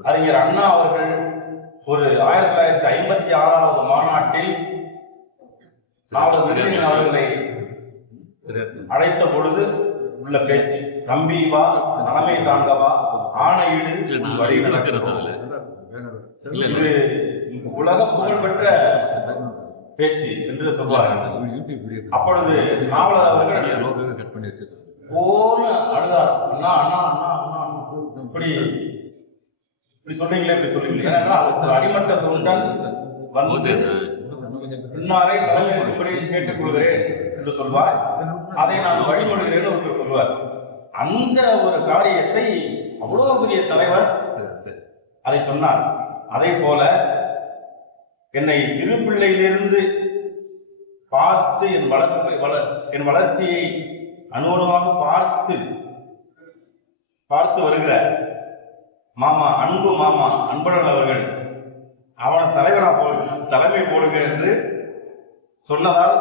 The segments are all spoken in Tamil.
அறிஞர் அண்ணா அவர்கள் ஒரு 1956 மாநாட்டில் நாவலர் நெடுஞ்செழியன் அவர்களை அழைத்த பொழுது உள்ள பேச்சு, தம்பி வா, தலைமை தாங்கவா, ஆணையிடு, இது உலக புகழ்பெற்ற பேச்சு என்று சொல்வார்கள். அப்பொழுது நாவலர் அவர்கள் போன அழுதார். அண்ணா அண்ணா அண்ணா அண்ணா இப்படி சொல்றீங்களே, இப்படி சொல்றீங்களே. ஏனென்றால் அடிமட்ட தொண்டன் வந்து இன்னாரை தலைமைப்படி கேட்டுக் கொள்கிறேன் என்று சொல்வார். அதை நான் வழிமொழிகிறேன் ஒருத்தர் சொல்வார். அந்த ஒரு காரியத்தை அவ்வளவு பெரிய தலைவர் அதை சொன்னார். அதே போல என்னை சிறு பிள்ளையிலிருந்து பார்த்து என் வளர்ச்சியை அனுகூலமாக பார்த்து வருகிற மாமா அன்பழகன் அவர்கள் அவனை தலைமை போடுங்க என்று சொன்னதால்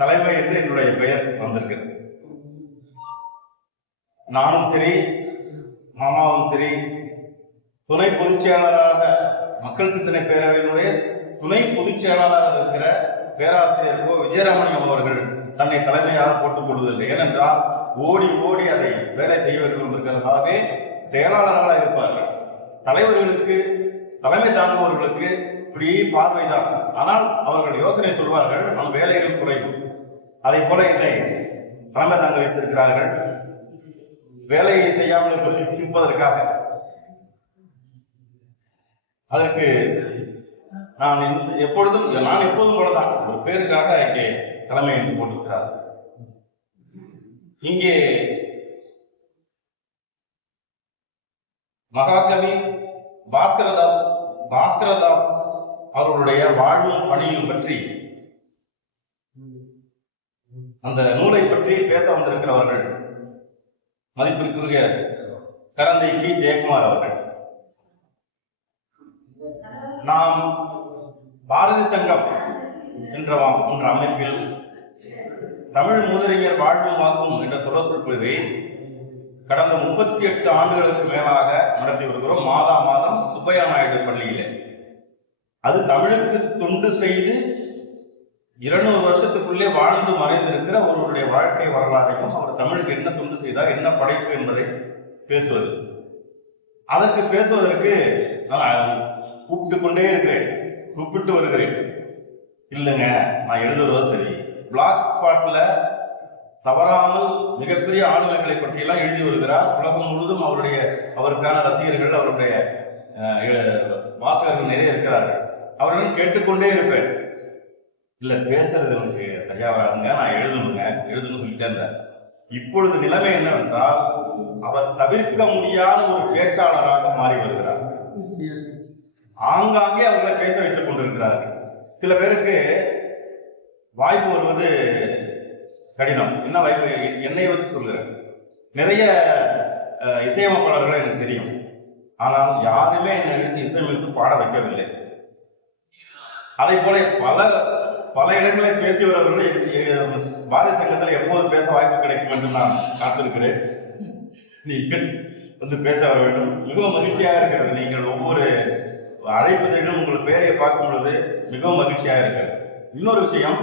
தலைமை என்று என்னுடைய பெயர் வந்திருக்கிறது. நானும் சரி, மாமாவும் சரி, துணை பொதுச் செயலாளராக மக்கள் சிந்தனை பேரவையினுடைய துணை பொதுச் செயலாளராக இருக்கிற பேராசிரியர் விஜயராமணியம் அவர்கள் தன்னை தலைமையாக போட்டுக் கொள்வதில்லை. ஏனென்றால் ஓடி அதை வேலை செய்ய வேண்டும் இருக்கிறதாகவே செயலாளர்களாக இருப்பார்கள். தலைவர்களுக்கு, தலைமை தாங்குபவர்களுக்கு இப்படி பார்வைதான். ஆனால் அவர்கள் யோசனை சொல்வார்கள், நம் வேலைகள் குறைவு. அதை போல இல்லை, தலைமை தாங்க வைத்திருக்கிறார்கள் வேலையை செய்யாமல் இருப்பதற்காக. அதற்கு நான் எப்பொழுதும் போலதான் ஒரு பேருக்காக இங்கே தலைமை என்று போட்டிருக்கிறார். இங்கே மகாகவி பாஸ்கரதா அவர்களுடைய வாழ்வும் பணியும் பற்றி, அந்த நூலை பற்றி பேச வந்திருக்கிறவர்கள் மதிப்பிற்குரிய கரந்தை கி. ஜெயக்குமார் அவர்கள். நாம் பாரதி சங்கம் என்ற அமைப்பில் தமிழ் மூதறிஞர் வாழ்வும் வாக்கும் என்ற தொடர்பு குழுவை கடந்த 38 ஆண்டுகளுக்கு மேலாக நடத்தி வருகிறோம். மாதம் சுப்பையா நாயுடு பள்ளியில. அது தமிழுக்கு தொண்டு செய்து 200 வருஷத்துக்குள்ளே வாழ்ந்து மறைந்திருக்கிற ஒருவருடைய வாழ்க்கை வரலாறையும், அவர் தமிழுக்கு என்ன தொண்டு செய்தார், என்ன படைப்பு என்பதை பேசுவது. அதற்கு பேசுவதற்கு நான் கூப்பிட்டு வருகிறேன். இல்லைங்க, நான் எழுதுவது சரி, பிளாக் ஸ்பாட்ல தவறாமல் மிகப்பெரிய ஆளுநர்களை பற்றியெல்லாம் எழுதி வருகிறார். உலகம் முழுவதும் அவருக்கான ரசிகர்கள், அவருடைய வாசகர்கள் நிறைய இருக்கிறார்கள். அவர்கள் கேட்டுக்கொண்டே இருப்பேன். இல்ல, பேசுறது எனக்கு சரியா வராதுங்க, நான் எழுதணும்னு சொல்லிட்டே இருந்தேன். இப்பொழுது நிலைமை என்னவென்றால், அவர் தவிர்க்க முடியாத ஒரு பேச்சாளராக மாறி வருகிறார். ஆங்காங்கே அவர்களை பேச வைத்துக் கொண்டிருக்கிறார்கள். சில பேருக்கு வாய்ப்பு வருவது கடினம். என்ன வாய்ப்பு? என்னைய வச்சு சொல்லுறேன். நிறைய இசையமைப்பாளர்கள் எனக்கு தெரியும். ஆனால் யாருமே என்னை இசையமைப்பு பாட வைக்கவில்லை. அதை போல பல இடங்களில் பேசியவர்கள் பாரதிய சங்கத்தில் எப்போது பேச வாய்ப்பு கிடைக்கும் என்று நான் காத்திருக்கிறேன். நீங்கள் வந்து பேச வர வேண்டும். மிகவும் மகிழ்ச்சியாக இருக்கிறது. நீங்கள் ஒவ்வொரு அழைப்பதிலும் உங்கள் பெயரை பார்க்கும் பொழுது மிகவும் மகிழ்ச்சியாக இருக்கிறது. இன்னொரு விஷயம்,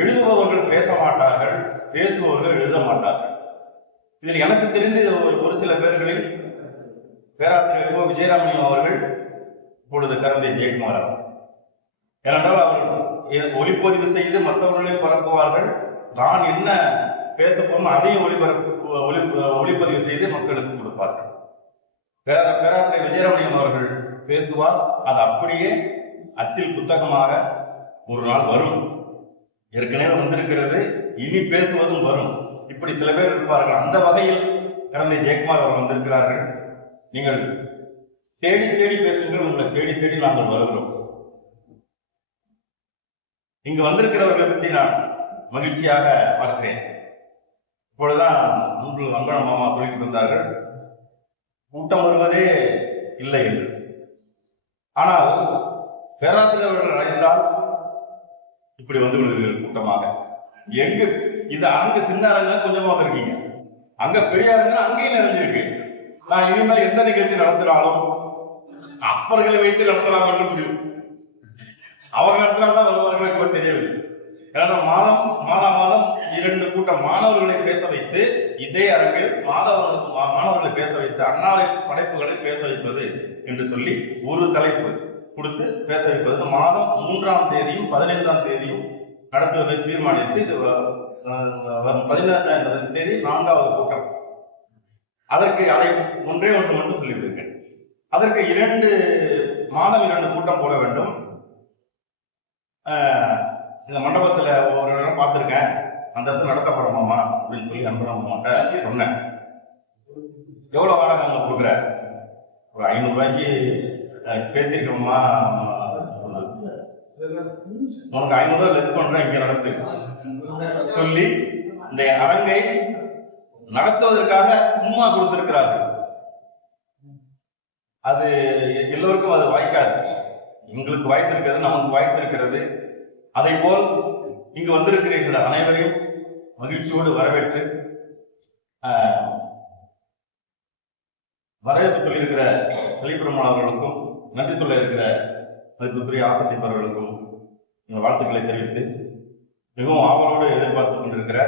எழுதுபவர்கள் பேச மாட்டார்கள், பேசுபவர்கள் எழுத மாட்டார்கள். இதில் எனக்கு தெரிந்து ஒரு சில பேர்களில் பேராசிரியர் விஜயராமணியம் அவர்கள், இப்பொழுது கரந்தை ஜெயக்குமார் அவர்கள். ஏனென்றால் அவர்கள் ஒளிப்பதிவு செய்து மற்றவர்களையும் பரப்புவார்கள். தான் என்ன பேச போனோம் அதையும் ஒளிப்பதிவு செய்து மக்களுக்கு கொடுப்பார்கள். பேராசிரியர் விஜயராமணியம் அவர்கள் பேசுவார். அது அப்படியே அச்சில் புத்தகமாக ஒரு நாள் வரும். ஏற்கனவே வந்திருக்கிறது, இனி பேசுவதும் வரும். இப்படி சில பேர் இருப்பார்கள். அந்த வகையில் கரந்தை ஜெயக்குமார் அவர்கள் வந்திருக்கிறார்கள். நீங்கள் தேடி பேசுங்கள், உங்களை தேடி நாங்கள் வருகிறோம். இங்கு வந்திருக்கிறவர்களை பற்றி நான் மகிழ்ச்சியாக பார்க்கிறேன். இப்பொழுதுதான் அன்பழகன் மாமா சொல்லிட்டு இருந்தார்கள், கூட்டம் வருவதே இல்லை என்று. ஆனால் பேராசிரியர்கள் அழைந்தால் இப்படி வந்து விடுவீர்கள் கூட்டமாக. எங்கு இது அங்க சின்ன அரங்க கொஞ்சமாக இருக்கீங்க, அங்க பெரிய அரங்க அங்கேயும் நிறைஞ்சிருக்கு. நான் இனிமேல் எந்த நிகழ்ச்சி நடத்தினாலும் அவர்களை வைத்து நடத்தலாம் என்று முடிவு. அவர் நடத்தினால்தான் வருவார்கள் கூட தெரியவில்லை. ஏன்னா மாதம் 2 கூட்டம் மாணவர்களை பேச வைத்து இதே அரங்கில் மாணவர்களை பேச வைத்து அண்ணாவை படைப்புகளை பேச வைப்பது என்று சொல்லி ஒரு தலைப்பு கொடுத்து பேச வைப்பது மாதம் 3ஆம் தேதியும் 15ஆம் தேதியும் நடத்துவதை தீர்மானித்து இது 15ஆம் தேதி 4வது கூட்டம். அதற்கு அதை ஒன்று மட்டும் சொல்லிவிடுங்க. அதற்கு 2 கூட்டம் போட வேண்டும். இந்த மண்டபத்துல ஒரு இடம் பார்த்திருக்கேன், அந்த இடத்துல நடத்தப்படமாமா அப்படின்னு சொல்லி அன்பரமாட்ட சொன்னேன். எவ்வளவு வாடகை அங்க கொடுக்குற? ஒரு 500 ரூபாய்க்கு பேசிருக்கோமா, உனக்கு 500 ரூபாய் லெஸ் பண்றேன் இங்க நடத்து சொல்லி இந்த அரங்கை நடத்துவதற்காக சும்மா கொடுத்திருக்கிறார்கள். அது எல்லோருக்கும் அது வாய்க்காது. எங்களுக்கு வாய்த்திருக்கிறது, நமக்கு வாய்த்திருக்கிறது. அதை போல் இங்கு வந்திருக்கிறீர்கள் அனைவரையும் மகிழ்ச்சியோடு வரவேற்று வரவேற்பு சொல்லியிருக்கிற கலிபெருமாள் அவர்களுக்கும் நன்றி சொல்ல இருக்கிற மதிப்புக்குரிய ஆசத்திப் அவர்களுக்கும் எங்கள் வாழ்த்துக்களை தெரிவித்து மிகவும் ஆவலோடு எதிர்பார்த்துக் கொண்டிருக்கிற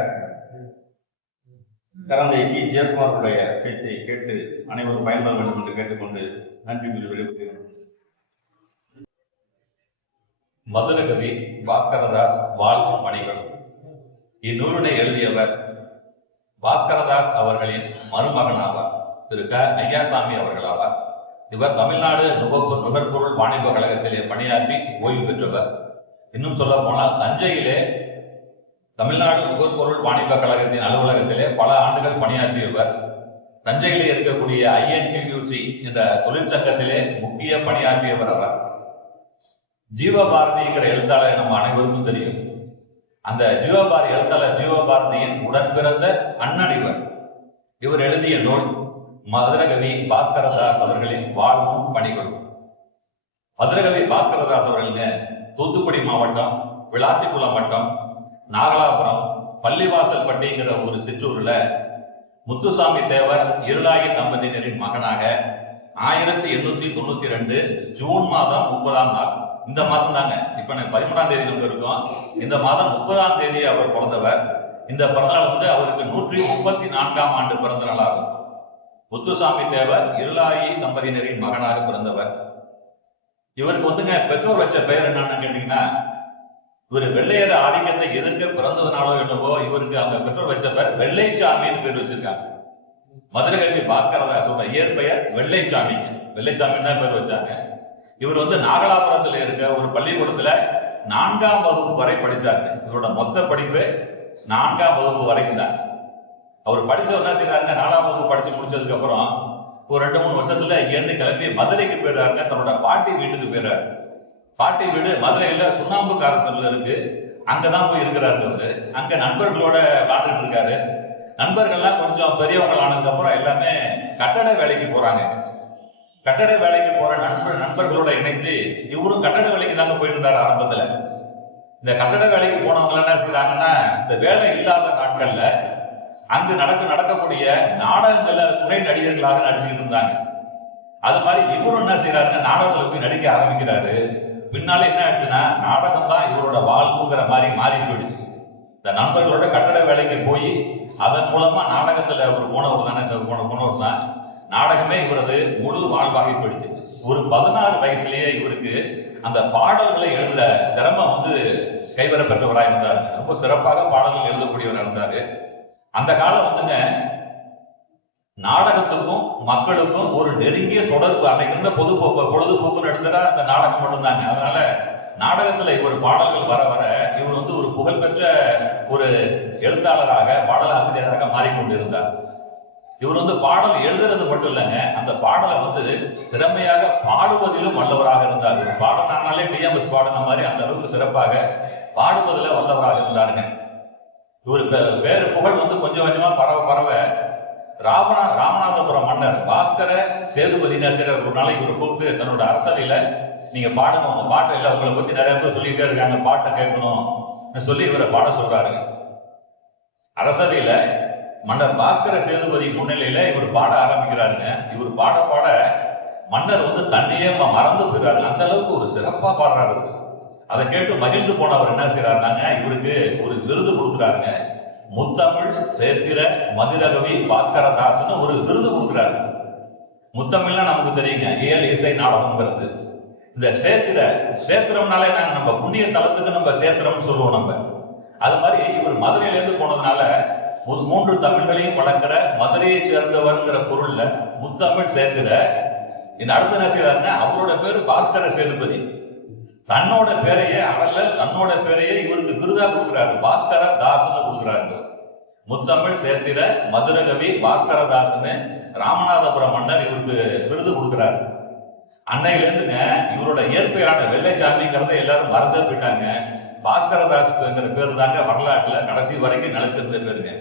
கரந்தை கி ஜெயக்குமாருடைய பேச்சை கேட்டு அனைவரும் பயன்பெற வேண்டும் என்று கேட்டுக்கொண்டு நன்றி விரும்புகிறேன். மதுரகவி பாஸ்கரதாஸ் வாழ்வும் பணிகளும். இந்நூலினை எழுதியவர் பாஸ்கரதாஸ் அவர்களின் மருமகன் ஆவார், திரு க. ஐயாசாமி அவர்கள் ஆவார். இவர் தமிழ்நாடு நுகர்பொருள் வாணிப கழகத்திலே பணியாற்றி ஓய்வு பெற்றவர். இன்னும் சொல்ல போனால் தஞ்சையிலே தமிழ்நாடு நுகர்பொருள் வாணிப கழகத்தின் அலுவலகத்திலே பல ஆண்டுகள் பணியாற்றியவர். தஞ்சையிலே இருக்கக்கூடிய INTUC என்ற தொழிற்சங்கத்திலே முக்கிய பணியாற்றியவர் அவர். ஜீவபாரதிங்கிற எழுத்தாளர் நம்ம அனைவருக்கும் தெரியும். அந்த ஜீவபாரதி எழுத்தாளர் ஜீவபாரதியின் உடன் பிறந்த அண்ணன் இவர். இவர் எழுதிய நூல் மதுரகவி பாஸ்கரதாஸ் அவர்களின் வாழ்வும் பணிகளும். மதுரகவி பாஸ்கரதாஸ் அவர்கள் தூத்துக்குடி மாவட்டம் விளாத்திக்குளம் வட்டம் நாகலாபுரம் பள்ளிவாசல்பட்டிங்கிற ஒரு சிற்றூர்ல முத்துசாமி தேவர் இருளாயி தம்பதியினரின் மகனாக 1892 ஜூன் மாதம் 30ஆம் நாள், இந்த மாசம் தாங்க, இப்ப 13ஆம் தேதி நம்ம இருக்கோம், இந்த மாதம் 30ஆம் தேதி அவர் பிறந்தவர். இந்த பிறந்தநாள் அவருக்கு 134ஆம் ஆண்டு பிறந்த நாளாகும். முத்துசாமி தேவர் இருளாயி தம்பதியினரின் மகனாக பிறந்தவர். இவருக்கு பெற்றோர் வச்ச பெயர் என்னன்னு கேட்டீங்கன்னா, இவர் வெள்ளையர் ஆதிக்கத்தை எதிர்க்க பிறந்ததுனாலோ என்னவோ இவருக்கு அவங்க பெற்றோர் வச்ச பெயர் வெள்ளைச்சாமின்னு பேர் வச்சிருக்காங்க. மதுரகவி பாஸ்கரதாசோட இயற்பெயர் வெள்ளைச்சாமி. வெள்ளைச்சாமின்னு தான் பேர் வச்சாங்க. இவர் நாகலாபுரத்துல இருக்க ஒரு பள்ளிக்கூடத்துல 4ஆம் வகுப்பு வரை படிச்சாரு. இவரோட மொத்த படிப்பு 4ஆம் வகுப்பு வரைக்கும் தான். அவர் படிச்சவர் என்ன செய்யறாருங்க, 4ஆம் வகுப்பு படிச்சு முடிச்சதுக்கு அப்புறம் ஒரு 2-3 வருஷத்துல இங்கிருந்து கிளம்பி மதுரைக்கு போயிடுறாருங்க. தன்னோட பாட்டி வீட்டுக்கு போயிடுறாரு. பாட்டி வீடு மதுரையில சுண்ணாம்பு காரத்துல இருக்கு. அங்கதான் போய் இருக்கிறாரு அவரு. அங்க நண்பர்களோட விளாண்டுட்டு இருக்காரு. நண்பர்கள்லாம் கொஞ்சம் பெரியவங்க ஆனதுக்கு அப்புறம் எல்லாமே கட்டட வேலைக்கு போறாங்க. கட்டட வேலைக்கு போற நண்பர்களோட இணைந்து இவரும் கட்டட வேலைக்கு தாங்க போயிட்டு இருந்தாரு ஆரம்பத்துல. இந்த கட்டட வேலைக்கு போனவங்க என்ன செய்யறாங்கன்னா, இந்த வேலை இல்லாத நாட்கள்ல அங்கு நடக்கக்கூடிய நாடகங்கள்ல துணை நடிகர்களாக நடிச்சுக்கிட்டு இருந்தாங்க. அது மாதிரி இவரும் என்ன செய்யறாருன்னா, நாடகத்துல போய் நடிக்க ஆரம்பிக்கிறாரு. பின்னால என்ன ஆயிடுச்சுன்னா, நாடகம் தான் இவரோட வாழ்வுங்கிற மாதிரி மாறி போயிடுச்சு. இந்த நண்பர்களோட கட்டட வேலைக்கு போய் அதன் மூலமா நாடகத்துல ஒரு போனவர் தானே, இந்த போனவர் தான். நாடகமே இவரது முழு வாழ்வாகி போயிடுச்சு. ஒரு 16 வயசுலயே இவருக்கு அந்த பாடல்களை எழுதுற திறமை கைவர பெற்றவராக இருந்தார். ரொம்ப சிறப்பாக பாடல்கள் எழுதக்கூடியவராக இருந்தாரு. அந்த காலம் நாடகத்துக்கும் மக்களுக்கும் ஒரு நெருங்கிய தொடர்பு. அன்னைக்கு இருந்த பொழுதுபோக்கு எடுத்துட்டா அந்த நாடகம் மட்டும்தாங்க. அதனால நாடகத்துல இவர் பாடல்கள் வர வர இவர் ஒரு புகழ்பெற்ற ஒரு எழுத்தாளராக பாடலாசிரியராக மாறிக்கொண்டிருந்தார். இவர் பாடல் எழுதுறது மட்டும் இல்லைங்க, அந்த பாடலை திறமையாக பாடுவதிலும் வல்லவராக இருந்தார். பாடனாலே டிஎம்எஸ் பாடின மாதிரி அந்த அளவுக்கு சிறப்பாக பாடுவதில் வல்லவராக இருந்தாருங்க. இவர் பேரு புகழ் கொஞ்சம் கொஞ்சமா பரவ ராமநாதபுரம் மன்னர் பாஸ்கர சேதுபதி ஒரு நாளைக்கு இவர் கூப்பிட்டு தன்னோட அரசவையில, நீங்க பாடுங்க, உங்க பாட்டை இல்லை, உங்களை பத்தி நிறைய பேர் சொல்லிட்டே இருக்காங்க, பாட்டை கேட்கணும் சொல்லி இவரை பாட சொல்றாருங்க. அரசவையில மன்னர் பாஸ்கர சேதுபதி முன்னிலையில இவர் பாட ஆரம்பிக்கிறாருங்க. இவர் பாட மன்னர் வந்து தண்ணியே மறந்து போயிடுறாரு. அந்த அளவுக்கு ஒரு சிறப்பா பாடுறாரு. அதை கேட்டு மகிழ்ந்து போனவர் என்ன செய்யறாருனாங்க, இவருக்கு ஒரு விருது கொடுக்குறாருங்க. முத்தமிழ் சேத்திர மதுரகவி பாஸ்கரதாசன் ஒரு விருது கொடுக்குறாரு. முத்தமிழ்னா நமக்கு தெரியுங்க, இயல் இசை நாடகம்ங்கிறது. இந்த சேத்திரம்னாலே நம்ம புண்ணிய தலத்துக்கு நம்ம சேத்திரம்னு சொல்லுவோம் நம்ம. அது மாதிரி இவர் மதுரையில இருந்து போனதுனால 3 தமிழ்களையும் வழங்குற மதுரையை சேர்ந்தவர்ங்கிற பொருள்ல முத்தமிழ் சேத்திர. இந்த அடுத்த என்ன செய்யறாருன்னா, அவரோட பேரு பாஸ்கர சேதுபதி. தன்னோட பேரையே அரசர் தன்னோட பேரையே இவருக்கு விருதா கொடுக்குறாரு, பாஸ்கர தாசன் கொடுக்குறாரு. முத்தமிழ் சேத்திர மதுரகவி பாஸ்கரதாசன் ராமநாதபுரம் மன்னர் இவருக்கு விருது கொடுக்குறாரு. அன்னையில இருந்துங்க இவரோட இயற்பெயரான வெள்ளைச்சாமிங்கிறத எல்லாரும் மறந்தே போயிட்டாங்க. பாஸ்கரதாஸ்ங்கிற பேர் தாங்க வரலாற்றுல கடைசி வரைக்கும் நிலைச்சிருந்த பேருங்க.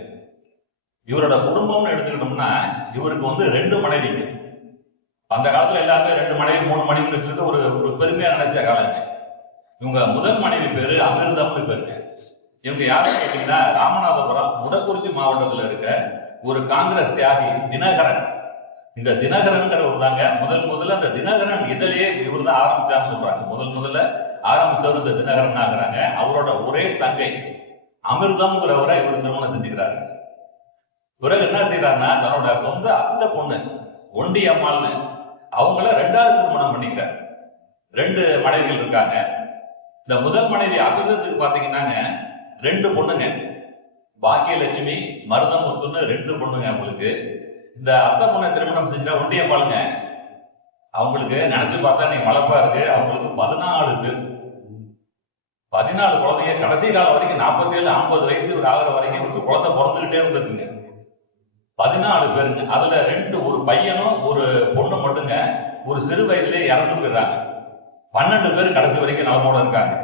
இவரோட குடும்பம்னு எடுத்துக்கிட்டோம்னா இவருக்கு வந்து 2 மனைவிங்க. அந்த காலத்துல எல்லாருமே 2 மனைவி 3 மனைவி வச்சிருக்க ஒரு பெருமையா நினைச்ச காலங்க. இவங்க முதல் மனைவி பேரு அமிர்தம்னு பேருங்க. இவங்க யாருன்னு கேட்டீங்கன்னா, ராமநாதபுரம் முடக்குறிச்சி மாவட்டத்துல இருக்க ஒரு காங்கிரஸ் தியாகி தினகரன். இந்த தினகரன்கிறவர் தாங்க முதல்ல அந்த தினகரன் இதழையே இவர் தான் ஆரம்பிச்சான்னு சொல்றாங்க. முதல்ல ஆரம்பித்தவர் இந்த தினகரன் ஆகிறாங்க. அவரோட ஒரே தங்கை அமிர்தம்ங்கிறவரை இவர் திருமணம் செஞ்சுக்கிறாரு. பிறகு என்ன செய்யறாருன்னா, தன்னோட சொந்த அத்தை பொண்ணு ஒண்டி அம்மாள்னு அவங்கள 2வது திருமணம் பண்ணிக்கிறார். 2 மனைவிகள் இருக்காங்க. இந்த முதல் மனைவி அமிர்தத்துக்கு பாத்தீங்கன்னாங்க 2 பொண்ணுங்க, பாக்கியலட்சுமி மருதமுத்துன்னு 2 பொண்ணுங்க அவங்களுக்கு. இந்த அத்தை பொண்ணை திருமணம் செஞ்சா ஒண்டி அம்மாளுங்க, அவங்களுக்கு நினைச்சு பார்த்தா நீ மலப்பா இருக்கு. அவங்களுக்கு 14 பேர், 14 குழந்தைங்க. கடைசி காலம் வரைக்கும் 47-50 வயசு ஆகிற வரைக்கும் இவருக்கு குழந்தை பிறந்துகிட்டே இருந்திருக்குங்க. 14 பேருங்க. அதுல 2 ஒரு பையனும் ஒரு பொண்ணு மட்டுங்க ஒரு சிறு வயதிலே இறந்து போயிடுறாங்க. 12 பேர் கடைசி வரைக்கும் நலமோட இருக்காங்க.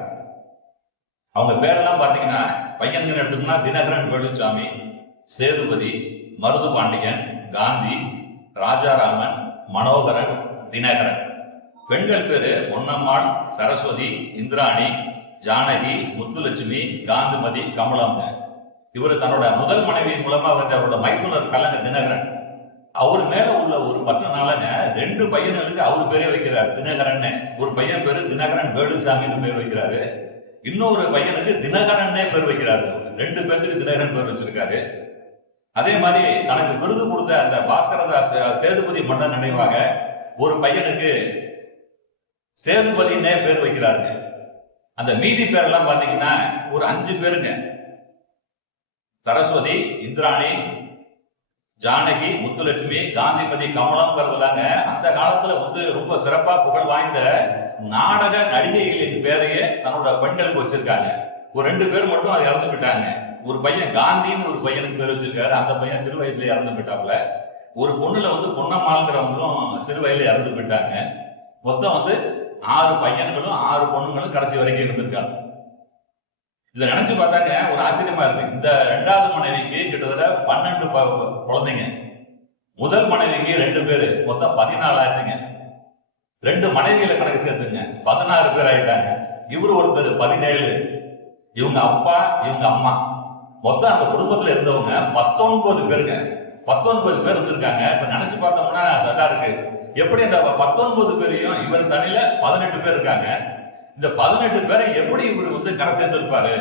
அவங்க பேரெல்லாம் பாத்தீங்கன்னா, பையன்கள் எடுத்தோம்னா தினகரன் வேலுச்சாமி, சேதுபதி, மருது பாண்டியன், காந்தி, ராஜாராமன், மனோகரன், தினகரன். பெண்கள் பேரு பொன்னம்மாள், சரஸ்வதி, இந்திராணி, ஜானகி, முத்துலட்சுமி, காந்திமதி, கமலம்ங்க. இவர் தன்னோட முதல் மனைவி மூலமா வந்து அவரோட மைத்துனர் கல்லங்க தினகரன். அவர் மேல உள்ள ஒரு பற்றனாலங்க 2 பையன்களுக்கு அவர் பேரே வைக்கிறார் தினகரன். ஒரு பையன் பேரு தினகரன் வேலுச்சாமின்னு பேர் வைக்கிறாரு. இன்னொரு பையனுக்கு தினகரன்னே பேர் வைக்கிறாரு. 2 பேருக்கு தினகரன் பேர் வச்சிருக்காரு. அதே மாதிரி தனக்கு விருது கொடுத்த அந்த பாஸ்கரதாஸ் சேதுபதி மன்னர் நினைவாக ஒரு பையனுக்கு சேதுபதினே பேர் வைக்கிறாருங்க. அந்த மீதி பேரெல்லாம் பாத்தீங்கன்னா ஒரு 5 பேருங்க. சரஸ்வதி, இந்திராணி, ஜானகி, முத்துலட்சுமி, காந்திமதி, கமலம்ங்கிறதுலாங்க அந்த காலத்துல வந்து ரொம்ப சிறப்பா புகழ் வாய்ந்த நாடக நடிகைகளின் பேரையே தன்னோட பெண்களுக்கு வச்சிருக்காங்க. ஒரு 2 பேர் மட்டும் அது இறந்து போயிட்டாங்க. ஒரு பையன் காந்தின்னு ஒரு பையனுக்கு பேர் வச்சிருக்காரு. அந்த பையன் சிறு வயதுல இறந்து போயிட்டாப்ல. ஒரு பொண்ணுல வந்து பொன்னம்மாள்ங்கிறவங்களும் சிறு வயதுல இறந்து போயிட்டாங்க. மொத்தம் வந்து 6 பையன்களும் 6 பொண்ணுங்களும் கடைசி வரைக்கும் இருந்திருக்காங்க. இதை நினைச்சு பார்த்தாங்க ஒரு ஆச்சரியமா இருக்கு. இந்த 2வது மனைவிக்கு கிட்டத்தட்ட 12 குழந்தைங்க. முதல் மனைவிக்கு 2 பேரு, மொத்தம் 14 ஆச்சுங்க. 2 மனைவிகளை கணக்கு சேர்த்துங்க 16 பேர் ஆயிட்டாங்க. இவரு ஒருத்தர் 17, இவங்க அப்பா இவங்க அம்மா, மொத்தம் அந்த குடும்பத்துல இருந்தவங்க 19 பேருங்க. 19 பேர் இருந்திருக்காங்க. இப்ப நினைச்சு பார்த்தோம்னா சதா இருக்கு. எப்படி அந்த 19 பேரையும் இவர் தனியில 18 பேர் இருக்காங்க. இந்த 18 பேரை எப்படி இவர் வந்து கரை சேர்ந்திருப்பாரு,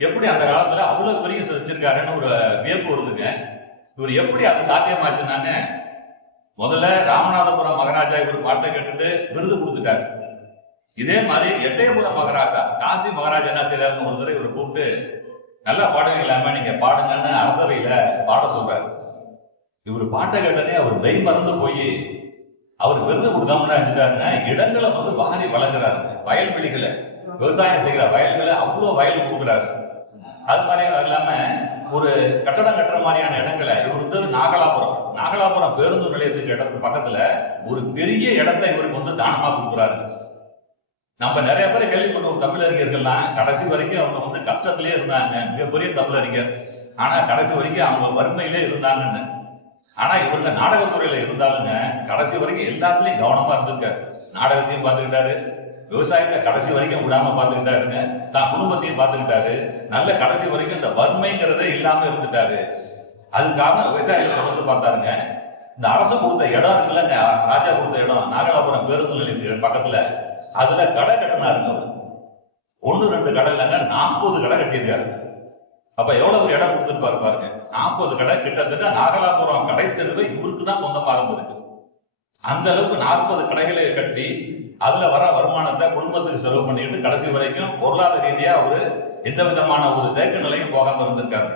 எப்படி அந்த காலத்துல அவ்வளவு பெரிய செஞ்சிருக்காருன்னு ஒரு வியப்பு வருதுங்க. இவர் எப்படி அது சாத்தியமாச்சுனாங்க, முதல்ல ராமநாதபுரம் மகாராஜா இவர் பாட்டை கேட்டுட்டு விருது கொடுத்துட்டாரு. இதே மாதிரி எட்டயபுரம் மகாராஜா காசி மகாராஜா என்ன செய்யறாருன்னு ஒரு தடவை இவர் கூப்பிட்டு நல்லா பாடுங்க இல்லாம நீங்க பாடுங்கன்னு அரசவையில பாட சொல்றாரு. இவர் பாட்டை கேட்டனே அவர் மெய் மறந்து போய் அவர் விருது கொடுக்காம நினைச்சிட்டாருன்னா இடங்களை வந்து வாரி வளர்க்கிறாரு. வயல்வெளிகளை விவசாயம் செய்கிற வயல்களை அவ்வளவு வயல் கொடுக்குறாரு. அது மாதிரி இல்லாம ஒரு கட்டடம் கட்டுற மாதிரியான இடங்களை இவர் இருந்தது நாகலாபுரம் பேருந்து நிலையத்துக்கு இடத்துக்கு பக்கத்துல ஒரு பெரிய இடத்தை இவருக்கு வந்து தானமா கொடுக்குறாரு. நம்ம நிறைய பேரை கேள்விப்பட்டோம், தமிழறிஞர்கள்லாம் கடைசி வரைக்கும் அவங்க வந்து கஷ்டத்திலே இருந்தாங்க, மிகப்பெரிய தமிழறிஞர். ஆனா கடைசி வரைக்கும் அவங்க வறுமையிலே இருந்தாங்கன்னு. ஆனா இவங்க நாடகத்துறையில இருந்தாலுங்க கடைசி வரைக்கும் எல்லாத்துலயும் கவனமா இருந்திருக்காரு. நாடகத்தையும் பார்த்துக்கிட்டாரு, விவசாயத்தை கடைசி வரைக்கும் விடாம பார்த்துக்கிட்டாருங்க, தான் குடும்பத்தையும் பார்த்துக்கிட்டாரு. நல்ல கடைசி வரைக்கும் இந்த வறுமைங்கிறதே இல்லாம இருந்துட்டாரு. அதுக்கு காரணம் விவசாயத்தை தொடர்ந்து பார்த்தாருங்க. இந்த அரசு கொடுத்த இடம் இருக்குல்லங்க, ராஜா கொடுத்த இடம் நாகலாபுரம் பேருந்து நிலையத்துக்கு பக்கத்துல, அதுல கடை கட்டினாருங்க. 1-2 கடை இல்லைங்க, 40 கடை கட்டியிருக்காரு. அப்ப எவ்வளவு ஒரு இடம் கொடுத்துருப்பாரு பாருங்க. 40 கடை, கிட்டத்தட்ட நாகலாபுரம் கடை தெருவு இவருக்கு தான் சொந்தமா இருந்திருக்கு. அந்த அளவுக்கு 40 கடைகளை கட்டி அதுல வர வருமானத்தை குடும்பத்துக்கு செலவு பண்ணிட்டு கடைசி வரைக்கும் பொருளாதார ரீதியா அவரு எந்த விதமான ஒரு தேக்க நிலையும் போகாம இருந்திருக்காரு.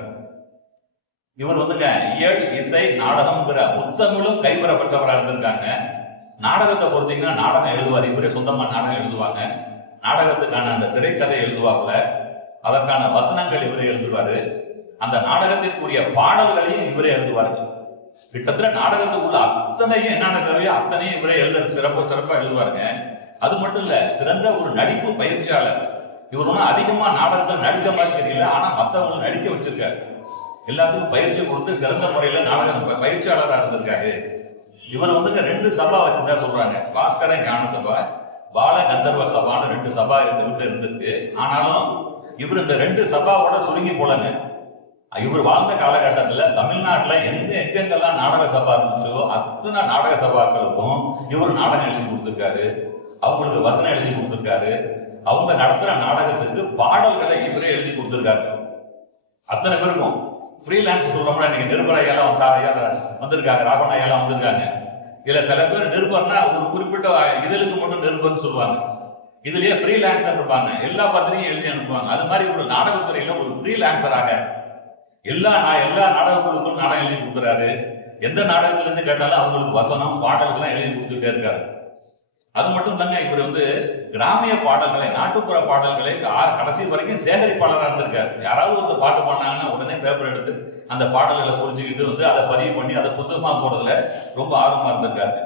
இவர் வந்துங்க இயல், இசை, நாடகம்ங்கிற முத்தமிழும் கைவரப்பட்டவராக இருந்திருக்காங்க. நாடகத்தை பொறுத்தீங்கன்னா நாடகம் எழுதுவார், இவரே சொந்தமா நாடகம் எழுதுவாங்க. நாடகத்துக்கான அந்த திரைக்கதை எழுதுவாப்புல, அதற்கான வசனங்கள் இவரே எழுதுவாரு. அந்த நாடகத்திற்குரிய பாடல்களையும் இவரே எழுதுவாரு. கிட்டத்தட்ட நாடகத்துக்குள்ள அத்தனையும் என்னென்ன தேவையோ அத்தனையும் இவரே சிறப்பா எழுதுவாருங்க. அது மட்டும் இல்ல, சிறந்த ஒரு நடிப்பு பயிற்சியாளர். இவர் ஒன்றும் அதிகமா நாடகத்தில் நடிச்ச மாதிரி தெரியல, ஆனா மற்றவங்களை நடிக்க வச்சிருக்காரு. எல்லாத்துக்கும் பயிற்சி கொடுத்து சிறந்த முறையில நாடக பயிற்சியாளராக இருந்திருக்காரு. இவர் வந்துங்க 2 சபா வச்சிருந்தா சொல்றாங்க. பாஸ்கர ஞான சபா, பால கந்தர்வ சபான்னு 2 சபா இருந்திருக்கு. ஆனாலும் இவர் இந்த 2 சபாவோட சுருங்கி போலங்க. இவர் வாழ்ந்த காலகட்டத்துல தமிழ்நாட்டுல எங்கெங்கெல்லாம் நாடக சபா இருந்துச்சோ அத்தனை நாடக சபாக்களுக்கும் இவர் நாடகம் எழுதி கொடுத்திருக்காரு. அவங்களுக்கு வசனம் எழுதி கொடுத்திருக்காரு. அவங்க நடத்துற நாடகத்துக்கு பாடல்களை இவரே எழுதி கொடுத்திருக்காரு. அத்தனை பேருக்கும் ஃப்ரீலான்ஸ் சொல்றோம்னா, இன்னைக்கு நிருபர் ஐயாலாம் வந்திருக்காங்க, ராவண ஐயாலாம் வந்திருக்காங்க. இதுல சில பேர் நிருபர்னா ஒரு குறிப்பிட்ட இதழுக்கு மட்டும் நிருபர்னு சொல்லுவாங்க. இதுலயே ஃப்ரீலான்சர் இருப்பாங்க, எல்லா பத்திரிகையும் எழுதி அனுப்புவாங்க. அது மாதிரி ஒரு நாடகத்துறையில ஒரு ஃப்ரீலான்சராக எல்லா நாடகங்களுக்கும் நாடகம் எழுதி கொடுக்குறாரு. எந்த நாடகத்துல இருந்து கேட்டாலும் அவங்களுக்கு வசனம் பாடல்கள்லாம் எழுதி கொடுத்துட்டே இருக்காரு. அது மட்டும் இல்லைங்க, இவர் வந்து கிராமிய பாடல்களை, நாட்டுப்புற பாடல்களை கடைசி வரைக்கும் சேகரிப்பாளராக இருந்திருக்காரு. யாராவது ஒரு பாட்டு பண்ணாங்கன்னா உடனே பேப்பர் எடுத்து அந்த பாடல்களை குறிச்சுக்கிட்டு அதை பதிவு பண்ணி அதை புத்தகமா போறதுல ரொம்ப ஆர்வமா இருந்திருக்காரு.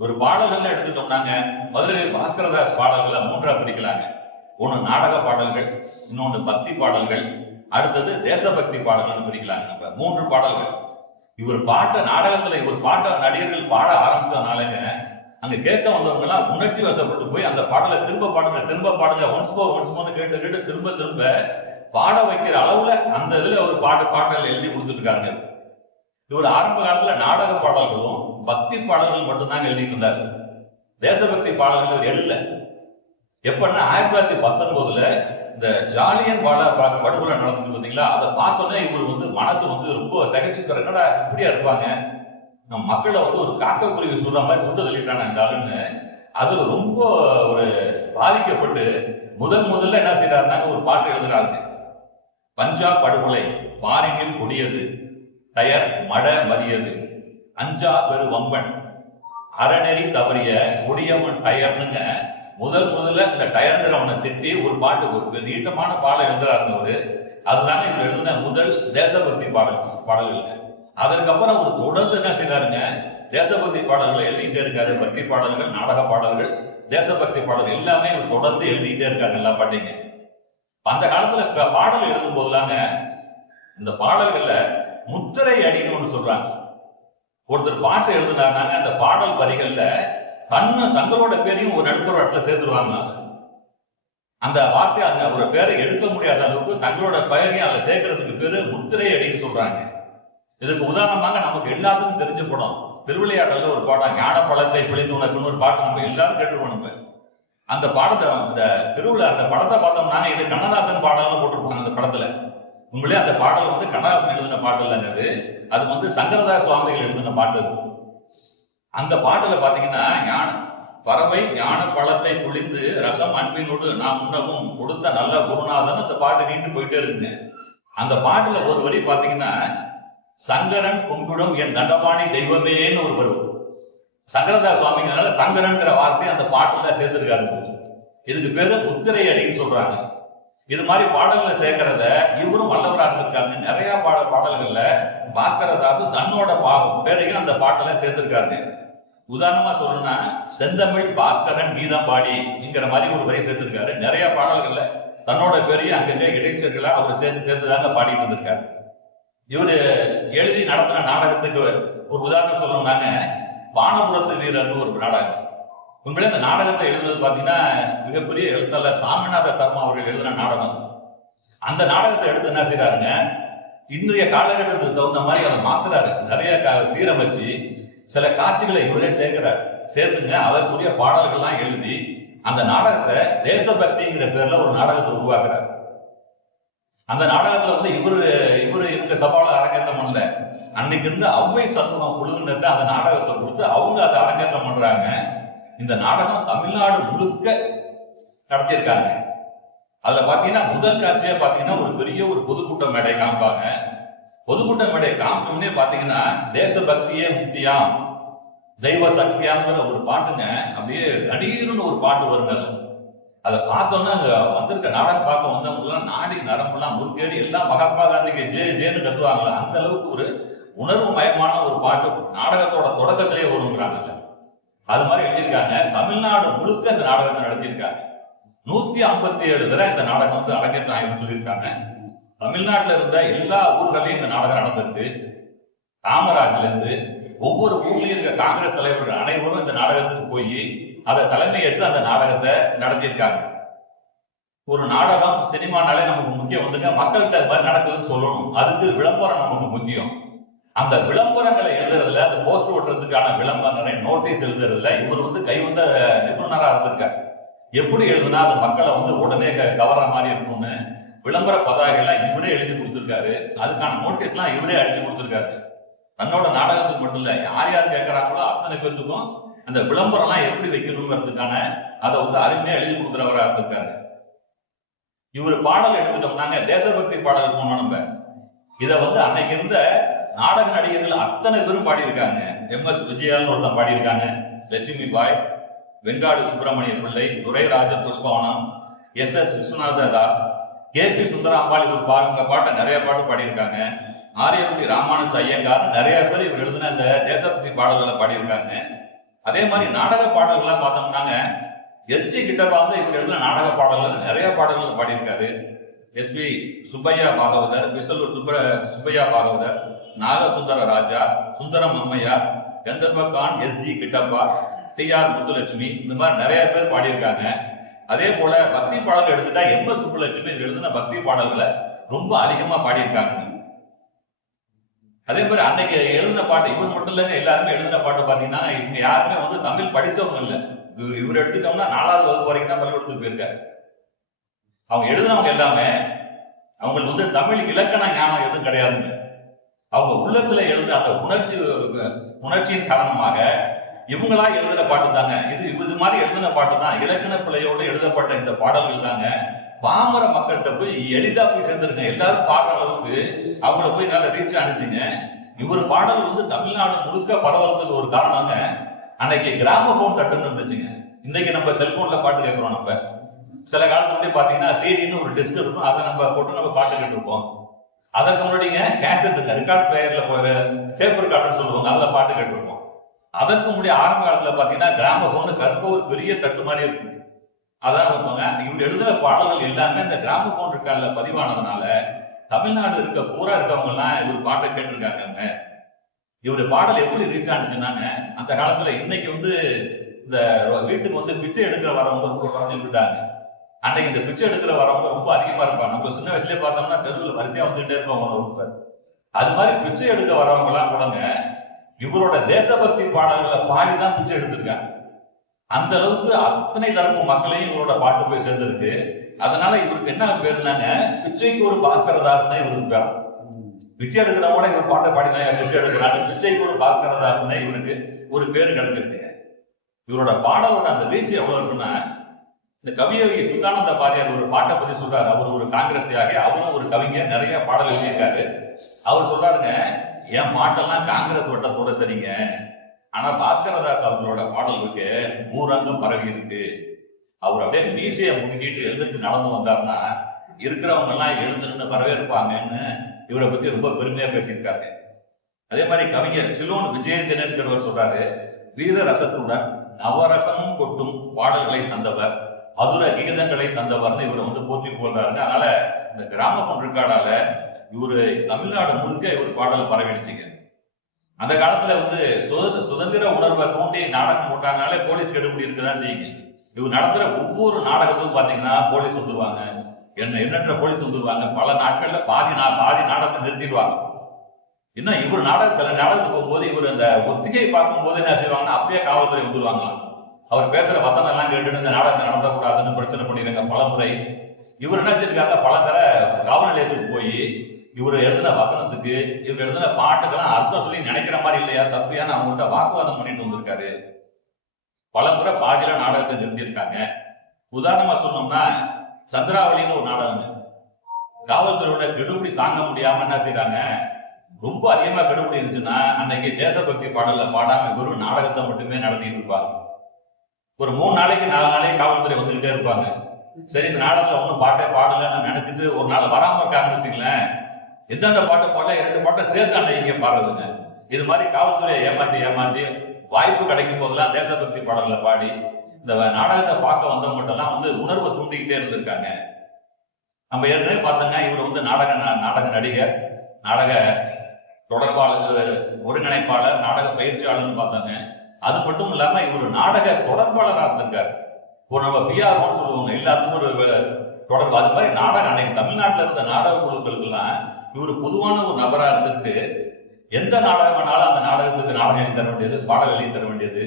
ஒரு பாடல்கள் எடுத்துட்டோம்னாங்க, மதுரை பாஸ்கரதாஸ் பாடல்களை 3ஆ பிரிக்கலாங்க. ஒண்ணு நாடக பாடல்கள், இன்னொன்னு பக்தி பாடல்கள், அடுத்தது தேசபக்தி பாடல்கள் பிரிக்கலாங்க. நம்ம 3 பாடல்கள். இவர் நாடகத்துல இவர் பாட்ட நடிகர்கள் பாட ஆரம்பிச்சதுனாலங்க, அங்க கேட்க வந்தவங்க எல்லாம் உணர்ச்சி வசப்பட்டு போய் அந்த பாடலை திரும்ப பாடுங்க ஒன்ஸ் மோர் கேட்டு திரும்ப பாட வைக்கிற அளவுல அந்த இதுல ஒரு பாடல்கள் எழுதி கொடுத்துருக்காங்க. இவர் ஆரம்ப காலத்துல நாடக பாடல்களும் பக்தி பாடல்கள் மட்டும்தான் எழுதிட்டு இருந்தாரு. தேசபக்தி பாடல்கள் இவர் எழுதல. எப்பன்னா 1919 இந்த ஜாலியன் படுகொலை நடந்தது பார்த்தீங்களா, அதை பார்த்தோன்னே இவர் மனசு ரொம்ப தகச்சு என்னடா இப்படியா இருப்பாங்க, நம்ம மக்களை ஒரு காக்கக்குருவி சொல்ற மாதிரி சுட்டு தள்ளிட்டான இந்த ஆளுன்னு அதுல ரொம்ப ஒரு பாதிக்கப்பட்டு முதல்ல என்ன செய்யறாருனாங்க, ஒரு பாட்டு எழுதுறாங்க. பஞ்சாப் படுகொலை பாரினில் கொடியது, டயர் மட மதியது, அஞ்சா பெரு வம்பன், அறநெறி தவறிய கொடியவன் டயர்னுங்க. முதல்ல இந்த டயர்ங்கிறவனை திட்டி ஒரு பாட்டு, ஒரு நீட்டமான பாடல் எழுதுறாருங்க. அதுதாங்க இவர் எழுதின முதல் தேசபக்தி பாடல்கள். அதற்கப்புறம் ஒரு தொடர்ந்து என்ன செய்யறாருங்க, தேசபக்தி பாடல்களை எழுதிட்டே இருக்காரு. பக்தி பாடல்கள், நாடக பாடல்கள், தேசபக்தி பாடல்கள் எல்லாமே இவர் தொடர்ந்து எழுதிட்டே இருக்காரு. நல்லா பாட்டீங்க. அந்த காலத்துல பாடல் எழுதும் போதுலாங்க இந்த பாடல்கள்ல முத்திரை அடின்னு ஒண்ணு சொல்றாங்க. ஒருத்தர் பாட்டு எழுதுனாருனாங்க, அந்த பாடல் வரிகள்ல தங்களோட பேரையும் ஒரு நடுப்புற இடத்துல சேர்த்துருவாங்க. அந்த வார்த்தை ஒரு பேரை எடுக்க முடியாத அளவுக்கு தங்களோட பெயரையும் அதை சேர்க்கறதுக்கு பேரு முத்திரை அடின்னு சொல்றாங்க. இதுக்கு உதாரணமாக நமக்கு எல்லாத்துக்கும் தெரிஞ்ச படம் திருவிளையாடல்ல ஒரு பாடம், ஞான பழத்தை பிழிந்து உனக்குன்னு ஒரு பாட்டு நம்ம எல்லாரும் கேட்டுருவோம். நம்ம அந்த பாடத்தை அந்த அந்த படத்தை பார்த்தோம்னா இது கண்ணதாசன் பாடல்னு போட்டிருப்பாங்க. அந்த படத்துல உங்களே அந்த பாடல் கண்ணதாசன் எழுதின பாட்டு இல்லைங்க, அது சங்கரதாஸ் சுவாமிகள் எழுதின பாட்டு. அந்த பாட்டுல பாத்தீங்கன்னா, பறவை ஞான பழத்தை புளிந்து ரசம் அன்பினோடு நாம் உண்ணவும் கொடுத்த நல்ல குருநாதன் அந்த பாட்டு நீண்டு போயிட்டே இருக்குங்க. அந்த பாட்டுல ஒரு வரி பாத்தீங்கன்னா, சங்கரன் கும்பிடும் என் தண்டபாணி தெய்வமேன்னு ஒரு பருவம். சங்கரதாஸ் சுவாமிங்கனால சங்கரன்கிற வார்த்தை அந்த பாட்டுல சேர்த்திருக்காரு. இதுக்கு பேரு முத்திரை அடின்னு சொல்றாங்க. இது மாதிரி பாடல்களை சேர்க்கிறத இவரும் வல்லவராக இருக்காங்க. நிறைய பாடல்கள்ல பாஸ்கரதாசு தன்னோட பேரையும் அந்த பாட்டுல சேர்த்திருக்காரு. உதாரணமா சொல்லணும்னா, செந்தமிழ் பாஸ்கரன் கீதம் பாடிங்கிற மாதிரி ஒரு வரை சேர்த்திருக்காரு. நிறைய பாடல்கள்ல தன்னோட பேரையும் அங்கங்க இடைச்சர்களா அவர் சேர்த்துதாங்க பாடிட்டு இருந்திருக்காரு. இவரு எழுதி நடத்தின நாடகத்துக்கு ஒரு உதாரணம் சொல்லணும்னாங்க, வானபுரத்து வீரர்னு ஒரு நாடகம். உண்மையிலே அந்த நாடகத்தை எழுதுறது பாத்தீங்கன்னா மிகப்பெரிய எழுத்தாளர் சாமிநாத சர்மா அவர்கள் எழுதின நாடகம். அந்த நாடகத்தை எடுத்து என்ன செய்யறாருங்க, இன்றைய காலகட்டத்துக்கு தகுந்த மாதிரி அதை மாத்துறாரு. நிறைய சீரமைச்சு சில காட்சிகளை இவரே சேர்க்கிறார். சேர்த்துங்க அதற்குரிய பாடல்கள்லாம் எழுதி அந்த நாடகத்தை தேசபக்திங்கிற பேர்ல ஒரு நாடகத்தை உருவாக்குறாரு. அந்த நாடகத்துல வந்து இவங்க சபால அரங்கேற்றம் பண்ணல. அன்னைக்கு இருந்து அவ்வை சண்முகம் குழுவினர்ல அந்த நாடகத்தை கொடுத்து அவங்க அதை அரங்கேற்றம் பண்றாங்க. இந்த நாடகம் தமிழ்நாடு முழுக்க நடத்தியிருக்காங்க. அதுல பாத்தீங்கன்னா முதல் காட்சியா பாத்தீங்கன்னா ஒரு பெரிய ஒரு பொதுக்கூட்ட மேடை காமிப்பாங்க. பொதுக்கூட்ட மேடை காமிச்சோடனே பாத்தீங்கன்னா தேசபக்தியே முக்தியாம் தெய்வ சக்தியாங்கிற ஒரு பாட்டுங்க, அப்படியே கணீர்னு ஒரு பாட்டு வருங்க. அதை பார்த்தோன்னா அங்க வந்திருக்க நாடகம் பார்க்க வந்தவங்க எல்லாம் நாடி நரம்புலாம் முறுக்கேறி எல்லாம் மகாத்மா காந்திக்கு ஜேன்னு கத்துவாங்களா, அந்த அளவுக்கு ஒரு உணர்வு மயமான ஒரு பாட்டு நாடகத்தோட தொடக்கத்திலேயே வருங்கிறாங்கல்ல. அது மாதிரி எழுதியிருக்காங்க. தமிழ்நாடு முழுக்க இந்த நாடகத்தை நடத்தியிருக்காங்க. 157 தடவை இந்த நாடகம் வந்து அரங்கேற்றம் ஆயிரம் சொல்லியிருக்காங்க. தமிழ்நாட்டில் இருந்த எல்லா ஊர்களையும் இந்த நாடகம் நடந்திருக்கு. காமராஜ்ல இருந்து ஒவ்வொரு ஊர்லயும் இருக்க காங்கிரஸ் தலைவர்கள் அனைவரும் இந்த நாடகத்துக்கு போய் அதை தலைமை ஏற்று அந்த நாடகத்தை நடத்தியிருக்காங்க. ஒரு நாடகம் சினிமானாலே நமக்கு முக்கியம் வந்துங்க, மக்கள்கிட்ட அது மாதிரி நடக்குதுன்னு சொல்லணும். அதுக்கு விளம்பரம் நமக்கு முக்கியம். அந்த விளம்பரங்களை எழுதுறதுல, அந்த போஸ்டர் ஓட்டுறதுக்கான விளம்பரங்களை நோட்டீஸ் எழுதுறதுல இவர் வந்து கைவந்த நிபுணராக இருந்திருக்காரு. எப்படி எழுதுனா அது மக்களை வந்து உடனே கவர்ற மாதிரி இருக்கும்னு விளம்பர பதாகைகள்லாம் இவரே எழுதி கொடுத்திருக்காரு. அதுக்கான நோட்டீஸ் எல்லாம் இவரே அடிச்சு கொடுத்திருக்காரு. தன்னோட நாடகத்துக்கு மட்டும் இல்ல, யார் யார் கேட்கிறாங்களோ அத்தனை பேருக்கும் அந்த விளம்பரம் எல்லாம் எப்படி வைக்கணுங்கிறதுக்கான அதை வந்து அருமையா எழுதி கொடுக்குறவரா இருந்திருக்காரு. இவர் பாடல் எடுத்துட்டோம்னாங்க, தேசபக்தி பாடல் சொன்னோம் நம்ம. இதை வந்து அன்னைக்கு இருந்த நாடக நடிகர்கள் அத்தனை பேரும் பாடியிருக்காங்க. MS விஜயான்னு ஒருத்தன் பாடியிருக்காங்க, லட்சுமி பாய், வெங்காடு சுப்பிரமணிய பிள்ளை, துரைராஜ புஷ்பவனம், SS விஸ்வநாத தாஸ், KP சுந்தராம்பாள் இவர் பாட்டை நிறைய பாட்டு பாடியிருக்காங்க. ஆரியக்குடி ராமானுஜ ஐயங்கார் நிறைய பேர் இவர் எழுதின இந்த தேசபக்தி பாடல்களை பாடியிருக்காங்க. அதே மாதிரி நாடக பாடல்கள்லாம் பார்த்தோம்னாங்க, SG கிட்டப்பா வந்து இவர் எழுதின நாடக பாடல்கள் நிறைய பாடல்கள் பாடியிருக்காரு. SP சுப்பையா பாகவதர், விசலூர் சுப்பையா பாகவதர், நாகசுந்தர ராஜா, சுந்தரம் அம்மையார், கந்தர்வகான், SG கிட்டப்பா, TR முத்துலட்சுமி, இந்த மாதிரி நிறைய பேர் பாடியிருக்காங்க. அதே போல பக்தி பாடல்கள் எடுத்துட்டா MS சுப்புலட்சுமி எழுதின பக்தி பாடல்களை ரொம்ப அதிகமா பாடியிருக்காங்க. அதே மாதிரி அன்னைக்கு எழுதின பாட்டு இவர் மட்டும் இல்லைங்க, எல்லாருமே எழுதின பாட்டு பாத்தீங்கன்னா இவங்க யாருமே வந்து தமிழ் படிச்சவங்க இல்லை. இவர் எடுத்துட்டோம்னா 4வது வகுப்பு வரைக்கும் தான் பள்ளிக்கூடத்துக்கு போயிருக்காரு. அவங்க எழுதினவங்க எல்லாமே அவங்களுக்கு வந்து தமிழ் இலக்கண ஞானம் எதுவும் கிடையாதுங்க. அவங்க உள்ளத்துல எழுத அந்த உணர்ச்சியின் காரணமாக இவங்களா எழுதின பாட்டு தாங்க. இது மாதிரி எழுதின பாட்டு தான், இலக்கண பிழையோடு எழுதப்பட்ட இந்த பாடல்கள் தாங்க பாமர மக்கள்கிட்ட போய் எளிதா போய் சேர்ந்துருங்க. எல்லாரும் பாடுற அளவுக்கு அவங்கள போய் நல்ல ரீச் அனுப்பிச்சுங்க. இவர் பாடல் வந்து தமிழ்நாடு முழுக்க பரவறதுக்கு ஒரு காரணங்க, அன்னைக்கு கிராமபோன் கட்டுன்னு இருந்துச்சுங்க. இன்னைக்கு நம்ம செல்போன்ல பாட்டு கேட்கிறோம். நம்ம சில காலத்துக்கு பாத்தீங்கன்னா சிடின்னு ஒரு டிஸ்க் இருக்கும், அதை நம்ம போட்டு நம்ம பாட்டு கேட்டுருப்போம். அதற்கு முன்னாடிங்க கேசட் ரெக்கார்ட் பிளேயர்ல போய் டேப் ரெக்கார்டுன்னு சொல்லுவாங்க, அதுல பாட்டு கேட்டுருப்போம். அதற்கு முன்னாடி ஆரம்ப காலத்துல பாத்தீங்கன்னா கிராமபோன் கற்ப ஒரு பெரிய தட்டு மாதிரி இருக்கும். அதான் இருப்பாங்க. இவங்க எழுதுற பாடல்கள் எல்லாமே இந்த கிராமபோன் ரெக்கார்ட்ல பதிவானதுனால தமிழ்நாடு இருக்க பூரா இருக்கவங்க எல்லாம் இவர் பாட்டை கேட்டிருக்காங்க. இவருடைய பாடல் எப்படி ரீச் ஆனிச்சுன்னாங்க, அந்த காலத்துல இன்னைக்கு வந்து இந்த வீட்டுக்கு வந்து பிச்சை எடுக்கிற வரவங்க ரொம்ப குறைஞ்சு விட்டாங்க. அன்னைக்கு இந்த பிச்சை எடுக்கிற வரவங்க ரொம்ப அதிகமா இருப்பாங்க. நம்ம சின்ன வயசுலயே பார்த்தோம்னா தெருவில் வரிசையா வந்துகிட்டே இருப்பாங்க. அது மாதிரி பிச்சை எடுக்க வரவங்க எல்லாம் கூடங்க இவரோட தேசபக்தி பாடல்களை பாடிதான் பிச்சை எடுத்திருக்காங்க. அந்த அளவுக்கு அத்தனை தரப்பு மக்களையும் இவரோட பாட்டு போய் சேர்ந்திருக்கு. அதனால இவருக்கு என்ன பேருனாங்க, பிச்சைக்கு ஒரு பாஸ்கரதாசனை இவருக்கு பேர். பிச்சை எடுக்கிறவங்கள இவர் பாட்டை பாடினாங்க, பிச்சை எடுக்கிறாங்க, பிச்சைக்கு ஒரு பாஸ்கரதாசனை இவருக்கு ஒரு பேரு கிடைச்சிருக்கு. இவரோட பாடலோட அந்த ரீச் எவ்வளவு இருக்குன்னா, இந்த கவியோகி சுகானந்த பாரதியார் ஒரு பாட்டை பத்தி சொல்றாரு. அவர் ஒரு காங்கிரஸியாக, அவரும் ஒரு கவிஞர், நிறைய பாடல் எழுதியிருக்காரு. அவர் சொல்றாருங்க, என் பாட்டெல்லாம் காங்கிரஸ் வட்டத்தோட சரிங்க, ஆனா பாஸ்கரதாஸ் அவர்களோட பாடல்களுக்கு ஊரங்கம் பரவி இருக்கு. அவர் அப்படியே மீசையை முன்னிட்டு எழுந்திரிச்சு நடந்து வந்தாருன்னா இருக்கிறவங்க எல்லாம் எழுந்துன்னு வரவேற்பாங்கன்னு இவரை பத்தி ரொம்ப பெருமையா பேசியிருக்காரு. அதே மாதிரி கவிஞர் சிலோன் விஜயேந்திரன் சொல்றாரு, வீர ரசத்துடன் நவரசமும் கொட்டும் பாடல்களை தந்தவர், மதுர கீதங்களை தந்தவர்னு இவரை வந்து போற்றி போடுறாருங்க. அதனால இந்த கிராமபோன் ரெக்கார்டால இவரு தமிழ்நாடு முழுக்க இவர் பாடல் பரவிடுச்சுங்க. அந்த காலத்துல வந்து சுதந்திர உணர்வை தூண்டி நாடகம் போட்டாங்கனாலே போலீஸ் கெடுபிடி இருக்குதான் செய்யுங்க. இவர் நடத்துற ஒவ்வொரு நாடகத்துக்கும் பாத்தீங்கன்னா போலீஸ் வந்துருவாங்க, எண்ணற்ற போலீஸ் வந்துருவாங்க. பல நாட்கள்ல பாதி நாடகத்தை நிறுத்திடுவாங்க. இன்னும் இவர் சில நாடகத்துக்கு போகும்போது இவர் அந்த ஒத்திகை பார்க்கும் போது என்ன செய்வாங்கன்னா அப்பயே காவல்துறை வந்துருவாங்களாம். அவர் பேசுற வசனம் எல்லாம் கேட்டு இந்த நாடகத்தை நடத்தக்கூடாதுன்னு பிரச்சனை பண்ணிடுங்க பல முறை. இவர் என்ன செஞ்சிருக்காங்க, பல தடவை காவல் நிலையத்துக்கு போய் இவர் எழுதின வசனத்துக்கு இவர் எழுதின பாட்டுக்கெல்லாம் அர்த்தம் சொல்லி நினைக்கிற மாதிரி இல்லையா தப்பியான்னு அவங்கள்ட்ட வாக்குவாதம் பண்ணிட்டு வந்திருக்காரு. பல முறை பாதியில நாடகத்தை நிறுத்தியிருக்காங்க. உதாரணமா சொன்னோம்னா சந்திராவளின்னு ஒரு நாடகம், காவல்துறையோட கெடுபிடி தாங்க முடியாம என்ன செய்யறாங்க, ரொம்ப அதிகமா கெடுபிடி இருந்துச்சுன்னா அன்னைக்கு தேசபக்தி பாடல்ல பாடாம வெறும் நாடகத்தை மட்டுமே நடத்திட்டு இருப்பாங்க. ஒரு 3 நாளைக்கு 4 நாளைக்கு காவல்துறை வந்துகிட்டே இருப்பாங்க. சரி இந்த நாடகத்துல ஒன்றும் பாட்டே பாடலன்னு நினைச்சிட்டு ஒரு நாள் வராம இருக்காங்கன்னு வச்சுங்களேன், எந்தெந்த பாட்டு பாடல 2 பாட்டை சேர்த்து அன்னைக்கு பாடுறதுங்க. இது மாதிரி காவல்துறையை ஏமாத்தி வாய்ப்பு கிடைக்கும் போதெல்லாம் தேசபக்தி பாடல்களை பாடி இந்த நாடகத்தை பார்க்க வந்தவங்கட்டெல்லாம் உணர்வை தூண்டிக்கிட்டே இருந்திருக்காங்க. நம்ம ஏற்கனவே பார்த்தோங்க, இவர் நாடக நடிகர், நாடக தொடர்பாளர், ஒருங்கிணைப்பாளர், நாடக பயிற்சியாளர்னு பார்த்தாங்க. அது மட்டும் இல்லாம இவர் நாடக தொடர்பாளராக இருந்திருக்காரு. ஒரு நம்ம பிஆர்ஓன்னு சொல்லுவாங்க, எல்லாத்துக்கும் ஒரு தொடர்பு. அது மாதிரி நாடகம் அன்னைக்கு தமிழ்நாட்டில் இருந்த நாடக குழுக்களுக்கெல்லாம் இவர் பொதுவான ஒரு நபரா இருந்துட்டு எந்த நாடகம் வேணாலும் அந்த நாடகத்துக்கு நாடகம் எழுதி தர வேண்டியது, பாடல் எழுதி தர வேண்டியது.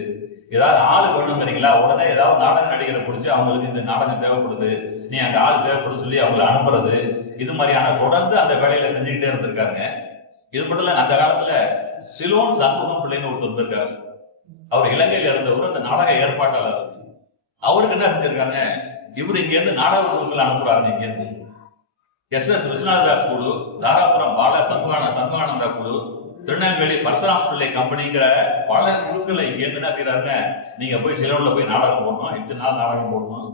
ஏதாவது ஆளு வேணுங்கிறீங்களா, உடனே ஏதாவது நாடக நடிகரை பிடிச்சி அவங்களுக்கு இந்த நாடகம் தேவைப்படுது, நீ அந்த ஆள் தேவைப்படுது சொல்லி அவங்களை அனுப்புறது, இது மாதிரியான தொடர்ந்து அந்த வேலையில செஞ்சுக்கிட்டே இருந்திருக்காங்க. இது மட்டும் இல்ல, அந்த காலத்துல சிலோன் சண்முகம் பிள்ளைன்னு ஒருத்தர் இருந்திருக்காரு. அவர் இலங்கையில இருந்தவர், அந்த நாடக ஏற்பாட்டாளர். அவருக்கு என்ன செஞ்சிருக்காங்க, இவர் இங்க இருந்து நாடக குழுக்கள் அனுப்புறாரு. இங்க இருந்து எஸ் விஸ்வநாததாஸ் குழு, தாராபுரம் பால சண்முகானந்தா குழு, திருநெல்வேலி பரசுராம் பிள்ளை கம்பெனிங்கிற பல குழுக்களை இங்க இருந்து என்ன செய்யறாருங்க, நீங்க போய் சிலோன்ல போய் நாடகம் போடணும், 8 நாள் நாடகம் போடணும்,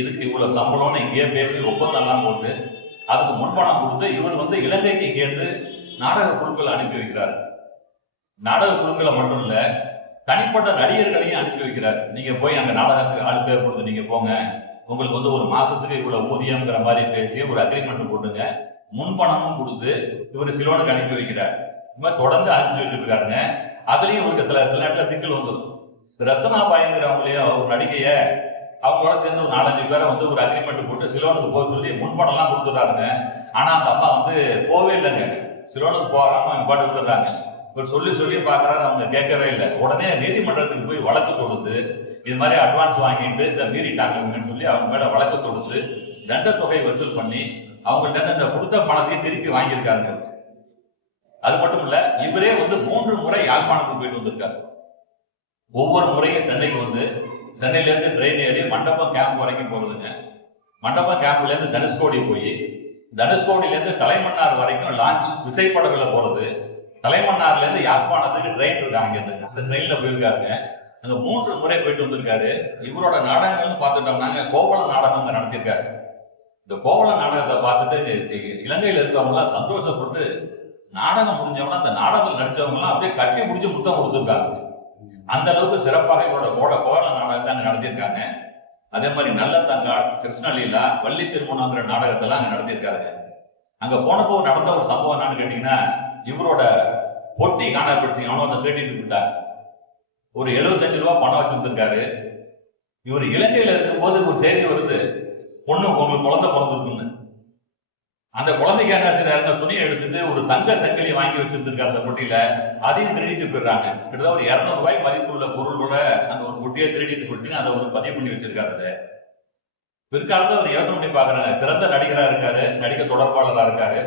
இதுக்கு இவ்வளவு சம்பளம்னு இங்கேயே பேசி ஒப்பந்தம் எல்லாம் போட்டு அதுக்கு முன்பணம் கொடுத்து இவர் இலங்கைக்கு இங்க இருந்து நாடக குழுக்களை அனுப்பி வைக்கிறாரு. நாடக குழுக்களை மட்டும் இல்ல, தனிப்பட்ட நடிகர்களையும் அனுப்பி வைக்கிறார். நீங்க போய் அங்க நாடகத்துக்கு ஆள் தேவைப்படுது, நீங்க போங்க, உங்களுக்கு ஒரு மாசத்துக்கு இவ்வளவு ஊதியம்ங்கிற மாதிரி பேசி ஒரு அக்ரிமெண்ட் போட்டுங்க, முன்பணமும் கொடுத்து இவர் சிலோனுக்கு அனுப்பி வைக்கிறார். தொடர்ந்து அனுப்பி வச்சுட்டு இருக்காருங்க. அதுலயும் இவருக்கு சில நேரத்துல சிக்கல் வந்துடும். ரத்னாபாய்ங்கிறவங்களையும் ஒரு நடிகைய அவங்களோட சேர்ந்து ஒரு 4-5 பேரை ஒரு அக்ரிமெண்ட் போட்டு சிலோனுக்கு போக சொல்லி முன்பணம் எல்லாம் கொடுத்துறாருங்க. ஆனா அந்த அம்மா போவே இல்லைங்க, சிலோனுக்கு போகாம பாட்டு விட்டுறாங்க. இவர் சொல்லி பாக்குறாரு, அவங்க கேட்கவே இல்லை. உடனே நீதிமன்றத்துக்கு போய் வழக்கு கொடுத்து இது மாதிரி அட்வான்ஸ் வாங்கிட்டு இந்த மீறிட்டாங்கன்னு சொல்லி அவங்க மேல வழக்கு கொடுத்து தண்ட தொகை வசூல் பண்ணி அவங்கள்ட்ட இந்த கொடுத்த பணத்தையும் திருப்பி வாங்கியிருக்காங்க. அது மட்டும் இல்ல, இவரே 3 முறை யாழ்ப்பாணத்துக்கு போயிட்டு வந்திருக்காரு. ஒவ்வொரு முறையும் சென்னைக்கு சென்னையில இருந்து ட்ரெயின் ஏறி மண்டபம் கேம்ப் வரைக்கும் போறதுங்க. மண்டபம் கேம்ப்ல இருந்து தனுஷ்கோடி போய் தனுஷ்கோடியில இருந்து தலைமன்னார் வரைக்கும் லான்ச் விசைப்படகுல போறது, தலைமன்னார்ல இருந்து யாழ்ப்பாணத்துக்கு ட்ரெயின் இருக்காங்க, அந்த ட்ரெயின்ல போயிருக்காருங்க. அங்க 3 முறை போயிட்டு வந்திருக்காரு. இவரோட நாடகங்கள்னு பார்த்துட்டோம்னாங்க, கோவல நாடகம் நடத்திருக்காரு. இந்த கோவல நாடகத்தை பார்த்துட்டு இலங்கையில இருக்கவங்க எல்லாம் சந்தோஷப்பட்டு நாடகம் முடிஞ்சவங்க அந்த நாடகத்தில் நடிச்சவங்க எல்லாம் அப்படியே கட்டி முடிச்சு முத்தம் கொடுத்துருக்காங்க. அந்த அளவுக்கு சிறப்பாக இவரோட கோவல நாடகத்தை அங்க நடத்தியிருக்காங்க. அதே மாதிரி நல்ல தங்காள், கிருஷ்ணலீலா, வள்ளி திருமணங்கிற நாடகத்தெல்லாம் அங்க நடத்தியிருக்காருங்க. அங்க போனப்போ நடந்த ஒரு சம்பவம் என்னன்னு கேட்டீங்கன்னா, இவரோட பொட்டி காணப்படுத்தி அவனும் கேட்டுட்டு விட்டாங்க. ஒரு 75 ரூபாய் பணம் வச்சிருந்திருக்காரு. இவர் இலங்கையில இருக்கும் போது ஒரு செய்தி வருது, பொண்ணு உங்களுக்கு குழந்தை பிறந்திருக்குன்னு. அந்த குழந்தைக்கு என்ன செய்யறாரு, துணியை எடுத்துட்டு ஒரு தங்க சங்கிலி வாங்கி வச்சிருந்திருக்காரு அந்த பொட்டியில, அதையும் திருடிட்டு போயிடுறாங்க. கிட்டத்தட்ட ஒரு 200 ரூபாய் மதிப்புள்ள பொருளோட அந்த ஒரு பொட்டியை திருடிட்டு போயிட்டு அதை பதிவு பண்ணி வச்சிருக்காரு. அதை பிற்காலத்துல அவர் யோசனை பண்ணி பாக்குறாங்க, சிறந்த நடிகரா இருக்காரு, நடிக்க தொடர்பாளரா இருக்காரு,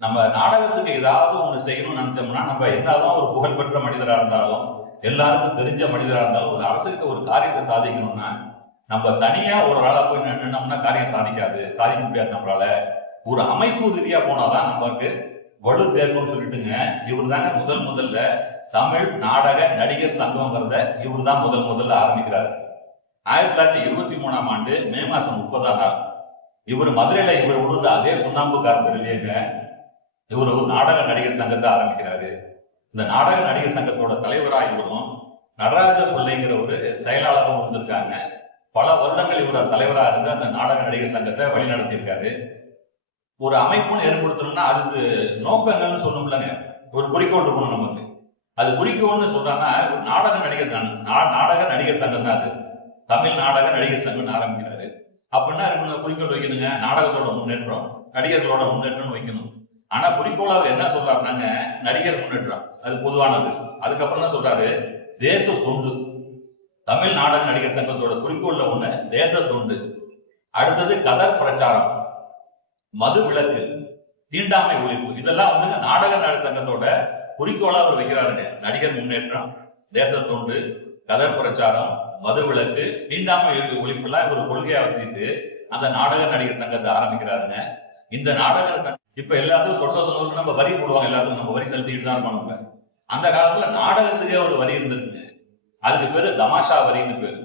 நம்ம நாடகத்துக்கு ஏதாவது ஒண்ணு செய்யணும்னு நினைச்சோம்னா, நம்ம என்னதான் ஒரு புகழ்பெற்ற மனிதரா இருந்தாலும், எல்லாருக்கும் தெரிஞ்ச மனிதரா இருந்தாலும், ஒரு அரசுக்கு ஒரு காரியத்தை சாதிக்கணும்னா நம்ம தனியா ஒரு ஆளா போய் நின்னோம்னா காரியம் சாதிக்க முடியாது. நம்மளால ஒரு அமைப்பு ரீதியா போனாதான் நமக்கு வலு சேர்க்கணும்னு சொல்லிட்டுங்க, இவர் தாங்க முதல்ல தமிழ் நாடக நடிகர் சங்கம்ங்கிறத இவர் தான் முதல்ல ஆரம்பிக்கிறார். 1923ஆம் ஆண்டு மே மாசம் 30ஆம் நாள் இவர் மதுரையில இவர் உழுந்த அதே சுண்ணாம்புக்காரங்க வெளியேங்க இவர் ஒரு நாடக நடிகர் சங்கத்தை ஆரம்பிக்கிறாரு. இந்த நாடக நடிகர் சங்கத்தோட தலைவராக இவரும் நடராஜ பிள்ளைங்கிற ஒரு செயலாளரும் இருந்திருக்காங்க. பல வருடங்கள் இவர் தலைவராக இருந்து அந்த நாடக நடிகர் சங்கத்தை வழி நடத்தியிருக்காரு. ஒரு அமைப்புன்னு ஏற்படுத்தணும்னா அதுக்கு நோக்கங்கள்னு சொல்லணும்லங்க, ஒரு குறிக்கோள் இருக்கணும் நமக்கு. அது குறிக்கோள்னு சொல்றாங்கன்னா ஒரு நாடக நடிகர் சங்கம் தான். அது தமிழ் நாடக நடிகர் சங்கம்னு ஆரம்பிக்கிறாரு. அப்படின்னா இருக்கணும், குறிக்கோள் வைக்கணுங்க. நாடகத்தோட முன்னேற்றம், நடிகர்களோட முன்னேற்றம்னு வைக்கணும். ஆனா குறிக்கோள் அவர் என்ன சொல்றாருனாங்க, நடிகர் முன்னேற்றம் அது பொதுவானது. அதுக்கப்புறம் தான் சொல்றாரு தேச தொண்டு. தமிழ் நாடக நடிகர் சங்கத்தோட குறிக்கோள்ல ஒண்ணு தேச தொண்டு. அடுத்தது கதர் பிரச்சாரம், மது விலக்கு, தீண்டாமை ஒழிப்பு. இதெல்லாம் வந்து நாடக நடிகர் சங்கத்தோட குறிக்கோளா அவர் வைக்கிறாருங்க. நடிகர் முன்னேற்றம், தேச தொண்டு, கதர் பிரச்சாரம், மது விலக்கு, தீண்டாமை ஒழிப்பு எல்லாம் ஒரு கொள்கையா வச்சுட்டு அந்த நாடக நடிகர் சங்கத்தை ஆரம்பிக்கிறாருங்க. இந்த நாடக இப்ப எல்லாத்துக்கும் தொட்டதொண்ணூறுக்கு நம்ம வரி போடுவாங்க, எல்லாத்துக்கும் நம்ம வரி செலுத்திட்டு தான் இருக்கோம். நம்ம அந்த காலத்துல நாடகத்துக்கே ஒரு வரி இருந்திருக்குங்க. அதுக்கு பேரு தமாஷா வரின்னு பேரு.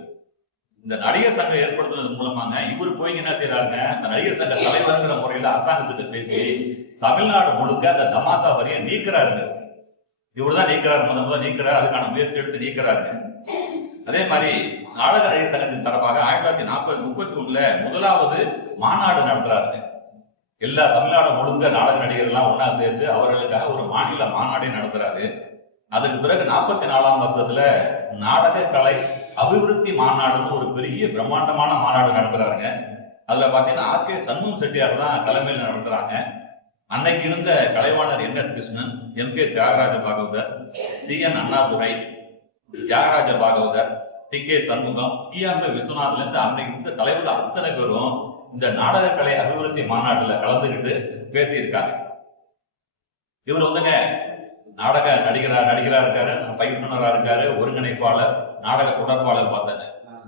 இந்த நடிகர் சங்கம் ஏற்படுத்துறது மூலமாங்க இவரு போய் என்ன செய்யறாருங்க, அந்த நடிகர் சங்க தலைவருங்கிற முறையில அரசாங்கத்துக்கு பேசி தமிழ்நாடு முழுக்க அந்த தமாஷா வரியை நீக்கிறாருங்க. இவருதான் நீக்கிறாரு, முதல்ல நீக்கிறாரு, அதுக்கான முயற்சி எடுத்து நீக்கிறாருங்க. அதே மாதிரி நாடக நடிகர் சங்கத்தின் தரப்பாக 1931 முதலாவது மாநாடு நடத்துறாருங்க. எல்லா தமிழ்நாடு முழுக்க நாடக நடிகர்கள்லாம் ஒன்னா சேர்ந்து அவர்களுக்காக ஒரு மாநில மாநாடை நடத்துறாரு. அதுக்கு பிறகு 44ஆம் வருஷத்துல நாடக கலை அபிவிருத்தி மாநாடுன்னு ஒரு பெரிய பிரம்மாண்டமான மாநாடு நடத்துறாருங்க. அதுல பாத்தீங்கன்னா ஆர்.கே. சண்முகம் செட்டியார் தான் தலைமையில் நடத்துறாங்க. அன்னைக்கு இருந்த Kalaivanar என்.எஸ். Krishnan, MK. Thyagaraja Bhagavathar, சி.என். Annadurai, Thyagaraja Bhagavathar, DK. Shanmugam, TR. விஸ்வநாத்ல இருந்து அன்னைக்கு இருந்த தலைவர்கள் அத்தனை பேரும் இந்த நாடக கலை அபிவிருத்தி மாநாட்டுல கலந்துகிட்டு பேசியிருக்காங்க. இவர் வந்துங்க நாடக நடிகரா இருக்காரு, பயிற்றுனரா இருக்காரு, ஒருங்கிணைப்பாளர், நாடக தொடர்பாளர் பார்த்தாங்க.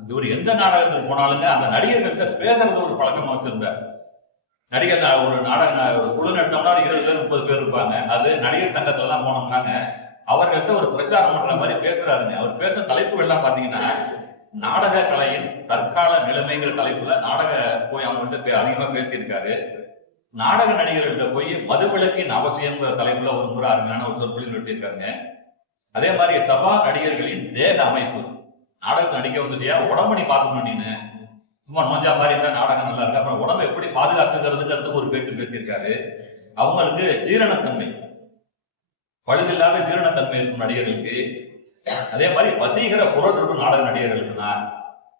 இவர் எந்த நாடகத்துக்கு போனாலுங்க அந்த நடிகர்கள்ட்ட பேசுறது ஒரு பழக்கமா வச்சிருந்தார். நடிகர் ஒரு நாடக ஒரு குழு நடத்தோம்னா 20 பேர் 30 பேர் இருப்பாங்க. அது நடிகர் சங்கத்துல எல்லாம் போனோம்னாங்க அவர்கள்ட்ட ஒரு பிரச்சாரம் பண்ற மாதிரி பேசுறாருங்க. அவர் பேசுற தலைப்பு எல்லாம் பாத்தீங்கன்னா நாடக கலையின் தற்கால நிலைமைங்கிற தலைப்புல நாடக போய் அவங்கள்ட்ட அதிகமா பேசியிருக்காரு. நாடக நடிகர்கள்ட்ட போய் மதுவிலக்கின் அவசியம்ங்கிற தலைப்புல ஒரு முறை அருமையான ஒரு சொற்பொழிவு நடத்தியிருக்காருங்க. அதே மாதிரி சபா நடிகர்களின் தேக அமைப்பு, நாடகம் நடிக்க வந்துட்டியா உடம்பு நீ பாத்துக்கணும், நீனு சும்மா நோஞ்சா மாதிரி இருந்தா நாடகம் நல்லா இருக்கு, அப்புறம் உடம்பு எப்படி பாதுகாத்துக்கிறதுங்கிறதுக்கு ஒரு பேச்சு பேசியிருக்காரு. அவங்களுக்கு ஜீரணத்தன்மை, பழுதில்லாத ஜீரணத்தன்மை இருக்கும் நடிகர்களுக்கு. அதே மாதிரி வசீகர குரல் இருக்கும் நாடக நடிகர்களுக்குன்னா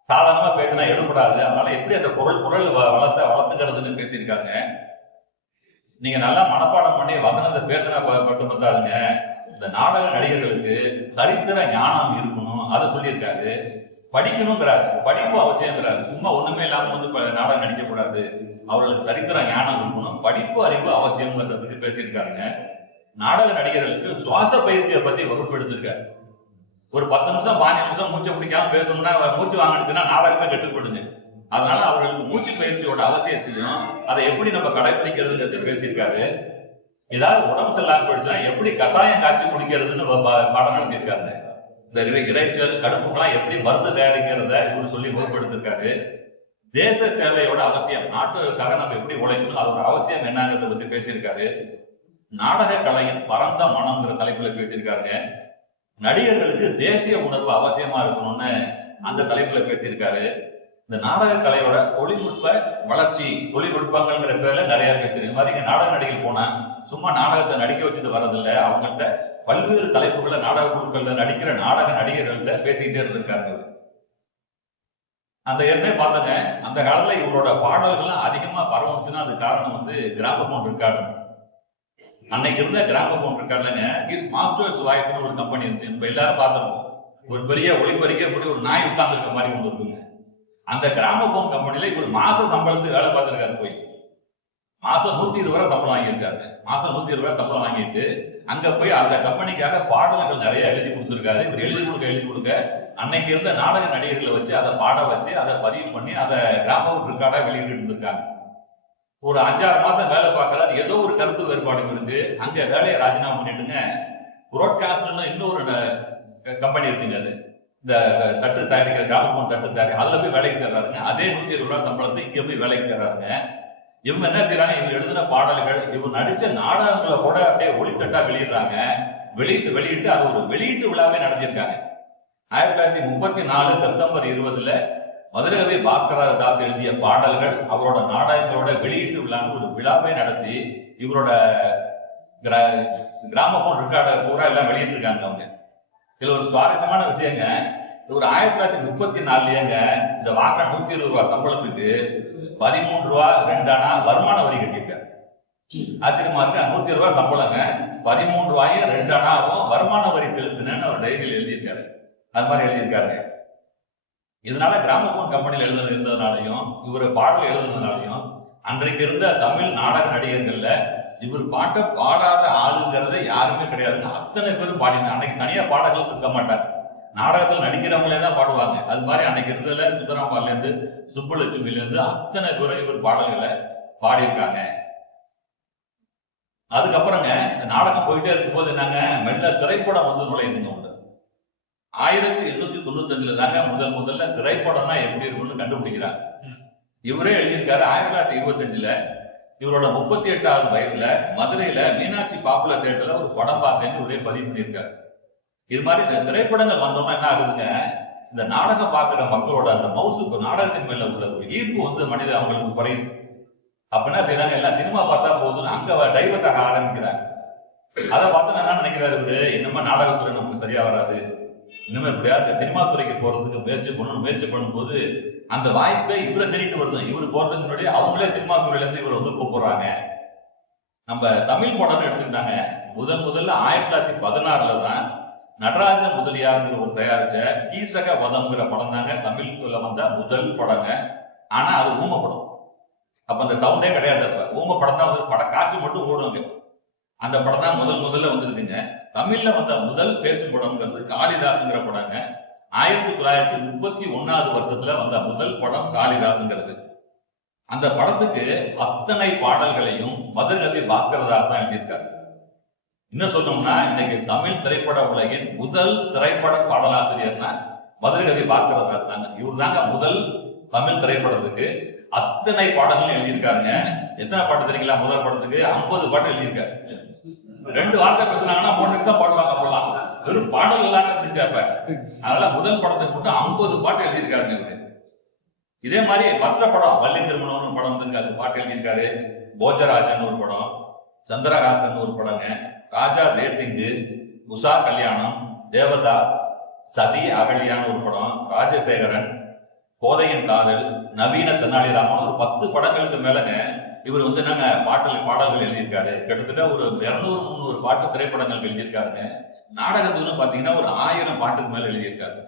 சாதாரணமா பேசினா எடுபடாது, அதனால எப்படி அந்த குரல் வளர்த்துக்கிறதுன்னு பேசியிருக்காங்க. நீங்க நல்லா மனப்பாடம் பண்ணி வசனத்தை பேசினா மட்டும் பத்தாதுங்க, இந்த நாடக நடிகர்களுக்கு சரித்திர ஞானம் இருக்கணும், அதை சொல்லியிருக்காரு. படிக்கணுங்கிறாரு, படிப்பு அவசியங்கிறாரு. சும்மா ஒண்ணுமே இல்லாம வந்து நாடகம் நடிக்க கூடாது, அவர்களுக்கு சரித்திர ஞானம் இருக்கணும், படிப்பு அறிவு அவசியம்ங்கிறதுக்கு பேசியிருக்காருங்க. நாடக நடிகர்களுக்கு சுவாச பயிற்சியை பத்தி வகுப்பு எடுத்திருக்காரு. ஒரு 10 நிமிஷம் 15 நிமிஷம் மூச்சை பிடிக்காம பேசணும்னா மூச்சு வாங்கினா நாடகமே கட்டுப்படுங்க. அதனால அவர்களுக்கு மூச்சு பயிற்சியோட அவசியத்தையும் அதை எப்படி நம்ம கடைபிடிக்கிறதுங்கிறது பேசியிருக்காரு. ஏதாவது உடம்பு சரியில்லாம போயிடுச்சுன்னா எப்படி கசாயம் காய்ச்சி குடிக்கிறதுன்னு பாடம் நடத்தியிருக்காரு. இந்த இறைச்சல் கடுப்புக்கெல்லாம் எப்படி மருந்து தயாரிக்கிறத இவர் சொல்லி வகுப்படுத்திருக்காரு. தேச சேவையோட அவசியம், நாட்டுக்காக நம்ம எப்படி உழைக்கணும் அதோட அவசியம் என்னங்கிறத பத்தி பேசியிருக்காரு. நாடக கலையின் பரந்த மனம்ங்கிற தலைப்புல பேசியிருக்காருங்க. நடிகர்களுக்கு தேசிய உணர்வு அவசியமா இருக்கணும்னு அந்த தலைப்புல பேசியிருக்காரு. இந்த நாடக கலையோட தொழில்நுட்ப வளர்ச்சி, தொழில்நுட்பங்கள்ங்கிற பேர்ல நிறைய பேசுறீங்க மாதிரி நாடக நடிகர் போனா சும்மா நாடகத்தை நடிக்க வச்சுட்டு வர்றதில்ல, அவங்கள்ட்ட பல்வேறு தலைப்புகளை நாடக குழுக்கள்ல நடிக்கிற நாடக நடிகர்கள்ட்ட பேசிக்கிட்டே இருந்திருக்காங்க. அந்த ஏற்கனவே பார்த்தங்க, அந்த காலத்துல இவரோட பாடல்கள்லாம் அதிகமா பரவுச்சுன்னா அது காரணம் வந்து கிராமபோன் ரெக்கார்டு. அன்னைக்கு இருந்த கிராமபோன் ரெக்கார்டுலங்க இஸ் மாஸ்டர்ஸ் வாய்ஸ்னு ஒரு கம்பெனி இருக்கு. இப்ப எல்லாரும் பார்த்திருப்போம், ஒரு பெரிய ஒளிபரிக்க கூடிய ஒரு நாய் உட்கார்ந்து இருக்க மாதிரி ஒன்று இருக்குங்க. அந்த கிராமபோன் கம்பெனில இவர் மாச சம்பளத்துக்கு வேலை பார்த்திருக்காரு. போய் மாசம் 120 ரூபாய் சம்பளம் வாங்கியிருக்காரு. மாசம் 120 ரூபாய் சம்பளம் வாங்கிட்டு அங்க போய் அந்த கம்பெனிக்காக பாடல்கள் நிறைய எழுதி கொடுத்திருக்காரு. இவர் எழுதி கொடுக்க அன்னைக்கு இருந்த நாடக நடிகர்களை வச்சு அதை பாட வச்சு அதை பதிவு பண்ணி அதை கிராமபோன் ரெக்கார்டா வெளியிட்டு இருந்திருக்காங்க. ஒரு 5-6 மாசம் வேலை பார்க்கறாரு, ஏதோ ஒரு கருத்து வேறுபாடு இருக்கு, அங்க வேலையை ராஜினாமா பண்ணிட்டுங்க புரோட்காஸ்ட்னு இன்னொரு கம்பெனி இருக்குங்க, அது இந்த தட்டு தயாரிக்கிற கிராமபோன் தட்டு தயாரி, அதுல போய் வேலைக்கு சேர்றாருங்க. அதே 120 ரூபாய் சம்பளத்தை இங்க போய் வேலைக்கு சேர்றாருங்க. இவங்க என்ன செய்யறாங்க, இவங்க எழுதின பாடல்கள் இவர் நடிச்ச நாடகங்களை கூட அப்படியே ஒளித்தட்டா வெளியிடுறாங்க. வெளியிட்டு அது ஒரு வெளியீட்டு விழாவே நடத்தியிருக்காங்க. 1934 செப்டம்பர் 20 மதுரகவி பாஸ்கர தாஸ் எழுதிய பாடல்கள் அவரோட நாடகங்களோட வெளியீட்டு விழான்னு ஒரு விழாவே நடத்தி இவரோட கிராமபோன் ரெக்கார்டை பூரா எல்லாம் வெளியிட்டு இருக்காங்க. அவங்க இதுல ஒரு சுவாரஸ்யமான விஷயங்க, ஒரு 1934லயேங்க இந்த வாங்கின 120 ரூபாய் சம்பளத்துக்கு 13 ரூபா 2 அணா வருமான வரி கட்டியிருக்காரு. ஆச்சரியமா இருக்கு. 120 ரூபாய் சம்பளங்க, 13 ரூபாயும் 2 அணாவும் வருமான வரி செலுத்தினேன்னு அவர் டைரியில் எழுதியிருக்காரு. அது மாதிரி எழுதியிருக்காரு. இதனால கிராமபோன் கம்பெனியில் இருந்ததுனாலையும் இவர் பாடல் எழுதுனதுனாலையும் அன்றைக்கு இருந்த தமிழ் நாடக நடிகர்கள்ல இவர் பாட்டை பாடாத ஆளுங்கிறத யாருமே கிடையாதுங்க. அத்தனை பேரும் பாடிங்க. அன்னைக்கு தனியா பாடல்கள் இருக்க மாட்டாங்க, நாடகத்தில் நடிக்கிறவங்களே தான் பாடுவாங்க. அது மாதிரி அன்னைக்கு இருந்ததுல சுந்தராம்பாள்ல இருந்து சுப்புலட்சுமியில இருந்து அத்தனை பேரும் இவர் பாடல்களை பாடியிருக்காங்க. அதுக்கப்புறங்க இந்த நாடகம் போயிட்டே இருக்கும் போது என்னங்க, மெல்ல திரைப்படம் வந்து நுழையுதுங்க உண்டு. 1895 தாங்க முதல்ல திரைப்படம்னா எப்படி இருக்கும்னு கண்டுபிடிக்கிறாங்க. இவரே எழுதியிருக்காரு. 1925 இவரோட 38வது வயசுல மதுரையில மீனாட்சி பாப்புலர் தியேட்டர்ல ஒரு படம் பார்த்தேன்னு ஒரே பதிவு பண்ணியிருக்காரு. இது மாதிரி இந்த திரைப்படங்கள் வந்தோம்னா என்ன ஆகுதுங்க, இந்த நாடகம் பார்க்கிற மக்களோட அந்த மவுசு நாடகத்தின் மேல உள்ள ஒரு ஈர்ப்பு வந்து மனித அவங்களுக்கு குறையுது. அப்ப என்ன செய்யறாங்க, எல்லாம் சினிமா பார்த்தா போதுன்னு அங்க டைவர்ட் ஆக ஆரம்பிக்கிறாங்க. அதை பார்த்து என்ன நினைக்கிறாரு இவரு, என்னமா நாடகத்துறை நமக்கு சரியா வராது, இனிமே எப்படியாவது சினிமா துறைக்கு போறதுக்கு முயற்சி பண்ணும்போது அந்த வாய்ப்பை இவரை தேடிட்டு வருது. இவரு போறதுக்கு முன்னாடி அவங்களே சினிமா துறையில இருந்து இவர் வந்து கூப்பிடுறாங்க. நம்ம தமிழ் படம் எடுத்துக்கிட்டாங்க. முதல்ல 1916 தான் நடராஜ முதலியார் ஒரு தயாரிச்ச கீசக வதம்ங்கிற படம் தாங்க தமிழ்ல வந்த முதல் படங்க. ஆனா அது ஊம படம். அப்ப அந்த சவுண்டே கிடையாது. அப்ப ஊம படம் தான் வந்து படம் காட்சி மட்டும் ஓடுவாங்க. அந்த படம் தான் முதல்ல வந்திருக்குங்க. தமிழ்ல வந்த முதல் பேசும் படம்ங்கிறது காளிதாசுங்கிற படங்க. 1931 வருஷத்துல வந்த முதல் படம் காளிதாசுங்கிறது. அந்த படத்துக்கு அத்தனை பாடல்களையும் மதுரகவி பாஸ்கரதாஸ் தான் எழுதியிருக்காரு. இன்னும் சொல்லணும்னா இன்னைக்கு தமிழ் திரைப்பட உலகின் முதல் திரைப்பட பாடலாசிரியர்னா மதுரகவி பாஸ்கரதாஸ் தாங்க. இவர் தாங்க முதல் தமிழ் திரைப்படத்துக்கு அத்தனை பாடல்களும் எழுதியிருக்காருங்க. எத்தனை பாட்டு தெரியுங்களா? முதல் படத்துக்கு 50 பாட்டு எழுதியிருக்காரு. 2 வார்த்தை பேசினாங்கன்னா 3 நிமிஷம் பாடுவாங்க. போடலாம் வெறும் பாடல் இல்லாம இருந்துச்சு அப்ப. அதனால முதல் படத்துக்கு மட்டும் 50 பாட்டு எழுதியிருக்காருங்க இவரு. இதே மாதிரி மற்ற படம் வள்ளி திருமணம்னு படம் வந்து அது பாட்டு எழுதியிருக்காரு. போஜராஜன் ஒரு படம், சந்திரஹாசன் ஒரு படங்க, ராஜா தேசிங்கு, உஷா கல்யாணம், தேவதாஸ், சதி அகலியான்னு ஒரு படம், ராஜசேகரன், கோதையின் காதல், நவீன தென்னாலிராமன், ஒரு 10 படங்களுக்கு மேலங்க இவர் வந்து என்னங்க பாடல்கள் எழுதியிருக்காரு. கிட்டத்தட்ட ஒரு 200-300 பாட்டு திரைப்படங்கள் எழுதியிருக்காருங்க. நாடகத்துன்னு பாத்தீங்கன்னா ஒரு 1000 பாட்டுக்கு மேல எழுதியிருக்காரு.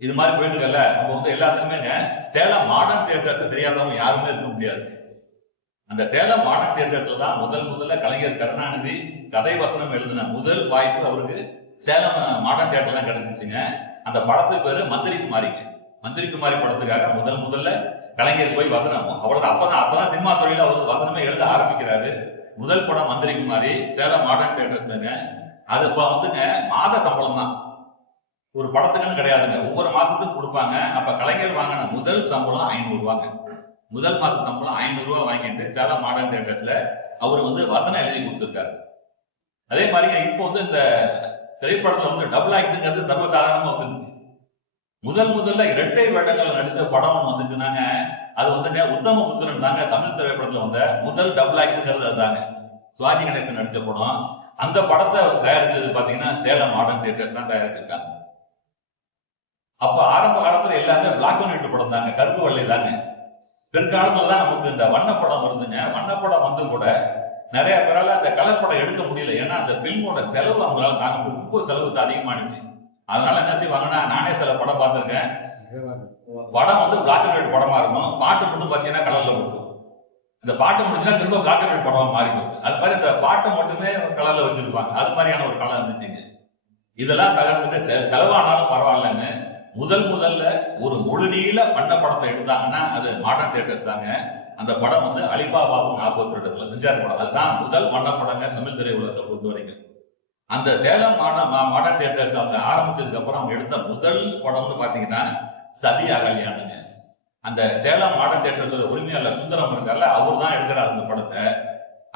இது மாதிரி போயிட்டு இருக்கல. நம்ம வந்து எல்லாத்துக்குமேங்க சேலம் மாடர்ன் தியேட்டர்ஸ் தெரியாதவங்க யாருமே இருக்க முடியாது. அந்த சேலம் மாடர்ன் தியேட்டர்ஸ்ல தான் முதல்ல கலைஞர் கருணாநிதி கதை வசனம் எழுதின முதல் வாய்ப்பு அவருக்கு சேலம் மாடர்ன் தியேட்டர் தான் கிடைச்சிச்சுங்க. அந்த படத்துக்கு பேரு மந்திரி குமாரி படத்துக்காக முதல்ல கலைஞர் போய் வசனம் அவ்வளவுதான். அப்பதான் சினிமா துறையில அவருக்கு வசனமே எழுத ஆரம்பிக்கிறாரு. முதல் படம் மந்திரி குமாரி, சேலம் மாடர்ன் தியேட்டர்ஸ்லங்க. அது இப்ப வந்துங்க மாத சம்பளம் தான், ஒரு படத்துக்குன்னு கிடையாதுங்க. ஒவ்வொரு மாசத்துக்கும் கொடுப்பாங்க. அப்ப கலைஞர் வாங்கின முதல் சம்பளம் 500 ரூபாங்க. முதல் மாச சம்பளம் 500 ரூபாய் வாங்கிட்டு சேலம் மாடர்ன் தியேட்டர்ஸ்ல அவரு வந்து வசனம் எழுதி கொடுத்திருக்காரு. அதே மாதிரி இப்போ வந்து இந்த திரைப்படத்துல வந்து டபுள் ஆக்டிங்கிறது சர்வசாதாரணமா வந்துருச்சு. முதல்ல இரட்டை வேடங்கள் நடித்த படம் வந்துட்டுனாங்க. அது வந்துங்க உத்தமபுத்திரன் தாங்க தமிழ் திரைப்படத்துல வந்த முதல் டபுள் ஆக்டிங்கிறது அதுதாங்க. சிவாஜி கணேசன் நடிச்ச படம். அந்த படத்தை தயாரிச்சது பாத்தீங்கன்னா சேலம் மாடர்ன் தியேட்டர்ஸ் தான் தயாரிச்சிருக்காங்க. அப்ப ஆரம்ப காலத்துல எல்லாமே பிளாக் அண்ட் ஒயிட் படம் தாங்க, கருப்பு வெள்ளை தாங்க. பிற்காலத்துலதான் நமக்கு இந்த வண்ணப்படம் வருதுங்க. வண்ணப்படம் வந்து கூட நிறைய பேரால அந்த கலர் படம் எடுக்க முடியல. ஏன்னா அந்த பிலிமோட செலவு அவங்களால தாங்க ரொம்ப செலவு அதிகமானுச்சு. அதனால என்ன செய்வாங்கன்னா, நானே சில படம் பார்த்திருக்கேன். படம் வந்து பிளாக் அண்ட் ஒயிட் படமா இருக்கும், பாட்டு மட்டும் பாத்தீங்கன்னா கலர்ல இருக்கும். இந்த பாட்டு முடிச்சுன்னா திரும்ப பிளாக் அண்ட் ஒயிட் படமா மாறி போகும். அது மாதிரி இந்த பாட்டை மட்டுமே கலர்ல வச்சிருப்பாங்க. அது மாதிரியான ஒரு கலர் இருந்துச்சுங்க. இதெல்லாம் தகர்த்துட்டு செலவானாலும் பரவாயில்லன்னு முதல்ல ஒரு முழு நீள வண்ண படத்தை எடுத்தாங்கன்னா அது மாடர்ன் தியேட்டர்ஸ் தாங்க. அந்த படம் வந்து அலிபாபாவும் 42 செஞ்சார் படம். அதுதான் முதல் வண்ண படங்க தமிழ் திரையுலகத்தை பொறுத்த வரைக்கும். அந்த சேலம் மாடர்ன் தியேட்டர்ஸ் அவங்க ஆரம்பிச்சதுக்கு அப்புறம் அவங்க எடுத்த முதல் படம்னு பாத்தீங்கன்னா சதி அகல்யானுங்க. அந்த சேலம் மாடர்ன் தியேட்டர்ஸ் உரிமையாளர் சுந்தரம் இருக்கார்ல, அவர் தான் எடுக்கிறார் அந்த படத்தை.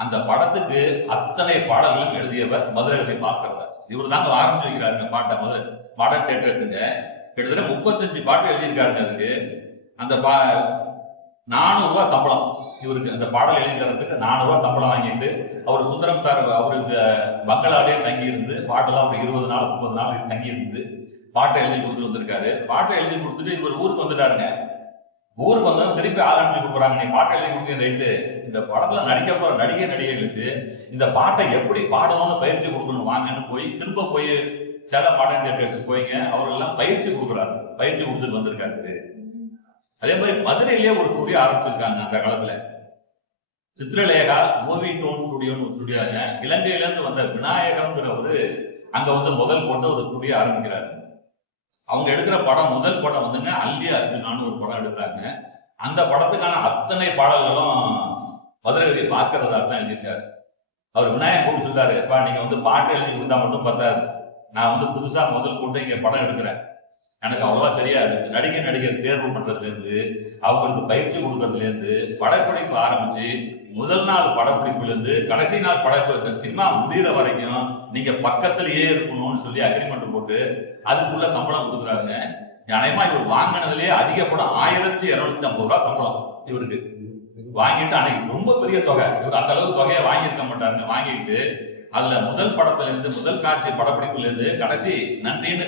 அந்த படத்துக்கு அத்தனை பாடல்களும் எழுதியவர் மதுரகவி பாஸ்கரதாஸ். இவர் தாங்க ஆரம்பிச்சு வைக்கிறாருங்க பாட்டை. மாடர்ன் தியேட்டர்ஸுங்க கிட்டத்தட்ட 35 பாட்டு எழுதியிருக்காருங்க. அதுக்கு அந்த 400 ரூபாய் சம்பளம் இவருக்கு. அந்த பாடல் எழுதி தரத்துக்கு 400 ரூபாய் சம்பளம் வாங்கிட்டு அவர் சுந்தரம் சார் அவருக்கு பங்களாலே தங்கி இருந்து பாட்டெல்லாம் ஒரு 20 நாள் 30 நாள் தங்கி இருந்து பாட்டை எழுதி கொடுத்துட்டு வந்திருக்காரு. பாட்டை எழுதி கொடுத்துட்டு இவர் ஊருக்கு வந்துட்டாருங்க. ஊருக்கு வந்தா திருப்பி ஆரம்பிச்சு கொடுக்குறாங்க, நீ பாட்டை எழுதி கொடுத்தீங்க ரைட்டு, இந்த படத்துல நடிக்க போற நடிகர்களுக்கு இந்த பாட்டை எப்படி பாடணும்னு பயிற்சி கொடுக்கணும் வாங்கன்னு போய் திரும்ப போய் சில பாடம் தேட்டர்ஸ் போய்ங்க அவர் எல்லாம் பயிற்சி கொடுக்குறாரு, பயிற்சி கொடுத்துட்டு வந்திருக்காரு. அதே மாதிரி மதுரையிலேயே ஒரு ஸ்டுடியோ ஆரம்பிச்சிருக்காங்க அந்த காலத்துல, சித்ரலேகா மூவி டோன் ஸ்டுடியோன்னு ஒரு ஸ்டுடியோங்க. இலங்கையில இருந்து வந்த விநாயகம்ங்கிறவரு அங்க வந்து முதல் போட்டு ஒரு ஸ்டுடியோ ஆரம்பிக்கிறாரு. அவங்க எடுக்கிற படம் முதல் படம் வந்துங்க அல்லி அர்ஜுனான்னு ஒரு படம் எடுக்கிறாங்க. அந்த படத்துக்கான அத்தனை பாடல்களும் மதுரை பாஸ்கரதாஸ் தான் எழுதியிருக்காரு. அவர் விநாயகர் கூப்பிட்டு சொல்றாரு, நீங்க வந்து பாட்டு எழுதி கொடுத்தா மட்டும் பார்த்தாரு, நான் வந்து புதுசா முதல் போட்டு இங்க படம் எடுக்கிறேன், எனக்கு அவ்வளவா தெரியாது, நடிகர் தேர்வு பண்றதுல இருந்து அவங்களுக்கு பயிற்சி கொடுக்கறதுல இருந்து படப்பிடிப்பு ஆரம்பிச்சு முதல் நாள் படப்பிடிப்புல இருந்து கடைசி நாள் படப்பிடிப்பு சினிமா முடிகிற வரைக்கும் நீங்க பக்கத்திலேயே இருக்கணும்னு சொல்லி அக்ரிமெண்ட் போட்டு அதுக்குள்ள சம்பளம் கொடுக்குறாங்க. நியாயமா இவர் வாங்கினதுலயே அதிக படம் 1250 ரூபாய் சம்பளம் இவருக்கு வாங்கிட்டு, அன்னைக்கு ரொம்ப பெரிய தொகை, இவர் அந்த அளவுக்கு தொகையை வாங்கியிருக்க மாட்டாருங்க. வாங்கிட்டு அதுல முதல் படத்துல இருந்து முதல் காட்சி படப்பிடிப்புல இருந்து கடைசி நன்றின்னு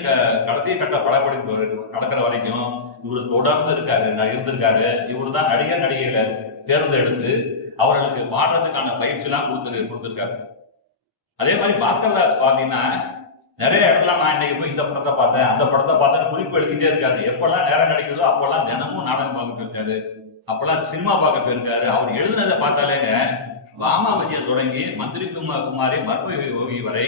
கடைசி கட்ட படப்பிடிப்பு நடக்கிற வரைக்கும் இவரு தொடர்ந்து இருந்திருக்காரு. இவரு தான் நடிகைகளை தேர்ந்தெடுத்து அவர்களுக்கு பாடுறதுக்கான பயிற்சி எல்லாம் கொடுத்திருக்காரு. அதே மாதிரி பாஸ்கரதாஸ் பாத்தீங்கன்னா நிறைய இடத்துல நான் இன்னைக்கு போய் இந்த படத்தை பார்த்தேன் அந்த படத்தை பார்த்தேன் குறிப்பு எழுதிட்டே இருக்காரு. எப்பெல்லாம் நேரம் கிடைக்குதோ அப்பெல்லாம் தினமும் நாடகம் பார்க்க போயிருக்காரு, அப்பெல்லாம் சினிமா பார்க்க போயிருக்காரு. அவர் எழுதினதை பார்த்தாலேங்க வாமாவதியை தொடங்கி மந்திரி குமாரி மர்ம யோகி வரை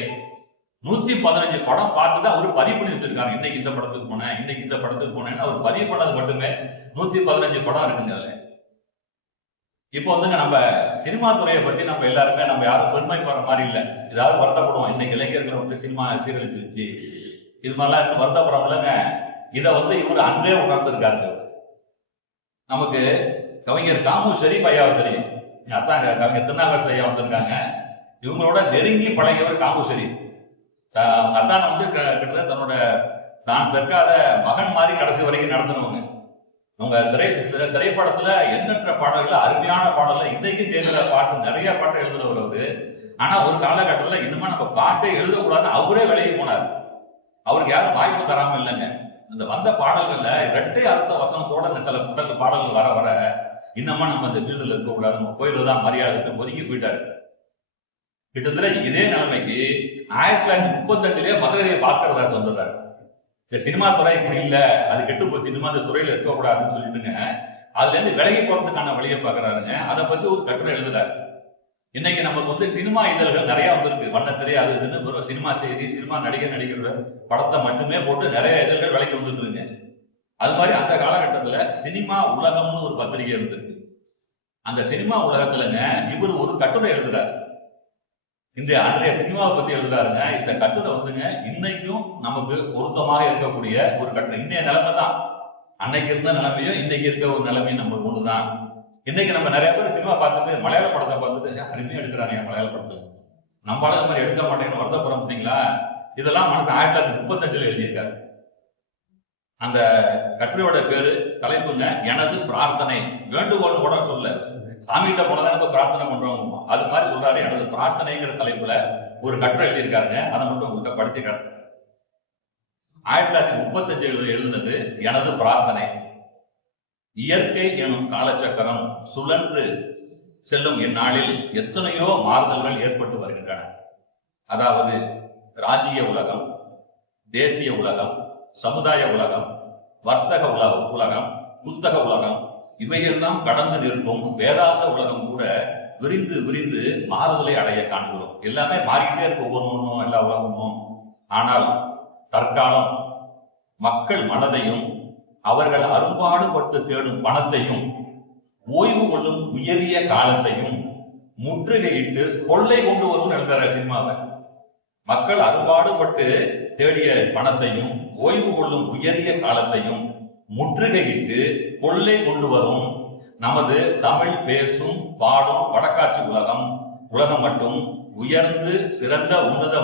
115 படம் பார்த்துதான் அவரு பதிவு பண்ணி வச்சிருக்காரு. இன்னைக்கு இந்த படத்துக்கு போனேன், இன்னைக்கு இந்த படத்துக்கு போனேன்னு அவர் பதிவு பண்ணது மட்டுமே 115 படம் இருக்குங்க அதுல. இப்போ வந்துங்க நம்ம சினிமா துறையை பத்தி நம்ம எல்லாருமே நம்ம யாரும் பெருமைப்படுற மாதிரி இல்லை, ஏதாவது வருத்தப்படுவோம், இன்னைக்கு இளைஞர்கள் வந்து சினிமா சீரழிச்சிருச்சு இது மாதிரிலாம் வருத்தப்படுறவங்க. இதை வந்து இவர் அன்றே உணர்ந்திருக்காரு. நமக்கு கவிஞர் காமு ஷெரீப் ஐயா தெரியும், அதான் கவிஞர் திருநாகரசு ஐயா வந்திருக்காங்க. இவங்களோட நெருங்கி பழகியவர் காமு ஷெரீப். அதான் வந்து கிட்டத்தட்ட தன்னோட நான் பெற்காத மகன் மாதிரி கடைசி வரைக்கும் நடத்தினவங்க. உங்க திரைப்படத்துல எண்ணற்ற பாடல்கள், அருமையான பாடல்கள், இன்னைக்கு கேட்கிற பாட்டு நிறைய பாட்டு எழுதுறவர் அவரு. ஆனா ஒரு காலகட்டத்துல இன்னுமா நம்ம பாட்டை எழுதக்கூடாதுன்னு அவரே விலகி போனார். அவருக்கு யாரும் வாய்ப்பு தராம இல்லைங்க. இந்த வந்த பாடல்கள்ல இரட்டை அர்த்த வசனத்தோட சில பாடல்கள் வர வர இன்னமா நம்ம இந்த ஃபீல்டுல இருக்கக்கூடாது, நம்ம போயிடுறதா மரியாதை ஒதுங்கி போயிட்டாரு. கிட்டத்தட்ட இதே நிலைமைக்கு 1935 மதுரை பாஸ்கரதாஸ் வந்துடுறாரு. இந்த சினிமா துறை இப்படி இல்ல, அது கெட்டு போச்சு, இனிமே அந்த துறையில இருக்கக்கூடாதுன்னு சொல்லிட்டுங்க அதுல இருந்து விலகி போறதுக்கான வழியை பாக்குறாருங்க. அதை பத்தி ஒரு கட்டுரை எழுதுறாரு. இன்னைக்கு நமக்கு வந்து சினிமா இதழ்கள் நிறைய வந்திருக்கு, வண்ணத்திரை அது இதுன்னு சினிமா செய்தி, சினிமா நடிகர் படத்தை மட்டுமே போட்டு நிறைய இதழ்கள் விலைக்கு வந்துருக்குங்க. அது மாதிரி அந்த காலகட்டத்துல சினிமா உலகம்னு ஒரு பத்திரிகை இருந்திருக்கு. அந்த சினிமா உலகத்துலங்க இவர் ஒரு கட்டுரை எழுதுறாரு. இன்றைய அன்றைய சினிமாவை பத்தி எழுதுறாருங்க. இந்த கட்டுரை வந்துங்க இன்னைக்கும் நமக்கு பொருத்தமாக இருக்கக்கூடிய ஒரு கட்டுரை. இன்னைய நிலைமை தான், அன்னைக்கு இருந்த நிலைமையும் இன்னைக்கு இருக்க ஒரு நிலைமையும் நம்ம ஒண்ணுதான். இன்னைக்கு நம்ம நிறைய பேர் சினிமா பார்த்துட்டு மலையாள படத்தை பார்த்துட்டு அருமையா எடுக்கிறாங்க மலையாள படத்தை, நம்மளால இந்த மாதிரி எடுக்க மாட்டேங்கன்னு வருத்தப்படுறோம் பார்த்தீங்களா. இதெல்லாம் மனசு 1935 எழுதியிருக்காரு. அந்த கட்டுரையோட பேரு தலைப்புங்க எனது பிரார்த்தனை. வேண்டுகோள் கூட சொல்ல, சாமிகிட்ட போனதான் பிரார்த்தனை பண்றோம் அது மாதிரி சொல்றாரு. எனது பிரார்த்தனைங்கிற தலைப்புல ஒரு கட்டுரை எழுதியிருக்காருங்க. அதை மட்டும் உங்கள்கிட்ட படிச்சு காட்டுறேன். 1935 எழுதினது எனது பிரார்த்தனை. இயற்கை எனும் காலச்சக்கரம் சுழன்று செல்லும் இந்நாளில் எத்தனையோ மாறுதல்கள் ஏற்பட்டு வருகின்றன. அதாவது ராஜ்ய உலகம், தேசிய உலகம், சமுதாய உலகம், வர்த்தக உலகம், புத்தக உலகம், இவையெல்லாம் கடந்து நிற்கும் வேதாந்த உலகம் கூட விரிந்து விரிந்து மாறுதலை அடைய காண்கிறோம். எல்லாமே மாறிக்கிட்டே இருக்கு, ஒவ்வொன்றும் எல்லா உலகமும். ஆனால் தற்காலம் மக்கள் மனதையும் அவர்கள் அரும்பாடுபட்டு தேடும் பணத்தையும் ஓய்வு கொள்ளும் உயரிய காலத்தையும் முற்றுகையிட்டு கொள்ளை கொண்டு வரும் எழுதுற சினிமாவை. மக்கள் அரும்பாடுபட்டு தேடிய பணத்தையும் ஓய்வு கொள்ளும் உயரிய காலத்தையும் முற்றுகையிட்டு கொள்ளை கொண்டு வரும் நமது தமிழ் பேசும் பாடும் வடக்காட்சி உலகம் மட்டும் உயர்ந்து சிறந்த உன்னத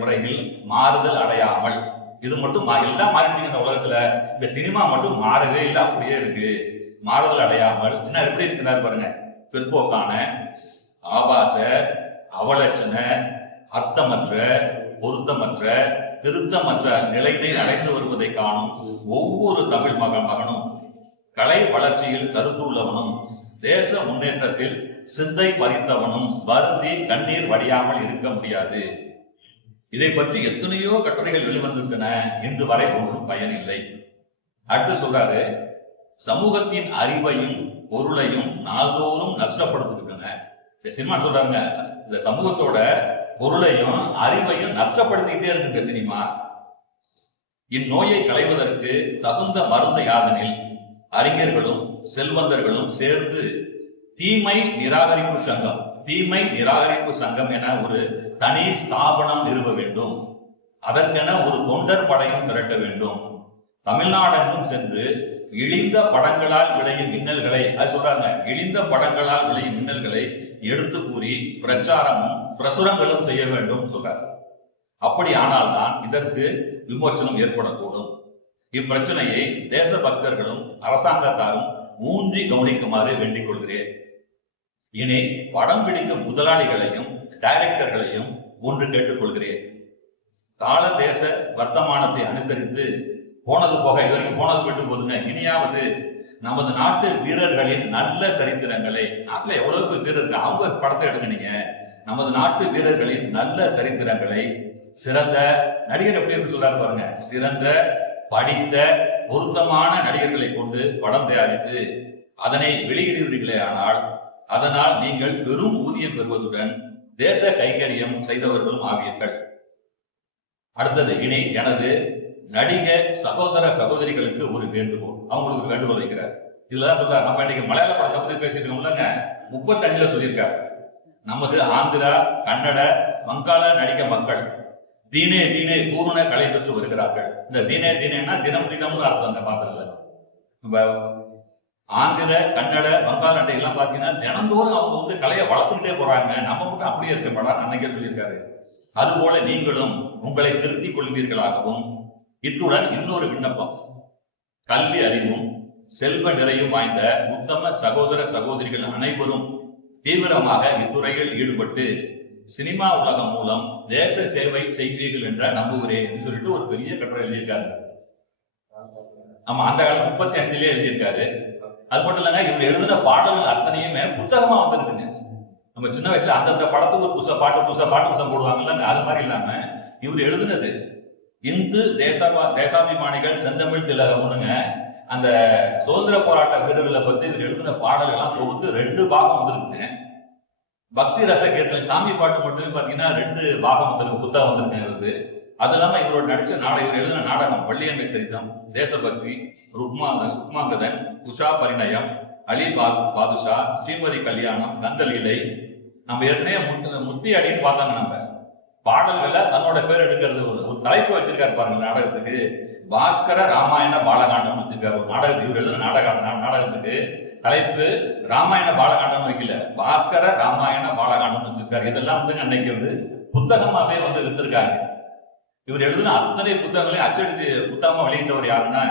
முறையில் மாறுதல் அடையாமல், இது மட்டும் எல்லாம் மாறிட்டு இந்த உலகத்துல, இந்த சினிமா மட்டும் மாறவே இல்லை, அப்படியே இருக்கு. மாறுதல் அடையாமல் என்ன எப்படி இருக்கிறாரு பாருங்க. பிற்போக்கான, ஆபாச, அவலட்சண, அர்த்தமற்ற, பொருத்தமற்ற, திருத்தமற்ற நிலையை அடைந்து வருவதை காணும் ஒவ்வொரு தமிழ் மகனும் கலை வளர்ச்சியில் கருத்துள்ளவனும் தேச முன்னேற்றத்தில் சிந்தை பதித்தவனும் வருந்தி கண்ணீர் வடியாமல் இருக்க முடியாது. இதை பற்றி எத்தனையோ கட்டுரைகள் வெளிவந்திருக்கின்றன, இன்று வரை ஒன்றும் பயனில்லை. அடுத்து சொல்றாரு, சமூகத்தின் அறிவையும் பொருளையும் நாள்தோறும் நஷ்டப்படுத்துகின்றன. இந்த சினிமா சொல்றாங்க, இந்த சமூகத்தோட பொருளையும் அறிவையும் நஷ்டப்படுத்திக்கிட்டே இருக்கு சினிமா. இந்நோயை களைவதற்கு தகுந்த மருந்து யாதெனில் அறிஞர்களும் செல்வந்தர்களும் சேர்ந்து தீமை நிராகரிப்பு சங்கம் என ஒரு தனி ஸ்தாபனம் நிறுவ வேண்டும். அதற்கென ஒரு தொண்டர் படையும் திரட்ட வேண்டும். தமிழ்நாடெங்கும் சென்று இழிந்த படங்களால் விளையும் மின்னல்களை, அது சொல்றாங்க, இழிந்த படங்களால் விளையும் மின்னல்களை எடுத்து கூறி பிரச்சாரமும் பிரசுரங்களும் செய்ய வேண்டும் சொல்றார். அப்படி ஆனால்தான் இதற்கு விமோச்சனம் ஏற்படக்கூடும். இப்பிரச்சனையை தேச பக்தர்களும் அரசாங்கத்தாரும் ஊன்றி கவனிக்குமாறு வேண்டிக் கொள்கிறேன். இனி படம் பிடிக்கும் முதலாளிகளையும் டைரக்டர்களையும் ஒன்று கேட்டுக்கொள்கிறேன். கால தேச வர்த்தமானத்தை அனுசரித்து போனது போக இதுவரைக்கும் போனது போயிட்டு போதுங்க, இனியாவது நமது நாட்டு வீரர்களின் நல்ல சரித்திரங்களை, நாட்டுல எவ்வளவு வீரர் இருக்கு, அவங்க படத்தை எடுங்க. நீங்க நமது நாட்டு வீரர்களின் நல்ல சரித்திரங்களை சிறந்த நடிகர் எப்படி சொல்றாரு பாருங்க, சிறந்த படித்த பொருத்தமான நடிகர்களை கொண்டு படம் தயாரித்து அதனை வெளியிடுவீர்களே ஆனால் அதனால் நீங்கள் பெரும் ஊதியம் பெறுவதுடன் தேச கைங்கரியம் செய்தவர்களும் ஆவீர்கள். அடுத்தது, இனி எனது நடிக சகோதர சகோதரிகளுக்கு ஒரு வேண்டுகோள். அவங்களுக்கு ஒரு வேண்டுகோள் வைக்கிறார். இதுலதான் சொல்றாரு, நம்ம இன்னைக்கு மலையாள படத்தை பத்தி பேசிருக்கோம்லங்க, 35ல சொல்லியிருக்காரு. நமது ஆந்திரா, கன்னட, வங்காள நடிக மக்கள் தீனே தீனே பூரண கலை பெற்று வருகிறார்கள். இந்த தீனே தீனேன்னா தினம் தினம்னு அர்த்தம். அந்த பாத்திரத்துல ஆந்திர, கன்னட, வங்காள நடிகெல்லாம் பாத்தீங்கன்னா தினந்தோறும் அவங்க வந்து கலையை வளர்த்துக்கிட்டே போறாங்க. நம்ம மட்டும் அப்படியே இருக்க மாட்டாங்க, அன்னைக்கே சொல்லியிருக்காரு. அதுபோல நீங்களும் உங்களை திருத்திக் கொள்வீர்களாகவும், இத்துடன் இன்னொரு விண்ணப்பம், கல்வி அறிவும் செல்வ நிறையும் வாய்ந்த உத்தம சகோதர சகோதரிகள் அனைவரும் தீவிரமாக இத்துறையில் ஈடுபட்டு சினிமா உலகம் மூலம் தேச சேவை செய்வீர்கள் என்ற நம்புகிறேன் சொல்லிட்டு ஒரு பெரிய கட்டுரை எழுதியிருக்காரு. ஆமா, அந்த காலம் 35லே எழுதியிருக்காரு. அது மட்டும் இல்லைங்க, இவர் எழுதின பாடல்கள் அத்தனையுமே புத்தகமா வந்துருக்குங்க. நம்ம சின்ன வயசுல அந்தந்த படத்துக்கு ஒரு புதுசா பாட்டு புதுசம் போடுவாங்கல்ல, அது மாதிரி இல்லாம இவர் எழுதுனது இந்து தேசாபிமானிகள் செந்தமிழ் திலகம்னுங்க, அந்த சுதந்திர போராட்ட வீரர்களை பத்தி இவர் எழுதின பாடல்கள் எல்லாம் தொகுத்து 2 பாகம் வந்திருக்குங்க. பக்தி ரச கேட்டல் சாமி பாட்டு மட்டும் பாத்தீங்கன்னா 2 பாகம் வந்திருக்கு, புத்தகம் வந்திருக்கு. அது இல்லாம இவரோட நடிச்ச நாடகம், இவர் எழுதின நாடகம் வள்ளியம்மை சரிதம், தேசபக்தி, ருக்மாங்கதன், உஷா பரிணயம், அலி பாதுஷா, ஸ்ரீமதி கல்யாணம், கந்தலீலை, நம்ம ஏற்கனவே முத்தி அடின்னு பார்த்தாங்க. நம்ம பாடல்களை தன்னோட பேர் எடுக்கிறது ஒரு தலைப்பு வச்சிருக்காரு பாருங்க நாடகத்துக்கு. பாஸ்கர ராமாயண பாலகாண்டம் வச்சிருக்காரு ஒரு நாடகத்துக்கு. இவர் எழுதின நாடகத்துக்கு தலைப்பு ராமாயண பாலகாண்டம் வைக்கல, பாஸ்கர ராமாயண பாலகாண்டம் வச்சிருக்காரு. இதெல்லாம் வந்து அன்னைக்கு வந்து புத்தகமாவே வந்து வித்திருக்காங்க. இவர் எழுதின அத்தனை புத்தகங்களையும் அச்சடித்து புத்தகமா வெளியிட்டவர் யாருன்னா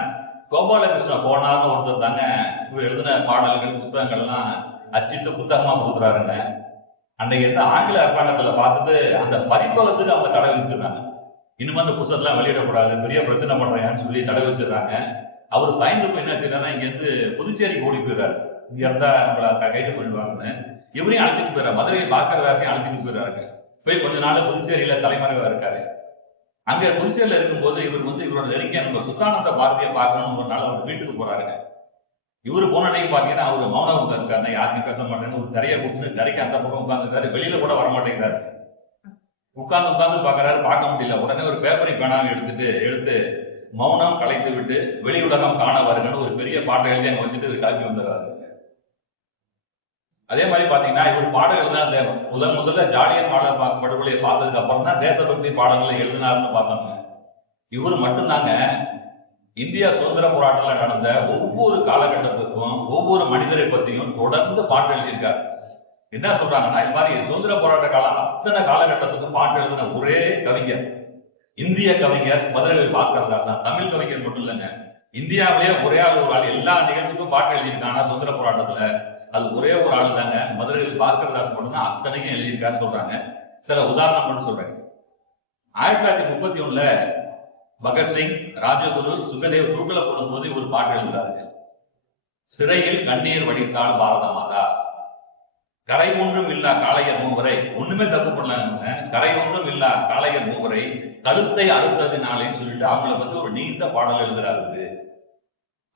கோபாலகிருஷ்ண போனார்னு ஒருத்தர் தாங்க. இவர் எழுதின பாடல்கள் புத்தகங்கள் எல்லாம் அச்சிட்டு புத்தகமா கொடுக்குறாருங்க. அன்னைக்கு எந்த ஆங்கில அரசாங்கத்துல பார்த்துட்டு அந்த பதிப்பகத்துக்கு அவங்க தடை வச்சிருக்காங்க. இனிமே அந்த புத்தகத்தெல்லாம் வெளியிடக்கூடாது, பெரிய பிரச்சனை பண்றாங்கன்னு சொல்லி தடை வச்சிருக்காங்க. அவர் பயந்து போய் என்ன செய்யறாருன்னா இங்க இருந்து புதுச்சேரிக்கு ஓடி போயிடுறாரு. இங்க இருந்தா நம்மள கைது பண்ணிடுவாங்கன்னு இவரையும் அழைச்சிட்டு போயிடுறாரு. மதுரை பாஸ்கரதாசையும் அழைச்சிட்டு போயிடுறாரு. போய் கொஞ்ச நாள் புதுச்சேரியில தலைமறைவா இருக்காரு. அங்க புதுச்சேரியில இருக்கும்போது இவர் வந்து இவரோட நெருங்கிய நம்ம சுத்தானந்த பாரதியை பார்க்கணும்னு ஒரு நாள் அவர் வீட்டுக்கு போறாருங்க. இவரு போன அன்னைக்கு பாத்தீங்கன்னா அவரு மௌனம் இருக்காரு, யாருக்கும் பேச மாட்டேன்னு ஒரு தரையை கூப்பிட்டு தரைக்கு அந்த பக்கம் உட்கார்ந்துருக்காரு. வெளியில கூட வர மாட்டேங்கிறாரு. உட்கார்ந்து பாக்குறாரு, பார்க்க முடியல. உடனே ஒரு பேப்பரை பேனாவை எடுத்து மௌனம் கலைத்து விட்டு வெளி உலகம் காண வருகன்னு ஒரு பெரிய பாட்டை எழுதி அங்க வச்சுட்டு கிளம்பி வந்துடுறாரு. அதே மாதிரி பாத்தீங்கன்னா இவர் பாடல்கள் தான் முதல்ல ஜாலியன் வாலா படுகொலையை பார்த்ததுக்கு அப்புறம் தான் தேசபக்தி பாடல்களை எழுதினாருன்னு பார்த்தோங்க. இவர் மட்டும்தாங்க இந்தியா சுதந்திர போராட்டத்தில் நடந்த ஒவ்வொரு காலகட்டத்துக்கும் ஒவ்வொரு மனிதரை பத்தியும் தொடர்ந்து பாட்டு எழுதியிருக்காரு. என்ன சொல்றாங்கன்னா, இது மாதிரி சுதந்திர போராட்ட காலம் அத்தனை காலகட்டத்துக்கும் பாட்டு எழுதின ஒரே கவிஞர் இந்திய கவிஞர் மதுரை பாஸ்கரதாசன். தமிழ் கவிஞர் மட்டும் இல்லைங்க, இந்தியாவிலேயே ஒரே ஆள் எல்லா நிகழ்ச்சிக்கும் பாட்டு எழுதியிருக்காங்க. சுதந்திர போராட்டத்துல அது ஒரே ஒரு ஆள் தாங்க, மதுரை பாஸ்கரதாசன் மட்டும்தான் அத்தனைக்கும் எழுதியிருக்காரு சொல்றாங்க. சில உதாரணம் மட்டும் சொல்றேன். 1931 பகத்சிங், ராஜகுரு, சுகதேவ் தூக்கில போடும்போது ஒரு பாட்டு எழுதுறாரு. சிறையில் கண்ணீர் வடித்தாள் பாரத மாதா, கரை ஒன்றும் இல்லா காளையர் மூவரை, ஒண்ணுமே தப்பு பண்ணலாங்க, கரை ஒன்றும் இல்லா காளையர் மூவரை கழுத்தை அறுத்ததினாலேன்னு சொல்லிட்டு அவங்கள பத்தி ஒரு நீண்ட பாடல் எழுதுறாரு.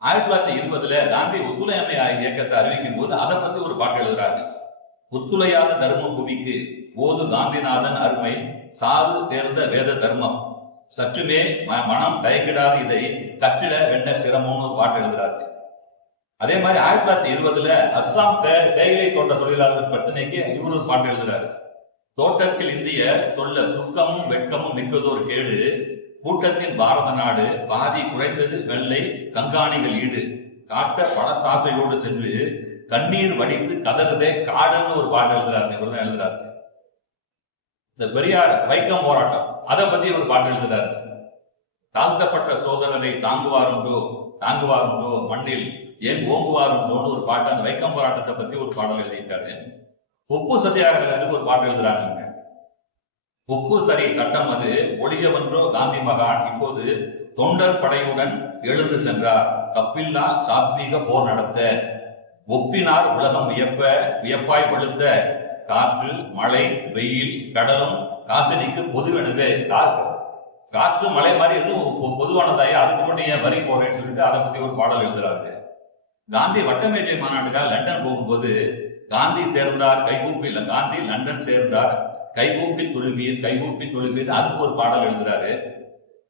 1920 காந்தி ஒத்துழையாமை இயக்கத்தை அறிவிக்கும் போது அதை பத்தி ஒரு பாட்டு எழுதுறாரு. ஒத்துழையாத தர்ம புவிக்கு போது காந்திநாதன் அருமை சாது தேர்ந்த வேத தர்மம் சற்றுமே மனம் தயக்கிடாது இதை கற்றிட வெண்ண சிரமம்னு ஒரு பாட்டு எழுதுறாரு. அதே மாதிரி 1920 அஸ்ஸாம் தேயிலை தோட்ட தொழிலாளர் பிரச்சனைக்கு இவரு ஒரு பாட்டு எழுதுறாரு. தோட்டத்தில் இந்திய சொல்ல துக்கமும் வெட்கமும் மிக்கதோர் கேடு, கூட்டத்தின் பாரத நாடு பாதி குறைந்தது வெள்ளை கங்காணிகள் ஈடு, காட்ட பணத்தாசையோடு சென்று கண்ணீர் வடித்து கதறுதே காடுன்னு ஒரு பாட்டு எழுதுறாரு. இவர்தான் எழுதுறாரு. இந்த பெரியார் வைக்கம் போராட்டம் அதை பத்தி ஒரு பாட்டு எழுதுறாரு. தாழ்த்தப்பட்ட சோதரரை தாங்குவாருண்டோ மண்ணில் ஏன் ஓங்குவாருண்டோன்னு ஒரு பாட்டு அந்த வைக்கம் போராட்டத்தை பத்தி ஒரு பாடல் எழுதியிருக்காரு. உப்பு சத்தியாகிரகத்துக்கு ஒரு பாட்டு எழுதுறாங்க. உப்பு சரி சட்டம் அது ஒளியவன்றோ காந்தி மகான் இப்போது தொண்டர் படையுடன் எழுந்து சென்றார், கப்பில்லா சாத்வீக போர் நடத்த ஒப்பினார் உலகம் வியப்பாய் வெளுத்த காற்று மழை வெயில் கடலும் காசினிக்கு பொதுவெனவே. காற்று மழை மாதிரி எதுவும் பொதுவானதாயே அதுக்கு மட்டும் ஏன் வரி போறேன்னு சொல்லிட்டு அதை பத்தி ஒரு பாடல் எழுதுறாரு. காந்தி வட்டமேஜை மாநாட்டுக்காக லண்டன் போகும்போது காந்தி சேர்ந்தார் கைகூப்பி காந்தி லண்டன் சேர்ந்தார் கைகூப்பி தொழுவீர் அதுக்கு ஒரு பாடல் எழுதுறாரு.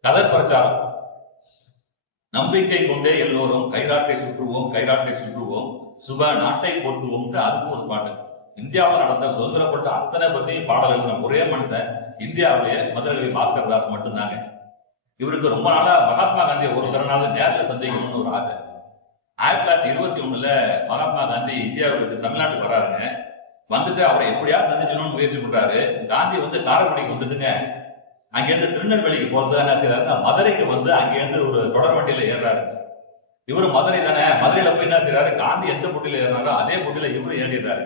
கதர் பிரச்சாரம் நம்பிக்கை கொண்டே எல்லோரும் கைராட்டை சுற்றுவோம் சுப நாட்டை போற்றுவோம் அதுக்கு ஒரு பாட்டு. இந்தியாவில் நடந்த சுதந்திரப்பட்ட அத்தனை பத்தியும் பாடல் எழுதின ஒரே மனிதன் இந்தியாவிலேயே மதுரகவி பாஸ்கர் தாஸ் மட்டும்தாங்க. இவருக்கு ரொம்ப நாளா மகாத்மா காந்தியை ஒரு தரனாவது நேரில் சந்திக்கணும்னு ஒரு ஆசை. 1921 மகாத்மா காந்தி இந்தியாவுக்கு தமிழ்நாட்டுக்கு வர்றாருங்க. வந்துட்டு அவரை எப்படியாவது சந்திக்கணும்னு முயற்சி பண்றாரு. காந்தி காரைக்குடிக்கு வந்துட்டுங்க அங்கிருந்து திருநெல்வேலிக்கு போறது என்ன செய்யறாரு, மதுரைக்கு வந்து அங்கிருந்து ஒரு தொடர் வண்டியில ஏறாரு. இவரு மதுரை தானே, மதுரையில போய் என்ன செய்யறாரு, காந்தி எந்த போட்டியில ஏறினாரோ அதே போட்டியில இவரு ஏறிடுறாரு.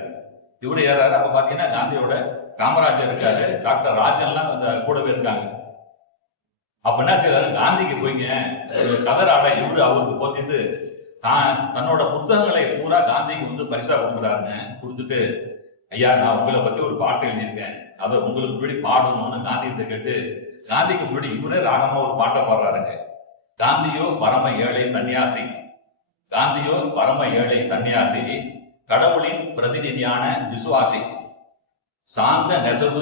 அப்ப பாத்தீங்கன்னா காந்தியோட காமராஜர் இருக்காரு, டாக்டர் ராஜன்லாம் அந்த கூடவே இருக்காங்க. அப்ப என்ன செய்யறாரு, காந்திக்கு போய்ங்க கதர் ஆடை இவரு அவருக்கு போத்திட்டு தன்னோட புத்தகங்களை பூரா காந்திக்கு பரிசா கொடுக்குறாருங்க. கொடுத்துட்டு ஐயா நான் உங்களை பத்தி ஒரு பாட்டு எழுதியிருக்கேன், அதை உங்களுக்கு முன்னாடி பாடணும்னு காந்தி கிட்ட கேட்டு காந்திக்கு முன்னாடி இவரே ராகமா ஒரு பாட்டை பாடுறாருங்க. காந்தியோ பரம ஏழை சன்னியாசி கடவுளின் பிரதிநிதியான விசுவாசி சாந்த நெசவு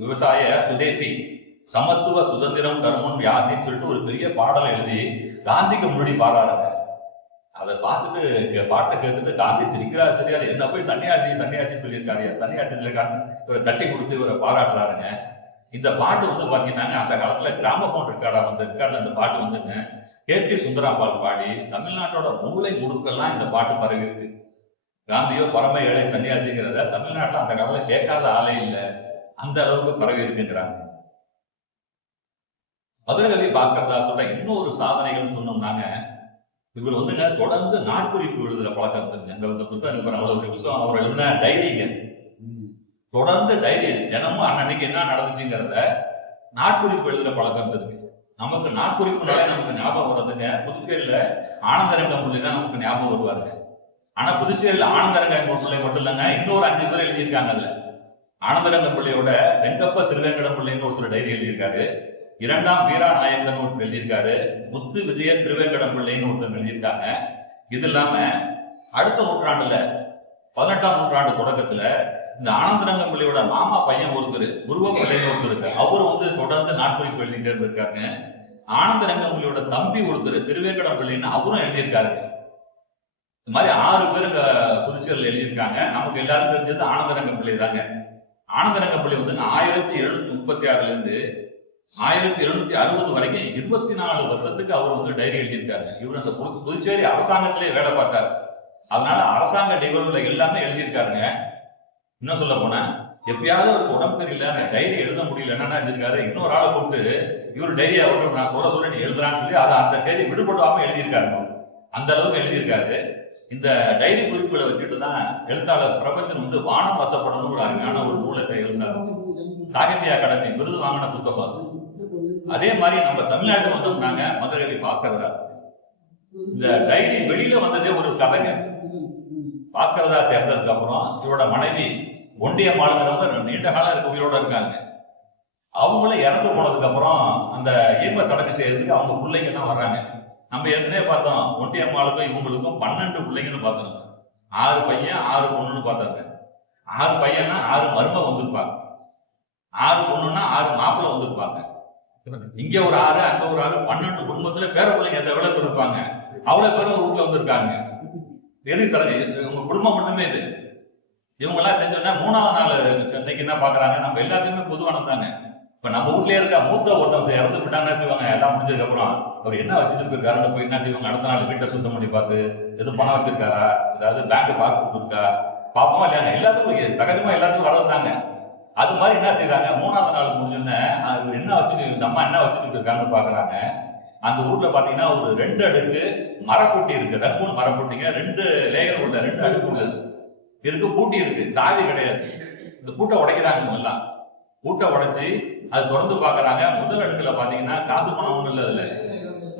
விவசாய சுதேசி சமத்துவ சுதந்திரம் தருமன் வியாசின்னு சொல்லிட்டு ஒரு பெரிய பாடலை எழுதி காந்திக்கு முன்னாடி பாடுறாருங்க. அதை பார்த்துட்டு பாட்டை கேட்டுட்டு காந்தி சிரிக்கிறார். சரியா என்ன போய் சன்னியாசி சொல்லியிருக்காரு, சன்னியாசி தட்டி கொடுத்து இவரை பாராட்டுறாருங்க. இந்த பாட்டு பாத்தீங்கன்னா அந்த காலத்துல கிராமபோன் ரெக்கார்ட்ல அந்த பாட்டு கே.டி. சுந்தராம்பாள் பாடி தமிழ்நாட்டோட மூளை முடுக்கெல்லாம் இந்த பாட்டு பரவி இருக்கு. காந்தியோ பரம ஏழை சன்னியாசிங்கிறத தமிழ்நாட்டுல அந்த காலத்துல கேட்காத ஆளே இல்லை, அந்த அளவுக்கு பரவி இருக்குங்கிறாங்க. மதுரகவி பாஸ்கர் தாஸோட இன்னொரு சாதனைகள் சொன்னோம்னாங்க, இவர் தொடர்ந்து நாட்குறிப்பு எழுதுற பழக்கம் இருக்குங்க. இந்த புத்தகம் அவர் எழுதின டைரிங்க, தொடர்ந்து டைரி தினமும் அன்னைக்கு என்ன நடந்துச்சுங்கிறத நாட்குறிப்பு எழுதுற பழக்கம் இருக்கு. நமக்கு நாட்குறிப்புனாலே நமக்கு ஞாபகம் வர்றதுங்க, புதுச்சேரியில ஆனந்தரங்கம் பிள்ளை தான் நமக்கு ஞாபகம் வருவாருங்க. ஆனா புதுச்சேரியில ஆனந்தரங்கம் பிள்ளை மட்டும் இல்லைங்க, இன்னொரு 5 பேர் எழுதியிருக்காங்க. அதுல ஆனந்தரங்கம் பிள்ளையோட வெங்கப்ப திருவேங்கடம் பிள்ளைங்க ஒருத்தர் டைரி எழுதியிருக்காரு, 2ஆம் வீரா நாயக்கன் ஒருத்தர் எழுதியிருக்காரு, முத்து விஜய திருவேங்கடம் பிள்ளைன்னு ஒருத்தர் எழுதியிருக்காங்க. இது இல்லாம அடுத்த நூற்றாண்டுல 18ஆம் நூற்றாண்டு தொடக்கத்துல இந்த ஆனந்தரங்கம் பிள்ளையோட மாமா பையன் ஒருத்தர் குருவ பிள்ளைன்னு ஒருத்தர் இருக்கு, அவரும் தொடர்ந்து நாட்குறிப்பு எழுதிட்டே இருக்காங்க. ஆனந்தரங்கம் பிள்ளையோட தம்பி ஒருத்தர் திருவேங்கடம் பிள்ளைன்னு அவரும் எழுதியிருக்காரு. இந்த மாதிரி 6 பேருங்க புதுச்சேரியில் எழுதியிருக்காங்க. நமக்கு எல்லாரும் தெரிஞ்சது ஆனந்தரங்கம் பிள்ளை தாங்க. ஆனந்தரங்கம் பிள்ளை 1736 இருந்து 1760 வரைக்கும் 24 வருஷத்துக்கு அவர் டைரி எழுதியிருக்காரு. இவர் அந்த புதுச்சேரி அரசாங்கத்திலே வேலை பார்த்தாரு. அதனால அரசாங்க நிகழ்வுல எல்லாமே எழுதியிருக்காருங்க. இன்னும் சொல்ல போனா எப்பயாவது அவருக்கு உடம்பு சரியில்லை, அந்த டைரி எழுத முடியல, என்னன்னா எழுதியிருக்காரு, இன்னொரு ஆளை கூப்பிட்டு இவர் டைரி அவருக்கு நான் சொல்ல நீ எழுதுறான்னு சொல்லி அதை அந்த டைரி விடுபடாம எழுதியிருக்காரு. அந்த அளவுக்கு எழுதியிருக்காரு. இந்த டைரி குறிப்புகளை வச்சுட்டுதான் எழுத்தாளர் பிரபஞ்சன் வானம் வசப்படணும் ஒரு அருமையான ஒரு நூலத்தை எழுதினார். சாகித்ய அகாடமி விருது வாங்கின புத்தகம். அதே மாதிரி நம்ம தமிழ்நாட்டுக்கு வந்தோம்னாங்க மதுரை பாஸ்கரதாஸ். இந்த டைரி வெளியில வந்ததே ஒரு கதைங்க. பாஸ்கரதாஸ் இறந்ததுக்கு அப்புறம் இவரோட மனைவி ஒண்டியம்மாளுங்கிறவங்க நீண்ட காலம் இருக்க உயிரோட இருக்காங்க. அவங்களும் இறந்து போனதுக்கு அப்புறம் அந்த ஈம சடங்கு செய்யறதுக்கு அவங்க பிள்ளைங்க எல்லாம் வர்றாங்க. நம்ம ஏற்கனவே பார்த்தோம், ஒண்டியம்மாளுக்கும் இவங்களுக்கும் 12 பிள்ளைங்கன்னு பார்த்தோம். 6 பையன் 6 பொண்ணுன்னு பார்த்தாங்க. 6 பையன்னா 6 மரும வந்திருப்பாங்க, 6 பொண்ணுன்னா 6 மாப்பிள்ளை வந்திருப்பாங்க. இங்க ஒரு 6 அங்க ஒரு 6, 12 குடும்பத்துல பேர பிள்ளைங்க எந்த விளக்கு இருப்பாங்க. அவ்வளவு பேரும் ஒரு வீட்டுல வந்திருக்காங்க. எது சடங்கு உங்க குடும்பம் மட்டுமே இது. இவங்க எல்லாம் செஞ்சோன்னா 3ஆவது நாள் இன்னைக்கு என்ன பாக்குறாங்க, நம்ம எல்லாத்தையுமே பொதுவானதாங்க. இப்ப நம்ம வீட்லயே இருக்க மூத்த ஒருத்தவங்க இறந்து விட்டாங்க, என்ன செய்வாங்க, எல்லாம் முடிஞ்சதுக்கு அப்புறம் அவர் என்ன வச்சுட்டு இருக்காருன்னு போய் என்ன செய்வாங்க, அடுத்த நாள் வீட்டை சுத்தம் பண்ணி பார்த்து எதுவும் பணம் வச்சிருக்காரா, ஏதாவது பேங்க் பாஸ்புக் இருக்கா பாப்போமா இல்லையாங்க. எல்லாத்துக்கும் சகஜமா எல்லாத்துக்கும் வரதுதாங்க. அது மாதிரி என்ன செய்யறாங்க, 3ஆவது நாள் முடிஞ்சோன்னே அது என்ன வச்சுட்டு இந்த அம்மா என்ன வச்சுட்டு இருக்காங்கன்னு பாக்குறாங்க. அந்த ஊர்ல பாத்தீங்கன்னா ஒரு 2 அடுக்கு மரப்பொட்டி இருக்கு, ரங்கூன் மரப்பொட்டிங்க, 2 லேயர் உள்ள 2 அடுக்கு உள்ளது இருக்கு, பூட்டி இருக்கு, சாவி கிடையாது. இந்த பூட்டை உடைக்கிறாங்க. எல்லாம் பூட்டை உடைச்சு அது தொடர்ந்து பாக்குறாங்க. முதல் அடுக்குல பாத்தீங்கன்னா காசு பணம் ஒண்ணு இல்ல. அதுல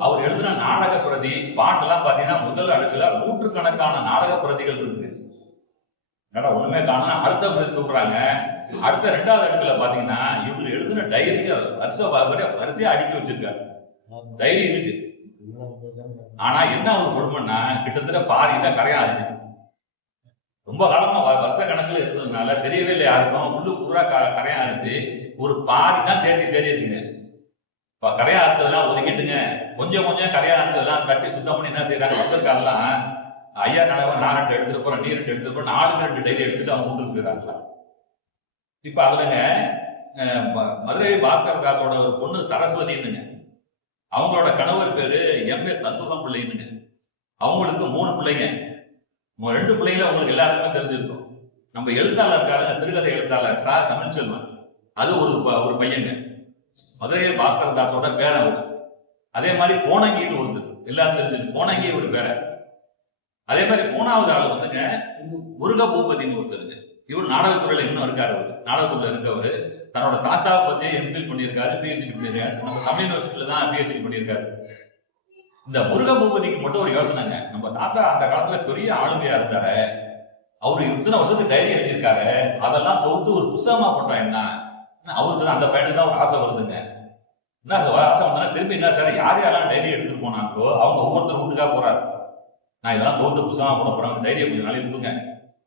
அவர் எழுதின நாடக பிரதி பாட்டெல்லாம் பாத்தீங்கன்னா முதல் அடுக்குல 100கணக்கான நாடக பிரதிகள் இருக்கு. ஒண்ணுமே காணும். அடுத்த பிரதி தூக்குறாங்க. அடுத்த 2வது அடுக்குல பாத்தீங்கன்னா இவர் எழுதின டைரிய வரிசையா அடுக்கி வச்சிருக்காரு. டைரி இருக்கு. ஆனா என்ன ஒரு கொடுமைன்னா கிட்டத்தட்ட பாதி தான் கரையாச்சு. ரொம்ப காலமா வருஷ கணக்குல இருந்ததுனால தெரியவே இல்லை யாருக்கும். உள்ளு பூரா கரையா இருந்துச்சு. ஒரு பாதி தான் தேடி இருக்குங்க. இப்ப கரையா அரைச்சதெல்லாம் ஒதுக்கிட்டுங்க, கொஞ்சம் கொஞ்சம் கரையா அரைச்சதெல்லாம் தட்டி சுத்தம் பண்ணி என்ன செய்யறாங்க, வந்திருக்காங்கலாம் ஐயா கனவு நான் 2 எடுத்துட்டு போறேன், நீ 2 எடுத்துட்டு போறேன், 4க்கு 2 டைரி எடுத்துட்டு அவங்க வீட்டுக்கு போயிடறாங்களா. இப்ப அதுலங்க மதுரை பாஸ்கர் தாஸோட ஒரு பொண்ணு சரஸ்வதினுங்க, அவங்களோட கணவர் பேரு எம்.ஏ. சண்முகம் பிள்ளைனுங்க. அவங்களுக்கு 3 பிள்ளைங்க. 2 பிள்ளைங்கள உங்களுக்கு எல்லாருக்குமே தெரிஞ்சிருக்கும். நம்ம எழுத்தாளர் இருக்காங்க, சிறுகதை எழுத்தாளர் சார் தமிழ்ச்செல்வன், அது ஒரு பையங்க. மதுரை பாஸ்கர் தாஸோட பேரன் அவர். அதே மாதிரி கோணங்கின்னு ஒருத்தர் எல்லாரும் தெரிஞ்சிருக்கு, கோணங்கி ஒரு பேரன். அதே மாதிரி 3வது ஆள் வந்துங்க முருக பூபதினு ஒருத்தருங்க. இவர் நாடகத்துறையில இன்னும் இருக்காரு. அவர் நாடகத்துறையில இருக்கவர். தன்னோட தாத்தாவை பத்தி எம்பில் பண்ணியிருக்காரு, பிஹெச்டி பண்ணியிருக்காரு. நம்ம தமிழ் யூனிவர்சிட்டியில தான் பிஹெச்டி பண்ணியிருக்காரு. இந்த முருக பூபதிக்கு மட்டும் ஒரு யோசனைங்க, நம்ம தாத்தா அந்த காலத்துல பெரிய ஆளுமையா இருந்தாரு, அவரு இத்தனை வருஷத்துக்கு டைரி எழுதியிருக்காரு, அதெல்லாம் தொகுத்து ஒரு புத்தகமா போட்டோம் என்ன. அவருக்கு தான் அந்த பையனுக்கு தான் ஒரு ஆசை வருதுங்க. என்ன ஆசை வந்தா திருப்பி என்ன சார் யார் யாரெல்லாம் டைரி எடுத்துட்டு போனாங்களோ அவங்க ஒவ்வொருத்தர் வீட்டுக்காக போறாரு. நான் இதெல்லாம் தொகுத்து புத்தகமா போட போறேன், டைரியை கொஞ்சம் நாளைக்கு கொடுங்க,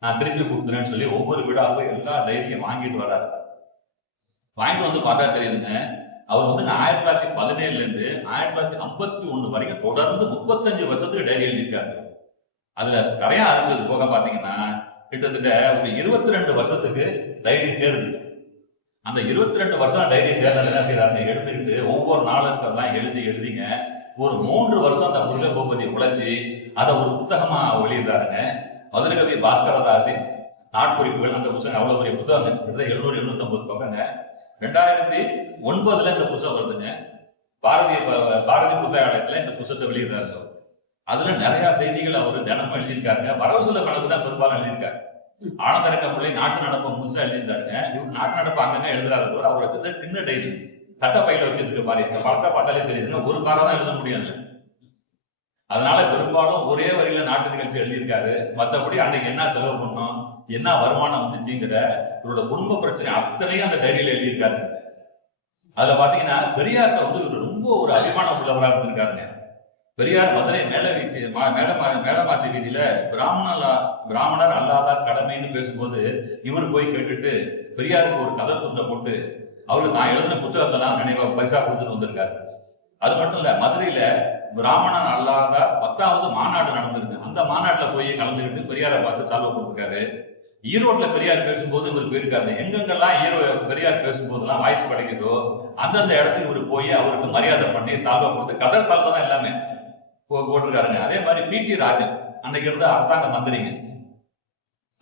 நான் திருப்பி கொடுத்துறேன்னு சொல்லி ஒவ்வொரு வீடா போய் எல்லா டைரியும் வாங்கிட்டு வர்றாரு. வாங்கிட்டு வந்து பார்த்தா தெரியுதுங்க, அவர் வந்து 1917 இருந்து 1951 வரைக்கும் தொடர்ந்து 35 வருஷத்துக்கு டைரி எழுதியிருக்காரு. அதுல கரையா அரைஞ்சது போக பாத்தீங்கன்னா கிட்டத்தட்ட ஒரு 22 வருஷத்துக்கு டைரி தேடுது. அந்த 22 வருஷம் டைரி தேர்தல் என்ன செய்யறாங்க, எடுத்துக்கிட்டு ஒவ்வொரு நாளுக்கெல்லாம் எழுதிங்க ஒரு 3 வருஷம் அந்த முருக பூபதி உழைச்சி அதை ஒரு புத்தகமா வெளியிடுறாருங்க. மதுரகவி பாஸ்கரதாசின் நாட்குறிப்புகள், அந்த புத்தகம் அவ்வளவு பெரிய புத்தகம், 700-750 பக்கங்க. 2009 இந்த புத்தகம் வருதுங்க. பாரதி புத்தகாலயத்துல இந்த புத்தகத்தை வெளியிடுறாரு. அதுல நிறைய செய்திகள் அவர் தினமும் எழுதியிருக்காருங்க. வரவு சொல்ல கணக்கு தான் பெரும்பாலும் எழுதியிருக்காரு. ஆனந்தரங்க பிள்ளை நாட்டு நடப்பு முழுசா எழுதியிருந்தாருங்க. இவர் நாட்டு நடப்பு அங்கங்க எழுதுறாரு தவிர அவர் வச்சது சின்ன டைரி சட்ட பையில வச்சிருக்க மாதிரி. இந்த படத்தை பார்த்தாலே தெரியுதுங்க, ஒரு பாரம் தான் எழுத முடியாது. அதனால பெரும்பாலும் ஒரே வரியில நாட்டு நிகழ்ச்சி எழுதியிருக்காரு. மற்றபடி அன்னைக்கு என்ன செலவு பண்ணோம், என்ன வருமானம் வந்துச்சுங்கிற இவரோட குடும்ப பிரச்சனை அத்தனையும் அந்த டைரியில எழுதியிருக்காரு. அதுல பாத்தீங்கன்னா பெரியார்ட்ட வந்து இவர் ரொம்ப ஒரு அபிமானம் உள்ளவராக இருந்திருக்காருங்க. பெரியார் மதுரை மேலமாசி வீதியில பிராமணர் அல்லாதார் கடமைன்னு பேசும்போது இவர் போய் கேட்டுட்டு பெரியாருக்கு ஒரு கதை துண்டை போட்டு அவருக்கு நான் எழுதின புத்தகத்தெல்லாம் நினைவா பரிசா கொடுத்துட்டு வந்திருக்காரு. அது மட்டும் இல்ல, மதுரையில பிராமணர் அல்லாதார் 10வது மாநாடு நடந்திருக்கு. அந்த மாநாட்டுல போய் கலந்துக்கிட்டு பெரியாரை பார்த்து சால்வை கொடுத்துருக்காரு. ஈரோட்ல பெரியார் பேசும்போது இவர் போயிருக்காரு. எங்கெங்கெல்லாம் பெரியார் பேசும்போதெல்லாம் வாய்ப்பு கிடைக்குதோ அந்தந்த இடத்துக்கு இவர் போய் அவருக்கு மரியாதை பண்ணி சால்வை கொடுத்து, கதர் சால்வை தான் எல்லாமே போட்டிருக்காருங்க. அதே மாதிரி பி.டி. ராஜன் அன்னைக்கு இருந்த அரசாங்க மந்திரிங்க,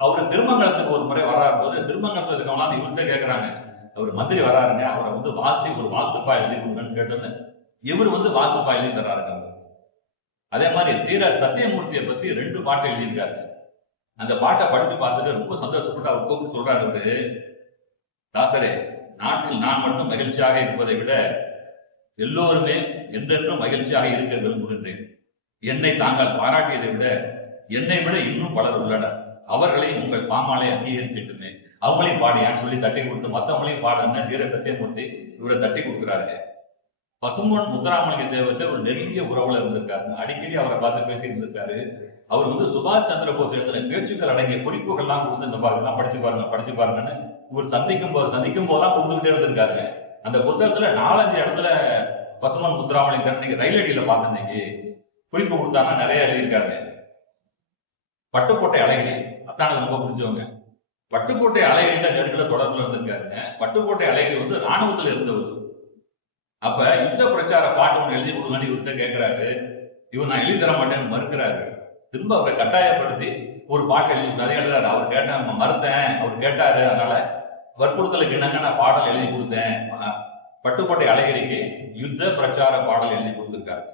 அவரு திருமங்கலத்துக்கு ஒரு முறை வர்றாரு போது திருமங்கலத்துல இருக்கவங்களாம் இவர்கிட்ட கேட்கறாங்க, அவர் மந்திரி வர்றாருங்க, அவரை வந்து வாழ்த்தி ஒரு வாழ்த்துப்பா எழுதி கொடுங்கன்னு கேட்டோன்னு இவர் வந்து வாழ்த்துப்பா எழுதி தர்றாருங்க. அதே மாதிரி தீர சத்தியமூர்த்தியை பத்தி 2 பாட்டு எழுதியிருக்காரு. அந்த பாட்டை படிச்சு பார்த்துட்டு ரொம்ப சந்தோஷப்பட்டு அவர் கூப்பிட்டு சொல்றாரு, தாசரே, நாட்டில் நான் மட்டும் மகிழ்ச்சியாக இருப்பதை விட எல்லோருமே என்றென்றும் மகிழ்ச்சியாக இருக்க விரும்புகின்றேன். என்னை தாங்கள் பாராட்டியதை விட என்னை விட இன்னும் பலர் உள்ளனர். அவர்களையும் உங்கள் பாமாலை அங்கீகரிச்சுட்டுமே அவங்களையும் பாடியான்னு சொல்லி தட்டி கொடுத்து மற்றவங்களையும் பாடுன்னு தீர சத்தியமூர்த்தி இவரை தட்டி கொடுக்குறாருங்க. பசும்பொன் முத்துராமலிங்க தேவர்கிட்ட ஒரு நெருங்கிய உறவுல இருந்திருக்காரு. அடிக்கடி அவரை பார்த்து பேசி இருந்திருக்காரு. அவர் சுபாஷ் சந்திர போஸ் எழுதின பேச்சுக்கள் அடங்கிய குறிப்புகள்லாம் கொடுத்து இந்த பாருங்க படிச்சு பாருங்கன்னு இவர் சந்திக்கும் போதெல்லாம் கொடுத்துக்கிட்டே இருந்திருக்காருங்க. அந்த புத்தகத்துல 4-5 இடத்துல பசும்பொன் முத்துராமலிங்க தேவர் நீங்க ரயில் அடியில பார்த்து குறிப்பு கொடுத்தாங்கன்னா நிறைய எழுதியிருக்காங்க. பட்டுக்கோட்டை அழகிரி அத்தானது ரொம்ப புரிஞ்சவங்க. பட்டுக்கோட்டை அழகிரிட்ட நெருங்கில தொடர்புல இருந்திருக்காருங்க. பட்டுக்கோட்டை அழகிரி ராணுவத்துல இருந்தவர். அப்ப யுத்த பிரச்சார பாட்டு ஒன்று எழுதி கொடுங்கன்னு இவர்கிட்ட கேட்கிறாரு. இவர் நான் எழுதி தர மாட்டேன்னு மறுக்கிறாரு. திரும்ப அவரை கட்டாயப்படுத்தி ஒரு பாட்டு எழுதி நிறைய எழுதுறாரு. அவர் கேட்டா மறுத்தேன், அவர் கேட்டாரு, அதனால வற்புறுத்தலுக்கு என்னங்க நான் பாடல் எழுதி கொடுத்தேன். பட்டுக்கோட்டை அழகிரிக்கு யுத்த பிரச்சார பாடல் எழுதி கொடுத்திருக்காரு.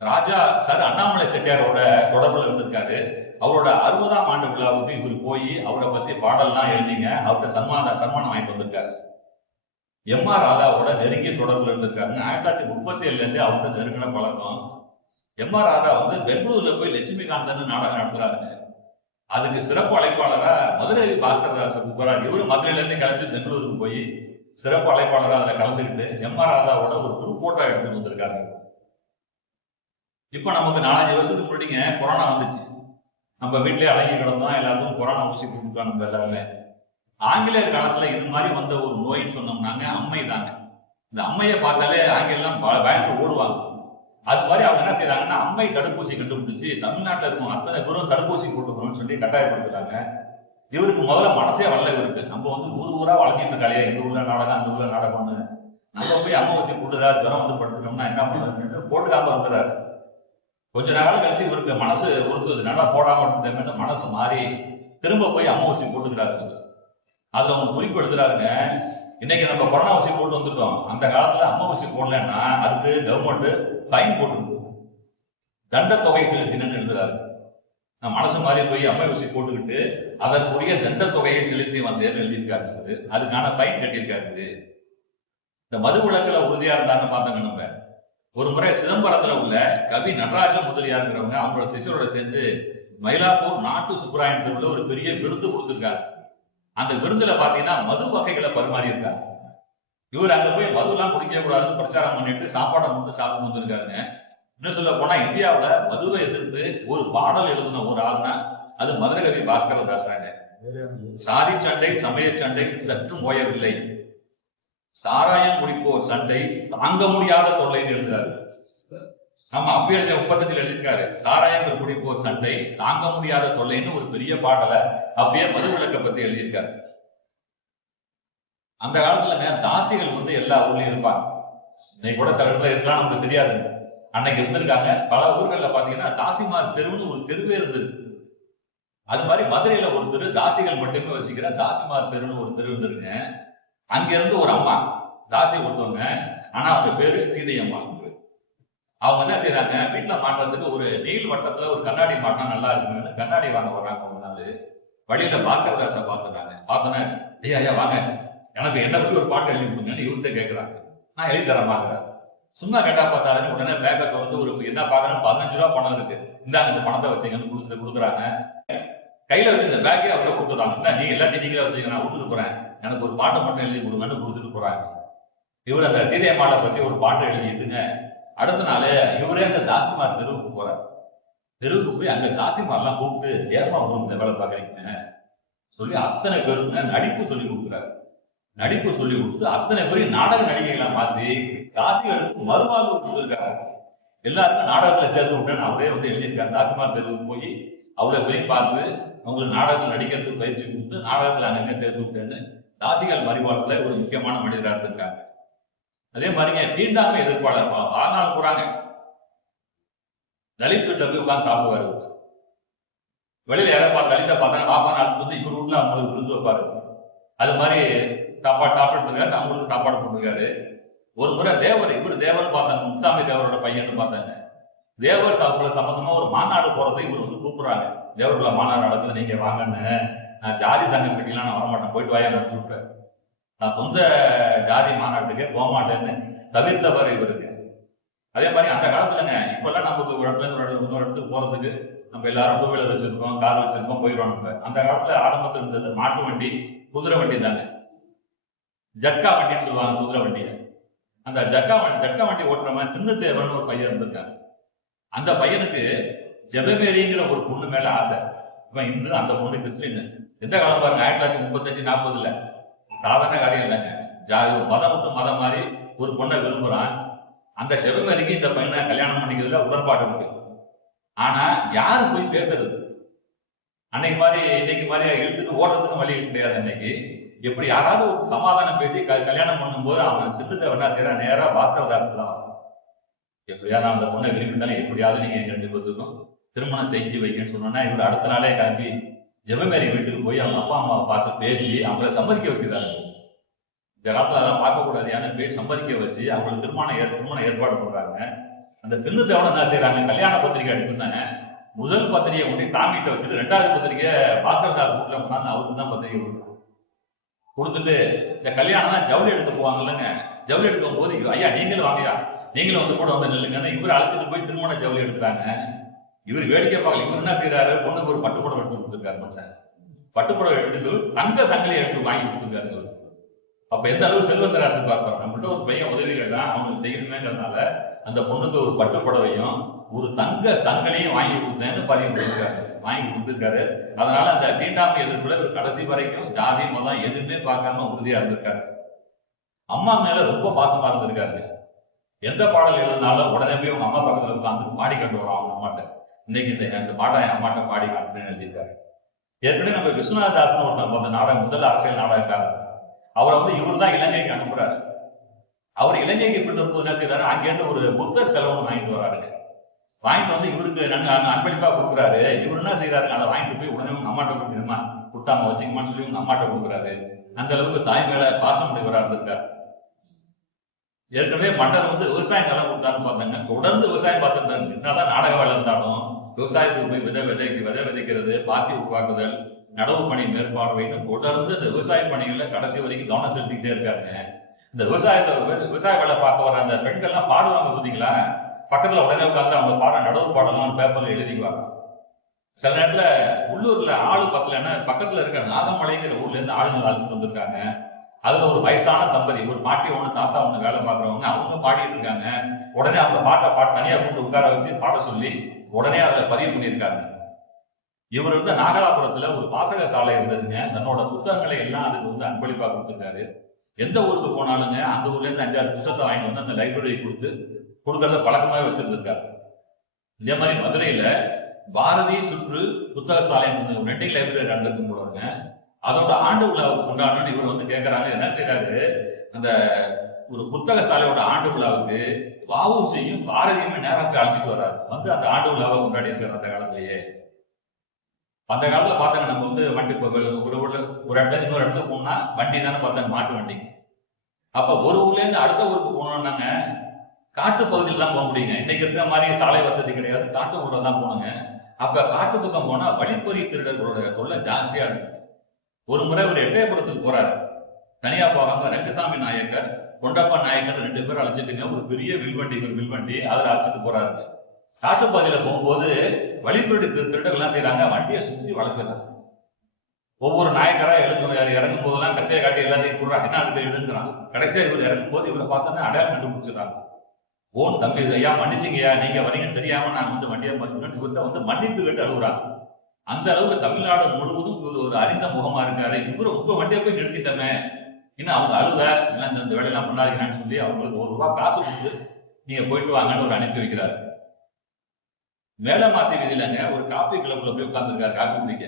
ராஜா சார் அண்ணாமலை செட்டியாரோட தொடர்புல இருந்திருக்காரு. அவரோட 60ஆம் ஆண்டு விழாவுக்கு இவர் போய் அவரை பத்தி பாடல்லாம் எழுதிங்க, அவர்கிட்ட சன்மானம் வாங்கிட்டு வந்திருக்காரு. எம்.ஆர். ராதாவோட நெருங்கிய தொடர்புல இருந்திருக்காருங்க. 1937 இருந்து அவர்கிட்ட நெருங்கின பழக்கம். எம்.ஆர். ராதா பெங்களூர்ல போய் லட்சுமிகாந்தன் நாடகம் நடத்துறாருங்க. அதுக்கு சிறப்பு அழைப்பாளரா மதுரை பாஸ்கரதாசர் கூப்பிடுறாரு. இவரு மதுரையில இருந்து கிளம்பி பெங்களூருக்கு போய் சிறப்பு அழைப்பாளரா அதுல கலந்துக்கிட்டு எம்.ஆர். ராதாவோட ஒரு குரூப் போட்டோ எடுத்துட்டு வந்திருக்காரு. இப்ப நமக்கு 4-5 வருஷத்துக்கு முன்னாடிங்க கொரோனா வந்துச்சு. நம்ம வீட்டிலேயே அடங்கி கிடந்தோம், எல்லாருக்கும் கொரோனா ஊசி போட்டுருக்காங்க எல்லாருமே. ஆங்கிலேயர் காலத்துல இது மாதிரி வந்த ஒரு நோயின்னு சொன்னோம்னாங்க அம்மை தாங்க. இந்த அம்மையை பார்த்தாலே ஆங்கிலம் பயந்து ஓடுவாங்க. அது மாதிரி அவங்க என்ன செய்யறாங்கன்னா அம்மை தடுப்பூசி கண்டுபிடிச்சு தமிழ்நாட்டில் இருக்கும் அத்தனை பேரும் தடுப்பூசி போட்டுக்கணும்னு சொல்லி கட்டாயப்படுத்துறாங்க. இவருக்கு முதல்ல மனசே வரல. இவருக்கு நம்ம ஊரா வளர்ந்துட்டு இருக்காளையா, இந்த ஊர்ல நாடகம் அந்த ஊர்ல நாடகம்னு நம்ம போய் அம்மை ஊசி போட்டுதா ஜுரம் படுத்துட்டோம்னா என்ன பண்ணுறதுன்னு போட்டுக்காம வந்துடுறாரு. கொஞ்ச நாள் கழிச்சு இவருக்கு மனசு ஒருத்தது நல்லா போடாம இருந்த மனசு மாறி திரும்ப போய் அம்மை ஊசி போட்டுக்கிறாரு. அதுல அவங்க குறிப்பு எழுதுறாருங்க, இன்னைக்கு நம்ம கொரோனா ஊசி போட்டு வந்துட்டோம், அந்த காலத்துல அம்மா ஊசி போடலன்னா அதுக்கு கவர்மெண்ட் ஃபைன் போட்டுருக்கு, தண்ட தொகை செலுத்தினு எழுதுறாரு. நான் மனசு மாதிரி போய் அம்மை ஊசி போட்டுக்கிட்டு அதற்குரிய தண்ட தொகையை செலுத்தி வந்தேன்னு எழுதியிருக்காரு. அதுக்கான ஃபைன் கட்டியிருக்காரு. இந்த மது விலக்குல உறுதியா இருந்தாங்கன்னு பார்த்தாங்க. நம்ம ஒரு முறை சிதம்பரத்துல உள்ள கவி நடராஜ முதலியாருங்கிறவங்க அவங்களோட சிஷரோட சேர்ந்து மயிலாப்பூர் நாட்டு சுப்பராயன் தெருவில் ஒரு பெரிய விருது கொடுத்திருக்காரு. அந்த விருந்துல பாத்தீங்கன்னா மது வகைகளை பரிமாறி இருக்காரு. இவர் அங்க போய் மது எல்லாம் குடிக்க கூடாதுன்னு பிரச்சாரம் பண்ணிட்டு சாப்பாடை சாப்பிட்டு வந்திருக்காருங்க. இன்னும் சொல்ல போனா இந்தியாவுல மதுவை எதிர்த்து ஒரு பாடல் எழுதின ஒரு ஆள்னா அது மதுரகவி பாஸ்கரதாசாங்க. சாதி சண்டை சமய சண்டை சற்றும் ஓயவில்லை, சாராயம் குடிப்போர் சண்டை தாங்க முடியாத தொல்லைன்னு எழுதுறாரு. ஆமா, அப்ப எழுதிய ஒப்பந்தத்தில் எழுதியிருக்காரு, சாராயங்கள் குடிப்போர் சண்டை தாங்க முடியாத தொல்லைன்னு ஒரு பெரிய பாடலை அப்படியே மது விளக்க பத்தி எழுதியிருக்காரு. அந்த காலத்துல தாசிகள் எல்லா ஊர்லயும் இருப்பாங்க. இன்னைக்கு கூட சில இடத்துல இருக்கலாம், நமக்கு தெரியாது. அன்னைக்கு இருந்திருக்காங்க. பல ஊர்கள்ல பாத்தீங்கன்னா தாசிமார் தெருவுன்னு ஒரு தெருவே இருந்தது. அது மாதிரி மதுரையில ஒரு தெரு தாசிகள் மட்டுமே வசிக்கிற தாசிமார் தெருன்னு ஒரு தெரு இருந்திருங்க. அங்க இருந்து ஒரு அம்மா தாசி ஒருத்தவங்க, ஆனா அவங்க பேரு சீதை அம்மா. அவங்க என்ன செய்யறாங்க, வீட்டுல மாட்டுறதுக்கு ஒரு நீள் வட்டத்துல ஒரு கண்ணாடி மாட்டினா நல்லா இருக்குன்னு கண்ணாடி வாங்க வர்றாங்க. ஒரு நாள் வழியில பாஸ்கரதாசை பார்த்துட்டாங்க. பார்த்தோன்னே ஐயா வாங்க, எனக்கு என்ன பத்தி ஒரு பாட்டு எழுதி கொடுங்கன்னு இவர்கிட்ட கேட்கறாங்க. நான் எழுதி தரமாங்க. சும்மா கேட்டா பார்த்தாலும் உடனே பேக்கை திறந்து ஒரு என்ன பாக்குறேன் 15 ரூபா பணம் இருக்கு, இந்தாங்க இந்த பணத்தை வச்சீங்கன்னு கொடுக்குறாங்க. கையில வச்சு இந்த பேக்கே அவர்கிட்ட கொடுத்துறாங்க. நீ எல்லாத்தையும் நீங்களே வச்சுக்க, நான் கொடுத்துட்டு போறேன், எனக்கு ஒரு பாட்டை மட்டும் எழுதி கொடுங்கன்னு கொடுத்துட்டு போறாங்க. இவர் அந்த சீதையம்மாளை பத்தி ஒரு பாட்டை எழுதிட்டுங்க. அடுத்த நாள் இவரே அந்த தாசிமார் தெருவுக்கு போறாரு. தெருவுக்கு போய் அங்க தாசிமார்லாம் கூப்பிட்டு ஏமா இந்த வேலை பாக்குறீங்க சொல்லி அத்தனை பேருக்கு நடிப்பு சொல்லி கொடுக்குறாரு. நடிப்பு சொல்லி கொடுத்து அத்தனை பேரையும் நாடக நடிகைகளை மாத்தி தாசிகளுக்கு மறுவாழ்வு கொடுத்துருக்காரு. எல்லாருக்கும் நாடகத்துல சேர்த்து விட்டேன்னு அவரே எழுதியிருக்காரு. தாசிமார் தெருவுக்கு போய் அவ்வளவு பேரையும் பார்த்து அவங்களுக்கு நாடகத்தில் நடிக்கிறதுக்கு பயிற்சி கொடுத்து நாடகத்துல அங்கங்க சேர்த்து விட்டேன்னு தாசிகள் மறுவாழ்வுல ஒரு முக்கியமான மனிதராக இருந்திருக்காங்க. அதே மாதிரிங்க தீண்டாமை எதிர்ப்பாளர் வாழ்நாள் கூறாங்க. தலித் வீட்டுல போய் உட்காந்து சாப்பிடுவாரு. வெளியில யாராவது தலித்தை பார்த்தா பாப்பா நாள் இவர் வீட்டுல அவங்களுக்கு விருந்து வைப்பாரு. அது மாதிரி சாப்பாடு இருக்காரு, அவங்களுக்கு சாப்பாடு போட்டுருக்காரு. ஒரு முறை இவர் தேவர் பார்த்தாங்க, முத்தாமை தேவரோட பையன் பார்த்தாங்க. தேவர் சாப்பிட சம்பந்தமா ஒரு மாநாடு போறதை இவர் கூப்பிடுறாங்க. தேவர்ல மாநாடு நடக்குது, நீங்க வாங்கன்னு. நான் ஜாதி தங்க கட்டிலாம் நான் வரமாட்டேன், போயிட்டு வாயா கூப்பிட்டு நான் சொந்த ஜாதி மாநாட்டுக்கே போக மாட்டேன்னு தவிர்த்தவர் இவருக்கு. அதே மாதிரி அந்த காலத்துலங்க இப்பெல்லாம் நமக்கு ஒரு இடத்துல இன்னொரு இடத்துக்கு போறதுக்கு நம்ம எல்லாரும் டூ வீலர் வச்சிருக்கோம், கார் வச்சிருக்கோம், போயிடுவோம். அந்த காலத்துல ஆரம்பத்தில் இருந்தது மாட்டு வண்டி, குதிரை வண்டி தாங்க. ஜட்கா வண்டின்னு சொல்லுவாங்க குதிரை வண்டியை. அந்த ஜட்கா வண்டி ஓட்டுறவன் சின்னத்தேவன் ஒரு பையன் இருந்திருக்காங்க. அந்த பையனுக்கு ஜெபமேரிங்கிற ஒரு பொண்ணு மேல ஆசை. இவன் இந்து, அந்த பொண்ணு கிறிஸ்டின். எந்த காலம் பாருங்க, 1935-40 சாதாரண காரியம் இல்லைங்க. மதம் விட்டு மதம் மாதிரி ஒரு பொண்ணை விரும்புறான். அந்த ஜெபமேரிக்கு இந்த பையனை கல்யாணம் பண்ணிக்கிறதுல உடன்பாடு இருக்கு. ஆனா யாரு போய் பேசுறது? அன்னைக்கு மாதிரி இன்னைக்கு மாதிரி இழுத்துட்டு ஓடுறதுக்கும் வழி கிடையாது. அன்னைக்கு எப்படி யாராவது ஒரு சமாதானம் பேசி கல்யாணம் பண்ணும்போது அவன் சிறுத்தை நேரா வாஸ்தவதாரத்து தான். எப்படியா நான் அந்த பொண்ணை விரும்பிட்டாலும் எப்படியாவது நீங்க எங்க 2 பேருக்கும் திருமணம் செஞ்சு வைக்கன்னு சொன்னோன்னா இவர் அடுத்த நாளே கிளம்பி ஜெபமேரி வீட்டுக்கு போய் அவங்க அப்பா அம்மாவை பார்த்து பேசி அவங்கள சம்மதிக்க வச்சுக்கிறாங்க. இந்த காலத்துல அதெல்லாம் பார்க்கக்கூடாது, யாரும் போய் சம்மதிக்க வச்சு அவங்களுக்கு திருமணம் ஏற்பாடு பண்றாங்க. அந்த சின்னத்தோட என்ன செய்யறாங்க, கல்யாண பத்திரிகை அனுப்பினாங்க. முதல் பத்திரிகை கொண்டு சாமிகிட்ட வச்சுட்டு 2வது பத்திரிகை பாஸ்கர்தார் வீட்டுல கொண்டாந்து அவருக்கு தான் பத்திரிகை கொடுத்துட்டு இந்த கல்யாணம் ஜவுளி எடுக்க போவாங்கல்லங்க. ஜவுளி எடுக்கும் போது ஐயா நீங்களும் வாங்கயா, நீங்களும் வந்து கூட வந்து நில்லுங்கன்னு இவர் அழைச்சிட்டு போய் திருமண ஜவுளி எடுக்கிறாங்க. இவர் வேடிக்கை பார்க்கல. இவர் என்ன செய்யறாரு, பொண்ணுக்கு ஒரு பட்டுப்புடவை எடுத்து கொடுத்துருக்காரு. மனுஷன் பட்டுப்புடவை எடுத்து தங்க சங்கிலி எடுத்து வாங்கி கொடுத்துருக்காரு. அப்ப எந்த அளவு செல்வந்தரா இருந்து பார்ப்பாரு. நம்மகிட்ட ஒரு பையன் உதவி கேட்டா அவனுக்கு செய்யணுமேங்கிறதுனால அந்த பொண்ணுக்கு ஒரு பட்டுப்புடவையும் ஒரு தங்க சங்கிலியும் வாங்கி கொடுத்தேன்னு வாங்கி கொடுத்துருக்காரு. அதனால அந்த தீண்டாமை எதிர்ப்புல ஒரு கடைசி வரைக்கும் ஜாதி மதம் எதுவுமே பார்க்காம உறுதியா இருந்திருக்காரு. அம்மா மேல ரொம்ப பாசமா இருந்திருக்காரு. எந்த பாடல் எழுதினாலும் உடனே போய் உங்க அம்மா பக்கத்துல உட்காந்து பாடி கண்டு வரும் அவங்க அம்மாட்ட. இன்னைக்கு இந்த பாடம் என் அம்மாட்ட பாடி காட்டுறேன்னு எழுதியிருக்காரு. ஏற்கனவே நம்ம விஸ்வநாதாசன் ஒருத்தன் அந்த நாடகம் முதல் அரசியல் நாடகக்காரர். அவரை வந்து இவர் தான் இலங்கைக்கு அனுப்புறாரு. அவர் இலங்கைக்கு போயிட்டு வந்து என்ன செய்யறாரு, அங்கேருந்து ஒரு புத்தர் செலவு வாங்கிட்டு வராருங்க. வாங்கிட்டு வந்து இவருக்கு அன்பளிப்பா கொடுக்குறாரு. இவர் என்ன செய்யறாரு, அதை வாங்கிட்டு போய் உடனே உங்க அம்மாட்ட கொடுக்கணுமா, கொடுத்தாம வச்சுக்கமான்னு சொல்லி உங்க அம்மாட்ட கொடுக்குறாரு. அந்த அளவுக்கு தாய் மேல பாசம் உடையவரா இருந்திருக்காரு. ஏற்கனவே மன்னர் வந்து விவசாயம் நிலம் கொடுத்தாருன்னு பார்த்தாங்க. தொடர்ந்து விவசாயம் பார்த்துருந்தாங்க. என்னதான் நாடக வேலை இருந்தாலும் விவசாயத்துக்கு போய் விதை விதைக்கிறது, பாத்தி உருவாக்குதல், நடவு பணி மேற்பார்வைன்னு தொடர்ந்து இந்த விவசாய பணிகள்ல கடைசி வரைக்கும் கவனம் செலுத்திக்கிட்டே இருக்காங்க. இந்த விவசாய வேலை பார்க்க வர அந்த பெண்கள்லாம் பாடுவாங்க பார்த்தீங்களா, பக்கத்துல உடனே உட்காந்து அவங்க பாடம் நடவு பாடலாம் பேப்பர்ல எழுதிக்குவாங்க. சில நேரத்துல உள்ளூர்ல ஆளு பக்கலன்னா பக்கத்துல இருக்க நாகமலைங்கிற ஊர்ல இருந்து ஆளுங்க அழைச்சிட்டு வந்திருக்காங்க. அதுல ஒரு வயசான தம்பதி, ஒரு பாட்டி ஒண்ணு தாத்தா ஒண்ணு வேலை பார்க்கறவங்க, அவங்க பாடிட்டு இருக்காங்க. உடனே அவங்க பாட்டு தனியா கூட்டு உட்கார வச்சு பாட சொல்லி உடனே அதுல பதிவு பண்ணியிருக்காங்க. இவர் இருந்த நாகலாபுரத்துல ஒரு வாசக சாலை இருந்ததுங்க. தன்னோட புத்தகங்களை எல்லாம் அதுக்கு வந்து அன்பளிப்பா கொடுத்துருக்காரு. எந்த ஊருக்கு போனாலுங்க அந்த ஊர்ல இருந்து 5-6 புத்தகத்தை வாங்கி வந்து அந்த லைப்ரரி கொடுக்கறத பழக்கமாவே வச்சிருந்திருக்காரு. இதே மாதிரி மதுரையில பாரதி சுற்று புத்தக சாலை ரெண்டிங் லைப்ரரி நடந்திருக்கும் போலங்க. அதோட ஆண்டு விழாவுக்கு கொண்டாடணும்னு இவர் வந்து கேட்கறாங்க. என்ன செய்யறாரு, அந்த ஒரு புத்தக சாலையோட ஆண்டு விழாவுக்கு வ.உ.சி.யும் பாரதியுமே நேரம் அழைச்சிட்டு வர்றாரு. வந்து அந்த ஆண்டு விழாவை கொண்டாடி இருக்கிற அந்த காலத்திலேயே. அந்த காலத்துல பார்த்தாங்க நம்ம வந்து வண்டி ஒரு இடத்துல இன்னொரு இடத்துக்கு போனா வண்டி தானே பார்த்தாங்க, மாட்டு வண்டி. அப்ப ஒரு ஊர்ல இருந்து அடுத்த ஊருக்கு போனோம்னாங்க காட்டு பகுதியில் தான் போக முடியுங்க. இன்னைக்கு இருக்கிற மாதிரி சாலை வசதி கிடையாது, காட்டு ஊர்ல தான் போகணுங்க. அப்ப காட்டு பக்கம் போனா வழிப்பறி திருடர்களோட தொல்லை ஜாஸ்தியா இருக்கு. ஒரு முறை ஒரு எட்டயபுரத்துக்கு போறாரு. தனியா போகாம ரங்கசாமி நாயக்கர், கொண்டப்பா நாயக்கர் 2 பேரும் அழைச்சிட்டுங்க ஒரு பெரிய வில்வண்டி அதுல அழைச்சிட்டு போறாரு. காட்டுப்பாதையில போகும்போது வழிபறி திருடர்கள் எல்லாம் செய்யறாங்க, வண்டியை சுத்தி வளர்த்துறாங்க. ஒவ்வொரு நாயக்கரா இறங்கும் போதெல்லாம் கத்தையை காட்டி எல்லாத்தையும் கூடுறாங்க, என்ன அதுக்கு எழுதுங்கிறான். கடைசியா இவர் இறங்கும் போது இவரை பார்த்தோன்னா அடையாளம் கண்டுபிடிச்சிடறாங்க. ஓன் தம்பி ஐயா மன்னிச்சுங்கய்யா, நீங்க வரீங்கன்னு தெரியாம நான் வந்து வண்டியை பார்த்துக்கணும் இவர்கிட்ட வந்து மன்னிப்பு கேட்டு அழுகுறாங்க. அந்த அளவுக்கு தமிழ்நாடு முழுவதும் இவர் ஒரு அறிந்த முகமா இருக்காரு. இவரு உங்க வண்டியை போய் நிறுத்திட்டமே, இன்னும் அவங்க அழுவ இந்த வேலையெல்லாம் பண்ணாதீங்கன்னு சொல்லி அவங்களுக்கு ₹1 காசு கொடுத்து நீங்க போயிட்டு வாங்கன்னு ஒரு அனுப்பி வைக்கிறாரு. மேலமாசி வீதியிலங்க ஒரு காப்பி கிளப்ல போய் உட்கார்ந்துருக்காரு காப்பி குடிக்க.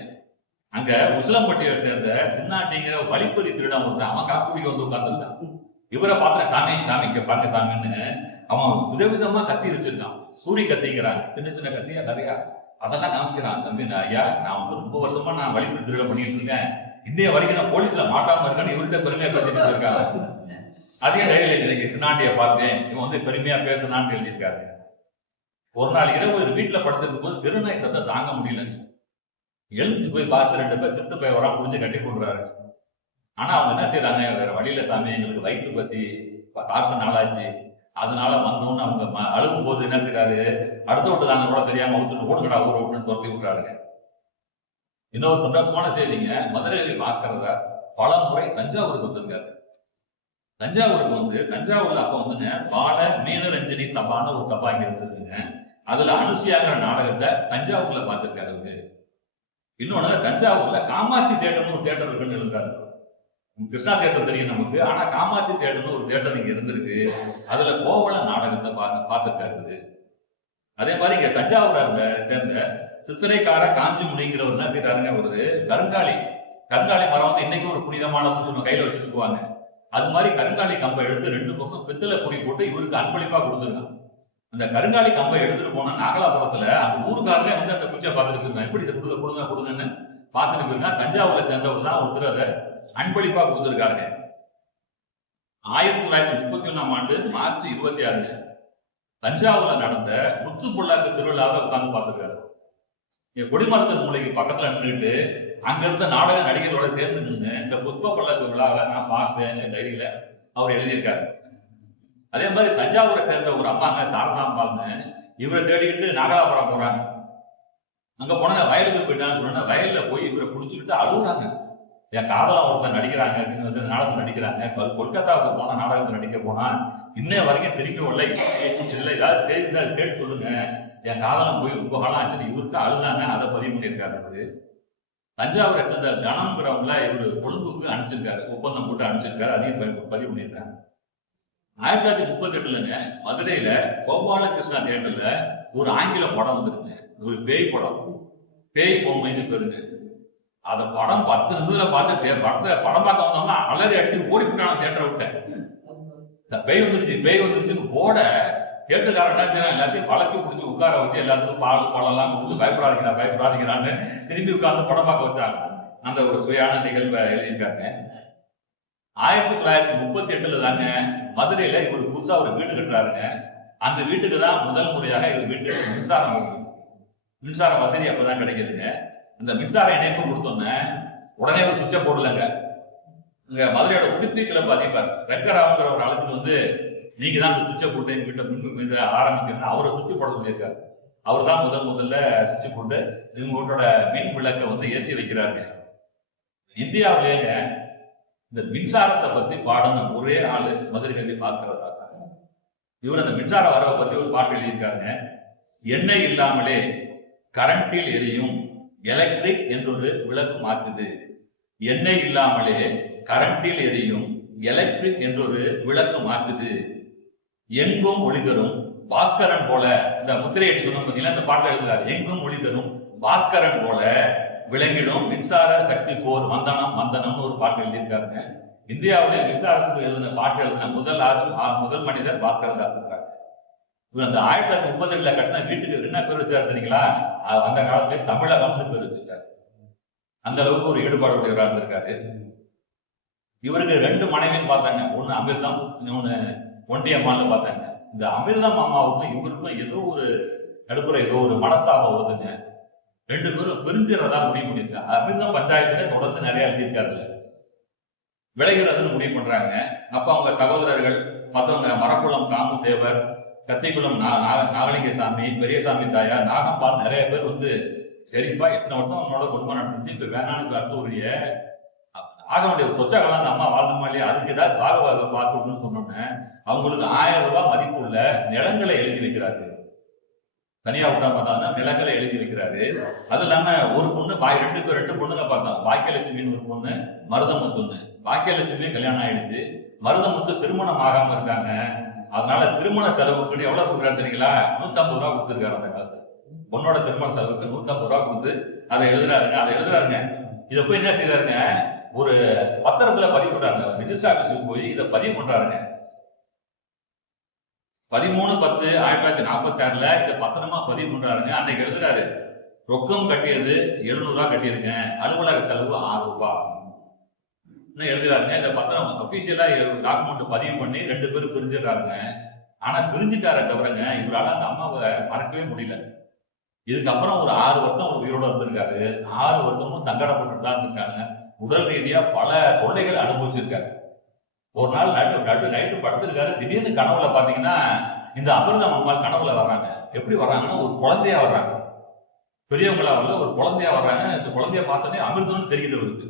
அங்க உசிலம்பட்டியை சேர்ந்த சின்னாட்டிங்கிற வழிப்பறி திருடம் ஒருத்தன் அவன் காப்பி குடிக்க வந்து உட்கார்ந்துருக்கான். இவரை பார்த்த சாமி இங்க பாருங்க சாமின்னு அவன் விதவிதமா கத்தி வச்சிருக்கான். சூரி கத்திக்கிறான், சின்ன சின்ன கத்தியா நிறைய அதெல்லாம் காமிக்கிறான். தம்பி ஐயா நான் 30 வருஷமா நான் வழிப்பறி திருட பண்ணிட்டு இருக்கேன், இன்னைய வரைக்கும் நான் போலீஸ்ல மாட்டாம இருக்கேன்னு இவர்கிட்ட பெருமையா பேசிட்டு இருக்காங்க. அதே டைரியில இன்னைக்கு சின்னாட்டியை பார்த்தேன், இவன் வந்து பெருமையா பேசினான்னு எழுதியிருக்காரு. ஒரு நாள் இரவு வீட்டுல படுத்திருக்கும் போது தெருநாய் சத்தம் தாங்க முடியல. எழுந்து போய் பார்த்து 2 பேர் திருட்டு போய் வரான் புரிஞ்சு கட்டி கொண்டுறாரு. ஆனா அவங்க என்ன செய்யறாங்க, வேற வழியில சாமி எங்களுக்கு வயிற்று பசி, சாப்பிட்டு நாளாச்சு, அதனால வந்தோன்னு அவங்க அழுகும் போது என்ன செய்யறாரு, அடுத்த விட்டு தாங்க கூட தெரியாம விட்டுட்டு ஓடுகடா ஊரை விட்டுன்னு துரத்தி விட்டுறாருங்க. இன்னொரு சந்தோஷமான செய்திங்க, மதுரை பாஸ்கரதாஸ் பல முறை தஞ்சாவூருக்கு வந்திருக்காரு. தஞ்சாவூருக்கு வந்து தஞ்சாவூர்ல அப்ப வந்துங்க பால மீனரஞ்சனி சபான்னு ஒரு சபா இங்க இருந்ததுங்க. அதுல அனுசியாங்கிற நாடகத்தை தஞ்சாவூர்ல பார்த்திருக்காரு அவரு. இன்னொன்னு தஞ்சாவூர்ல காமாட்சி தேட்டர்னு ஒரு தேட்டர் இருக்குன்னு எழுதுறாரு. கிருஷ்ணா தேட்டர் தெரியும் நமக்கு, ஆனா காமாட்சி தேட்டர்னு ஒரு தேட்டர் இங்க இருந்திருக்கு. அதுல கோவல நாடகத்தை பார்த்திருக்காரு. அதே மாதிரி இங்க தஞ்சாவூரை சேர்ந்த சித்திரைக்கார காஞ்சி முனிங்கிறவர் என்ன செய்யறாருங்க, ஒரு கருங்காலி மரம் வந்து இன்னைக்கு ஒரு புனிதமான கையில வச்சுக்குவாங்க. அது மாதிரி கருங்காலி கம்பை எடுத்து 2 பக்கம் பித்தளை பொடி போட்டு இவருக்கு அன்பளிப்பா கொடுத்துருக்காங்க. அந்த கருங்காலி கம்பை எடுத்துட்டு போனா நாகலாபுரத்துல அந்த ஊருக்காரனே வந்து அந்த குச்சியை பார்த்துட்டு இருக்காங்க, எப்படி இதை கொடுங்கன்னு பார்த்துட்டு இருக்காங்க. தஞ்சாவூர்ல சேர்ந்தவர் தான் ஒருத்தர் அதை அன்பளிப்பா கொடுத்துருக்காங்க. 1931ஆம் ஆண்டு மார்ச் 26 தஞ்சாவூர்ல நடந்த முத்து பொள்ளாக்கு திருவிழாவை உட்கார்ந்து பார்த்துருக்காரு. கொடிமரத்து மூலைக்கு பக்கத்துல நின்றுட்டு அங்க இருந்த நாடக நடிகர்களோட சேர்ந்து நின்று இந்த புஷ்ப பல்லக்கு விழாவை நான் பார்த்தேன் டைரியில அவர் எழுதியிருக்காரு. அதே மாதிரி தஞ்சாவூரை சேர்ந்த ஒரு அம்மாங்க சாரதாம்பாள்னு இவரை தேடிக்கிட்டு நாகலாபுரம் போறாங்க. அங்க போனா வயலுக்கு போயிட்டான்னு சொன்னா வயல்ல போய் இவரை புடிச்சுக்கிட்டு அழுகுறாங்க. என் காதலாம் ஒருத்தர் நடிக்கிறாங்க, நாடகம் நடிக்கிறாங்க, கொல்கத்தாவுக்கு போன நாடகத்தை நடிக்க போனா இன்னைய வரைக்கும் திரும்பி இல்லை, ஏதாவது தெரிஞ்சு அதை கேட்டு சொல்லுங்க, என் காதலம் போய் ரொம்ப காலம் ஆச்சு, இவருக்கு அழுதாங்க. அதை பதிவு பண்ணியிருக்காரு அவரு. தஞ்சாவூரை சேர்ந்த கணம்ங்கிறவங்கள இவரு கொழும்புக்கு அனுப்பிச்சிருக்காரு, ஒப்பந்தம் போட்டு அனுப்பிச்சிருக்காரு, அதையும் பதிவு பண்ணியிருக்காங்க. 1938ங்க மதுரையில கோபாலகிருஷ்ணா தியேட்டர்ல ஒரு ஆங்கில படம் வந்துருங்க, ஒரு பேய் படம், பேய் பொம்மைன்னு பேருங்க. அந்த படம் 10 நிமிஷத்துல பார்த்து படம் பார்க்க வந்தவங்க அலறி அடிச்சு ஓடி போட்டாங்க தியேட்டரை விட்டேன். பேய் வந்துருச்சுன்னு போட தியேட்டருக்காரன் எல்லாத்தையும் வழக்கு பிடிச்சி உட்கார வச்சு எல்லாத்துக்கும் பாலெல்லாம் கொடுத்து பயப்படாதீங்களான்னு திரும்பி உட்கார்ந்து படம் பார்க்க வச்சாங்க. அந்த ஒரு சுயான நிகழ்வை எழுதியிருக்காங்க. 1938 தாங்க மதுரையில இவர் புதுசா ஒரு வீடு கட்டுறாருங்க. அந்த வீட்டுக்கு தான் முதல் முறையாக இவர் வீட்டுக்கு மின்சார வசதி அப்பதான் கிடைக்குதுங்க. அந்த மின்சார இணைப்பு கொடுத்தோன்னே உடனே ஒரு சுவிட்சை போடலங்க. இங்க மதுரையோட உடுப்பி கிளப் அதிபர் வெங்கராவுங்கிற ஒரு ஆளுக்கு வந்து நீங்க தான் அந்த சுவிட்சை போட்டு எங்க வீட்டை மின் ஆரம்பிக்கணும் அவரை சுவிட்ச் போட சொல்லியிருக்காரு. அவர் தான் முதல்ல சுவிட்ச் போட்டு இவங்க வீட்டோட மின் விளக்கை வந்து ஏற்றி வைக்கிறாருங்க. இந்தியாவிலேங்க இந்த மின்சாரத்தை பத்தி பாடணும் ஒரே ஆளு மதுரை கவி பாஸ்கரதாசன். இவர் அந்த மின்சார வரவை பத்தி ஒரு பாட்டு எழுதியிருக்காருங்க. எண்ணெய் இல்லாமலே கரண்டில் எரியும் எலக்ட்ரிக் என்றொரு விளக்கு மாற்றுது. எண்ணெய் இல்லாமலே கரண்டில் எரியும் எலக்ட்ரிக் என்றொரு விளக்கு மாற்றுது. எங்கும் ஒளி தரும் பாஸ்கரன் போல, இந்த முத்திரையை சொன்ன பார்த்தீங்கன்னா இந்த பாட்டில் எழுதுறாரு, எங்கும் ஒளி தரும் பாஸ்கரன் போல விளங்கிடும் மின்சார சக்தி போர் வந்தனம்னு ஒரு பாட்டு எழுதியிருக்காருங்க. இந்தியாவிலே மின்சாரத்துக்கு எழுதின பாட்டு எழுதின முதல் மனிதர் பாஸ்கரதாஸ் இருக்காரு. இவர் அந்த 1932 கட்டின வீட்டுக்கு என்ன பேர் வச்சாரு தெரியுங்களா? அந்த காலத்திலே தமிழகம்னு பேர் வச்சிருக்காரு. அந்த அளவுக்கு ஒரு ஈடுபாடு உடையவராக இருந்திருக்காரு. இவருக்கு 2 மனைவின்னு பார்த்தாங்க, ஒண்ணு அமிர்தம், இன்னொன்னு ஒண்டியம்மான்னு பார்த்தாங்க. இந்த அமிர்தம் அம்மாவுக்கும் இவருக்கும் ஏதோ ஒரு நடுப்புற ஏதோ ஒரு மனசாபம் வருதுங்க. 2 பேரும் பிரிஞ்சுறதா முடிவு பண்ணிருக்காங்க. அமிர்தம் பஞ்சாயத்துல தொடர்ந்து நிறைய எழுதியிருக்காரு, விளைகிறதுன்னு முடிவு பண்றாங்க. அப்ப அவங்க சகோதரர்கள் மற்றவங்க மரக்குளம் காமு தேவர், கத்திக்குளம் நாகலிங்கசாமி, பெரியசாமி தாயார், நாகம்பால் நிறைய பேர் வந்து சரிப்பா எத்தனை வருஷம் அவனோட குடும்பம் நடந்துச்சு, இப்ப வேணான்னு அர்த்தம் ஆக வேண்டிய சொச்ச காலம் அந்த அம்மா வாழ்ந்தமா இல்லையா, அதுக்கு ஏதாவது பாகவாக பார்க்கணும்னு சொன்னோன்னே அவங்களுக்கு 1000 ரூபாய் மதிப்பு உள்ள நிலங்களை எழுதி வைக்கிறாரு. தனியா விட்டா பார்த்தாங்கன்னா நிலங்களை எழுதி வைக்கிறாரு. அது இல்லாம ஒரு பொண்ணு 2 பொண்ணுங்க பார்த்தோம், பாக்கியலட்சுமின்னு ஒரு பொண்ணு, மருதமுத்துன்னு. பாக்கியலட்சுமி கல்யாணம் ஆயிடுச்சு, மருதமுத்து திருமணம் ஆகாம இருக்காங்க. அதனால திருமண செலவுக்கு எவ்வளவு கொடுக்குறாரு தெரியுங்களா? 150 ரூபாய் கொடுத்துருக்காரு. அந்த காலத்துல பொண்ணோட திருமண செலவுக்கு 150 ரூபாய் கொடுத்து அதை எழுதுறாருங்க. இதை போய் என்ன செய்யறாருங்க, ஒரு பத்திரத்துல பதிவு பண்றாங்க. ரிஜிஸ்டர் ஆபீஸுக்கு போய் இதை பதிவு பண்றாருங்க. 13/10/1946 இதை பத்திரமா பதிவு பண்றாருங்க. அன்னைக்கு எழுதுறாரு, ரொக்கம் கட்டியது 700 ரூபாய் கட்டியிருக்கேன், அலுவலக செலவு 6 ரூபாய் எழுதுறாருங்க. இந்த பத்திரம் அபிஷியலா டாக்குமெண்ட் பதிவு பண்ணி 2 பேரும் பிரிஞ்சிடறாருங்க. ஆனா பிரிஞ்சுட்டார தவிரங்க இவரால அந்த அம்மாவை மறக்கவே முடியல. இதுக்கப்புறம் ஒரு 6 வருஷம் ஒரு உயிரோட இருந்திருக்காரு. 6 வருஷமும் சங்கடப்பட்டு தான் இருந்திருக்காங்க. உடல் ரீதியா பல தொல்லைகளை அனுபவிச்சிருக்காரு. ஒரு நாள் நைட்டு படுத்திருக்காரு. திடீர்னு கனவுல பாத்தீங்கன்னா இந்த அமிர்தம் அம்மாள் கனவுல வர்றாங்க. எப்படி வர்றாங்கன்னா ஒரு குழந்தையா வர்றாங்க. பெரியவங்களா வரல, ஒரு குழந்தையா வர்றாங்க. இந்த குழந்தைய பார்த்தோன்னே அமிர்தம்னு தெரியுது அவருக்கு.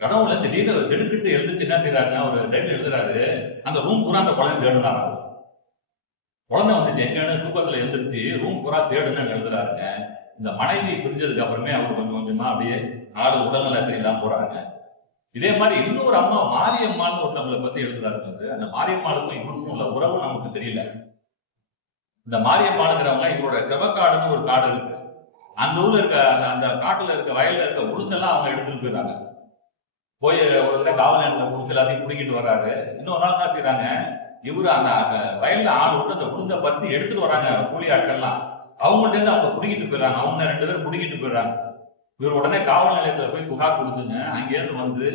கனவுல திடீர்னு திடுக்கிட்டு எழுந்துட்டு என்ன செய்யறாருன்னா ஒரு டைரி எழுதுறாரு. அந்த ரூம் பூரா அந்த குழந்தை தேடுனாரு. குழந்தை வந்துச்சு எங்கன்னு தூக்கத்துல எழுந்துருச்சு ரூம் பூரா தேடுன்னு எழுதுறாருங்க. இந்த மனைவி பிரிஞ்சதுக்கு அப்புறமே அவர் கொஞ்சம் கொஞ்சமா அப்படியே நாடு உடல்நலத்தில் இல்லாம போறாங்க. இதே மாதிரி இன்னொரு அம்மா மாரியம்மான்னு ஒருத்தவங்களை பத்தி எழுதுறாரு. அந்த மாரியம்மாளுக்கும் இவருக்கும் உள்ள உறவு நமக்கு தெரியல. இந்த மாரியம்மாளுங்கிறவங்க இவரோட செவக்காடுன்னு ஒரு காடு இருக்கு. அந்த ஊர்ல இருக்க அந்த காட்டுல இருக்க வயல்ல இருக்க உளுந்தெல்லாம் அவங்க எடுத்துட்டு போயிடுறாங்க. போய் ஒரு காவல் நிலையத்துல கொடுத்து எல்லாத்தையும் பிடிக்கிட்டு வர்றாரு. இன்னொரு நாள் என்ன செய்யறாங்க, இவரு அந்த வயல்ல ஆள் விட்டு அந்த உளுந்த பருத்தி எடுத்துட்டு வராங்க கூலி ஆட்கள்லாம். அவங்கள்ட்ட இருந்து அவங்க பிடிக்கிட்டு போயிடுறாங்க. அவங்க 2 பேரும் பிடிக்கிட்டு போயிடுறாங்க. இவர் உடனே காவல் நிலையத்துல போய் புகார் கொடுத்துங்க. அங்கேருந்து வந்து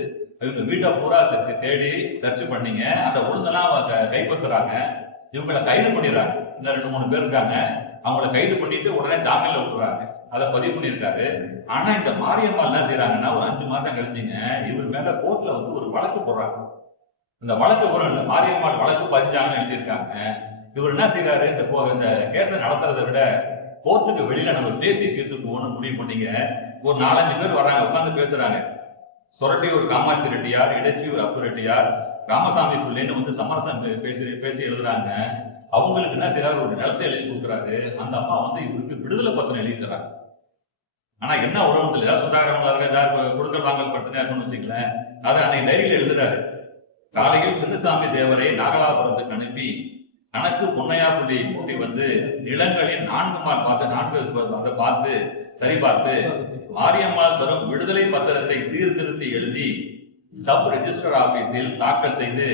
இவங்க வீட்டை பூரா தேடி சர்ச் பண்ணீங்க. அந்த உளுந்தெல்லாம் கைப்பற்றுறாங்க. இவங்களை கைது பண்ணிடுறாங்க. இந்த 2-3 பேர் இருக்காங்க. அவங்கள கைது பண்ணிட்டு உடனே ஜாமீன்ல விட்டுறாங்க. அதை பதிவு பண்ணியிருக்காரு. ஆனா இந்த மாரியம்மாள் என்ன செய்யறாங்கன்னா ஒரு 5 மாசம் கழிச்சுங்க இவர் மேல கோர்ட்ல வந்து ஒரு வழக்கு போடுறாங்க. இந்த வழக்கு போடுற மாரியம்மாள் வழக்கு பதிஞ்சாங்கன்னு எழுதியிருக்காங்க. இவர் என்ன செய்யறாரு, இந்த கேஸை நடத்துறதை விட கோர்ட்டுக்கு வெளியில நம்ம பேசி தீர்த்துக்குவோம்னு முடிவு பண்ணீங்க. ஒரு 4-5 பேர் வர்றாங்க, உட்காந்து பேசுறாங்க. சொரட்டி ஒரு காமாட்சி ரெட்டியார், இடைச்சி ஒரு அப்பு ரெட்டியார், ராமசாமி பிள்ளைன்னு வந்து சமரசம் பேசி எழுதுறாங்க. அவங்களுக்கு என்ன செய்யறாரு, ஒரு நிலத்தை எழுதி கொடுக்குறாரு. அந்த அம்மா வந்து இவருக்கு விடுதலை பத்திரம் எழுதி தர்றாங்க. ஆனா என்ன உறவு இல்லை, சுதாகரங்களா இருக்க ஏதாவது கொடுக்கல் வாங்கல் பிரச்சனை இருக்குன்னு வச்சுக்கலேன். அதை அன்னைக்கு டைரியில எழுதுறாரு. காலையில் சின்னசாமி தேவரை நாகலாபுரத்துக்கு அனுப்பி கணக்கு பொன்னையா புள்ளியை கூட்டி வந்து நிலங்களின் 4 மால் பார்த்து அதை பார்த்து சரி பார்த்து மாரியம்மாள் தரும் விடுதலை பத்திரத்தை சீர்திருத்தி எழுதி சப் ரெஜிஸ்டர் ஆபீஸில் தாக்கல் செய்து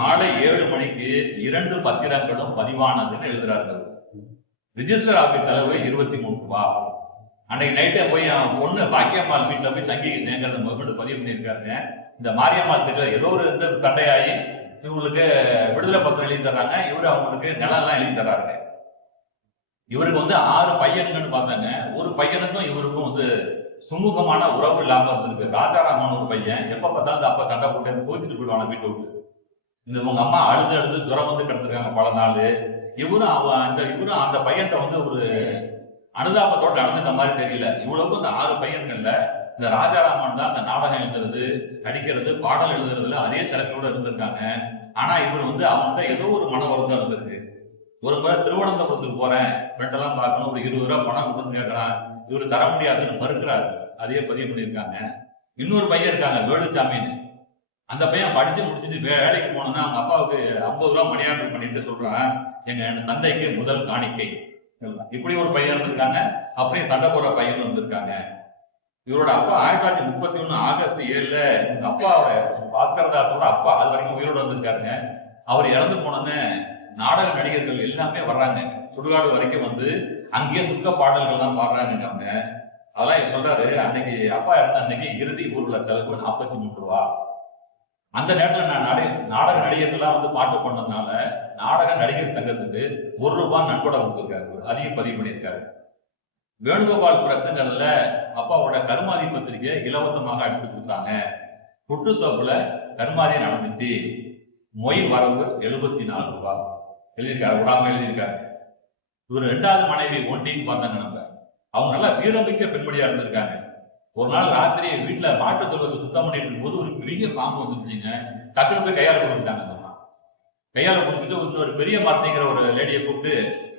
மாலை 7 மணிக்கு 2 பத்திரங்களும் பதிவானதுன்னு எழுதுறாரு. ரிஜிஸ்டர் ஆபீஸ் செலவு 23 ரூபாய். அன்னைக்கு நைட்டே போய் பொண்ணு பாக்கியம்மாள் வீட்டுல போய் தங்கிக்கிறேங்கிறத முதற்கொண்டு பதிவு பண்ணியிருக்காருங்க. இந்த மாரியம்மாள் கிட்ட ஏதோ ஒரு சண்டையாகி இவங்களுக்கு விடுதலை பத்திரம் எழுதி தர்றாங்க. இவரு அவங்களுக்கு நிலம் எல்லாம் எழுதி தர்றாங்க. இவருக்கு வந்து 6 பையனுங்கன்னு பார்த்தாங்க. ஒரு பையனுக்கும் இவருக்கும் வந்து சுமூகமான உறவு இல்லாம இருந்திருக்கு. ராஜாராமன் ஒரு பையன், எப்ப பார்த்தாலும் அப்ப சண்டை போட்டு கோச்சிட்டு போயிடுவாங்க வீட்டை விட்டு. உங்க அம்மா அழுது ஜுரம் வந்து கிடந்திருக்காங்க பல நாள். இவரும் அந்த பையன்கிட்ட வந்து ஒரு அனுதாபத்தோட நடந்துக்க மாதிரி தெரியல. இவ்வளவுக்கும் இந்த 6 பையன்கள்ல இந்த ராஜாராமன் தான் அந்த நாடகம் எழுதுறது, நடிக்கிறது, பாடல் எழுதுறதுல அதே தலைப்போட இருந்திருக்காங்க. ஆனா இவர் வந்து அவன்கிட்ட ஏதோ ஒரு மன வருத்தம் இருந்திருக்கு. ஒரு முறை திருவனந்தபுரத்துக்கு போறேன், ஃப்ரெண்டெல்லாம் பார்க்கணும், ஒரு 20 ரூபாய் பணம் கொடுத்து கேட்கறான். இவரு தர முடியாதுன்னு மறுக்கிறாரு. அதையே பதிவு பண்ணியிருக்காங்க. இன்னொரு பையன் இருக்காங்க வேலுச்சாமின்னு. அந்த பையன் படிச்சு முடிச்சுட்டு வேலைக்கு போனோம்னா அவங்க அப்பாவுக்கு 50 ரூபாய் மணி ஆர்டர் பண்ணிட்டு சொல்றான், எங்க தந்தைக்கு முதல் காணிக்கை. இப்படி ஒரு பையன் இருந்திருக்காங்க. அப்படியே சண்டை போற பையன் இருந்திருக்காங்க. இவரோட அப்பா 1931 ஆகஸ்ட் 7 எங்க அப்பாவோட பாஸ்கரதாசோட அப்பா அது வரைக்கும் உயிரோடு வந்திருக்காருங்க. அவர் இறந்து போனோன்னு நாடக நடிகர்கள் எல்லாமே வர்றாங்க. சுடுகாடு வரைக்கும் வந்து அங்கேயே துக்க பாடல்கள் எல்லாம் பாடுறாங்க. அவங்க அதெல்லாம் சொல்றாரு, அன்னைக்கு அப்பா இறந்த அன்னைக்கு இறுதி ஊர்வல செலவு 43 ரூபா. அந்த நேரத்துல நான் நாடக நடிகர்கள்லாம் வந்து பாட்டு பண்ணதுனால நாடக நடிகர் சங்கத்துக்கு 1 ரூபாய் நன்கொடை கொடுத்திருக்காரு. அதையும் பதிவு பண்ணியிருக்காரு. வேணுகோபால் பிரசங்கர்ல அப்பாவோட கருமாதி பத்திரிகை இலவசமாக அனுப்பி கொடுத்தாங்க. புட்டுத்தோப்புல கருமாதி நடந்துச்சு. மொய் வரவு 74 ரூபாய் எழுதியிருக்காரு. விடாம எழுதியிருக்காரு. இவர் 2வது மனைவி ஒண்டின்னு பார்த்தாங்க. அவங்க நல்லா வீரமிக்க பெண்மணியா இருந்திருக்காங்க. ஒரு நாள் ராத்திரி வீட்டுல மாட்டு தொழுவத்தை சுத்தம் பண்ணிட்டு இருக்கும்போது ஒரு பெரிய பாம்பு வந்துருச்சுங்க. டக்குனு போய் கையால கொடுத்துட்டாங்க. கையால கொடுத்துட்டு இன்னொரு பெரிய மார்த்திங்கிற ஒரு லேடியை கூப்பிட்டு,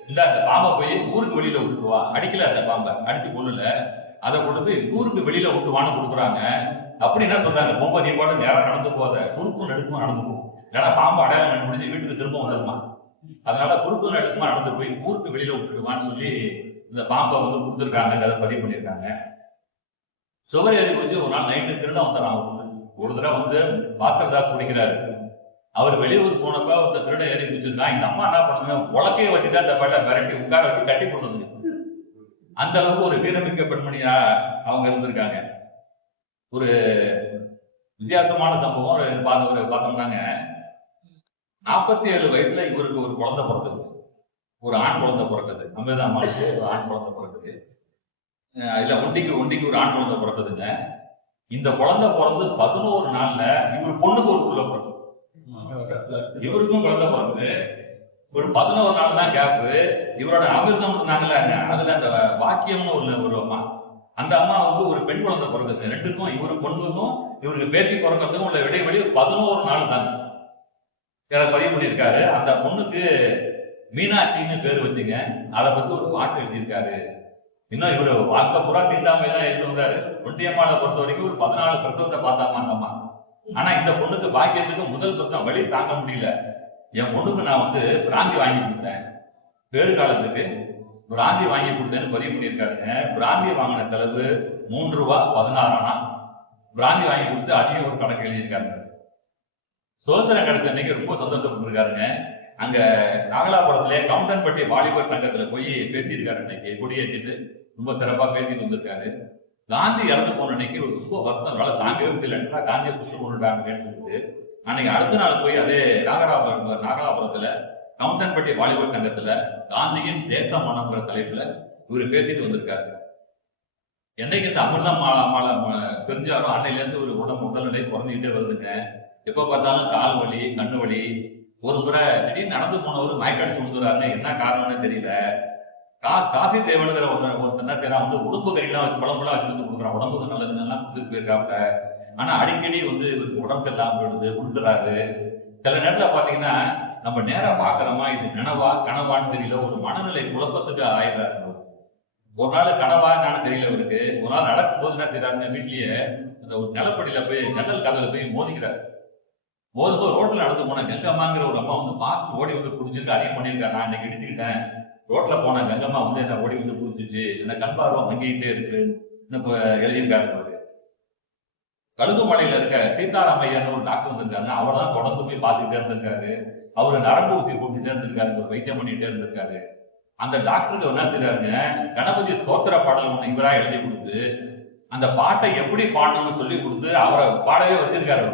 இந்த அந்த பாம்பை போய் ஊருக்கு வெளியில விட்டுவா. அடிக்கல அந்த பாம்பை, அடிச்சு கொள்ளல, அதை கொண்டு போய் ஊருக்கு வெளியில விட்டுவான்னு கொடுக்குறாங்க. அப்படி என்ன சொல்றாங்க, பொம்பை நீ போட நேரம் நடந்து போத, குறுக்கும் நெடுக்குமா நடந்து போகும். ஏன்னா பாம்பு அடையாளம் கண்டுபிடிச்சு வீட்டுக்கு திரும்ப வந்துருமா. அதனால குறுக்கும் நெடுக்குமா நடந்து போய் ஊருக்கு வெளியில விட்டுடுவான்னு சொல்லி இந்த பாம்பை வந்து கொடுத்துருக்காங்க. அதை பதிவு பண்ணியிருக்காங்க. சுவரேறி குறிச்சு ஒரு நாள் நைட்டு திருட வந்தார். ஒரு தடவை வந்து பாத்திரதா குடிக்கிறாரு. அவர் வெளியூர் போனப்ப ஒரு திருட ஏறி குடிச்சிருக்கான். இந்த அம்மா என்ன பண்ணுங்க, உலக்கையை வச்சுட்டு அந்த பேட்டை விரட்டி உட்கார வச்சு கட்டி கொண்டு. அந்த அளவுக்கு ஒரு வீரமிக்க பெண்மணியா அவங்க இருந்திருக்காங்க. ஒரு வித்தியாசமான சம்பவம் பார்த்தோம்னாங்க, 47 வயசுல இவருக்கு ஒரு குழந்தை பிறந்தது. ஒரு ஆண் குழந்தை பிறக்குது. அமிர்தாமாளுக்கு ஒரு ஆண் குழந்தை பிறக்குது. இல்ல ஒண்டிக்கு ஒரு ஆண் குழந்தை பிறக்குதுங்க. இந்த குழந்தை பிறந்து 11 நாள்ல இவர் பொண்ணுக்கு ஒரு புள்ள பிறகு. இவருக்கும் குழந்தை பிறகுது. ஒரு 11 நாள் தான் கேப்பு. இவரோட அமிர்தம் இருந்தாங்கல்ல, அதுல அந்த வாக்கியம்னு ஒரு அம்மா, அந்த அம்மாவுக்கு ஒரு பெண் குழந்தை பிறகுது. ரெண்டுக்கும் இவரு பொண்ணுக்கும் இவருக்கு பேத்தி பிறக்கிறதுக்கும் உள்ள இடைவெளி 11 நாள் தான் பதிவு பண்ணியிருக்காரு. அந்த பொண்ணுக்கு மீனாட்சின்னு பேர் வச்சுங்க. அதை பத்தி ஒரு பாட்டு எழுதியிருக்காரு. இன்னும் இவரு வாழ்க்கை பூரா தீண்டாமை தான் இருந்து வந்தாரு. ஒண்டியம்மாவை பொறுத்த வரைக்கும் ஒரு 14 பிரசவத்தை பார்த்தாமா அந்த அம்மா. ஆனா இந்த பொண்ணுக்கு பாக்கியத்துக்கு முதல் பிரசவம் வழி தாங்க முடியல. என் பொண்ணுக்கு நான் பிராந்தி வாங்கி கொடுத்தேன், பேரு காலத்துக்கு பிராந்தி வாங்கி கொடுத்தேன்னு பதிவு பண்ணியிருக்காருங்க. பிராந்தி வாங்கின செலவு 3 ரூபா 16 ஆனா. பிராந்தி வாங்கி கொடுத்து அதையும் ஒரு கணக்கு எழுதியிருக்காருங்க. சுதந்திர கணக்கு அன்னைக்கு ரொம்ப சந்தோஷப்பட்டிருக்காருங்க. அங்க நாகலாபுரத்திலே கவுண்டன்பட்டி வாலிபர் சங்கத்துல போய் பேசியிருக்காரு. அன்னைக்கு கொடியேற்றிட்டு ரொம்ப சிறப்பா பேசிட்டு வந்திருக்காரு. காந்தி இறந்து போன அன்னைக்கு ஒரு ரொம்ப வருத்தம், வேலை தாங்கவே முடியல, காந்தியை சுட்டு கொண்டுட்டாங்கன்னு சொல்லிட்டு அன்னைக்கு அடுத்த நாள் போய் அதே நாகலாபுரத்துல கவுண்டன்பட்டி வாலிபர் சங்கத்துல காந்தியின் தேச மனம்ங்கிற தலைப்புல இவரு பேசிட்டு வந்திருக்காரு. என்னைக்கு இந்த அமிர்தம் மாலை தெரிஞ்சாலும் அன்னையில இருந்து ஒரு உடல்நிலை குறைஞ்சிக்கிட்டே வருதுங்க. எப்ப பார்த்தாலும் கால் வலி, கண்ணு வலி. ஒரு முறை திடீர்னு நடந்து போனவர் மயக்கடிச்சு விழுந்துறாருன்னு என்ன காரணம்னு தெரியல. காசி தேவனுங்கிற ஒருத்தர் என்ன செய்யறான், உடம்பு கறியெல்லாம் வச்சு குழம்புலாம் வச்சு கொடுக்குறான், உடம்புக்கு நல்லதுன்னு கொடுத்துட்டு போயிருக்காப்ல. ஆனா அடிக்கடி இவருக்கு உடம்பு எல்லாம் போயிடுது, உழுந்துறாரு. சில நேரத்துல பாத்தீங்கன்னா நம்ம நேரம் பாக்குறோமா, இது கனவான்னு தெரியல, ஒரு மனநிலை குழப்பத்துக்கு ஆயிடுறாரு. ஒரு நாள் கனவா என்னன்னு தெரியல இவருக்கு. ஒரு நாள் நடக்கும் போது என்ன செய்யறாருங்க, வீட்லயே அந்த ஒரு நிலப்படியில போய் ஜன்னல் கதவுல போய் மோதிக்கிறாரு. மோதும்போது ரோட்ல நடந்து போன கங்கம்மாங்கிற ஒரு அம்மா பார்த்து ஓடி குடிச்சிட்டு அதிகம் பண்ணியிருக்காரு. நான் இன்னைக்கு இடிச்சுக்கிட்டேன், ரோட்ல போன கங்கம்மா என்ன ஓடி குடிச்சிச்சு, என்ன கண் பார்வம் மங்கிக்கிட்டே இருக்கு எழுதியிருக்காரு. கழுகுமலையில இருக்க சீதாராமையர்னு ஒரு டாக்டர் வந்திருக்காங்க. அவர் தான் தொடர்ந்து போய் பார்த்துக்கிட்டே இருந்திருக்காரு. அவரு நரம்பு ஊசி போட்டுட்டே இருந்திருக்காரு, ஒரு வைத்தியம் பண்ணிட்டே இருந்திருக்காரு. அந்த டாக்டருக்கு என்ன செய்யறாருங்க, கணபதி ஸ்தோத்திர பாடல் ஒண்ணு இவரா எழுதி கொடுத்து அந்த பாட்டை எப்படி பாடணும்னு சொல்லி கொடுத்து அவரை பாடவே வச்சிருக்காரு.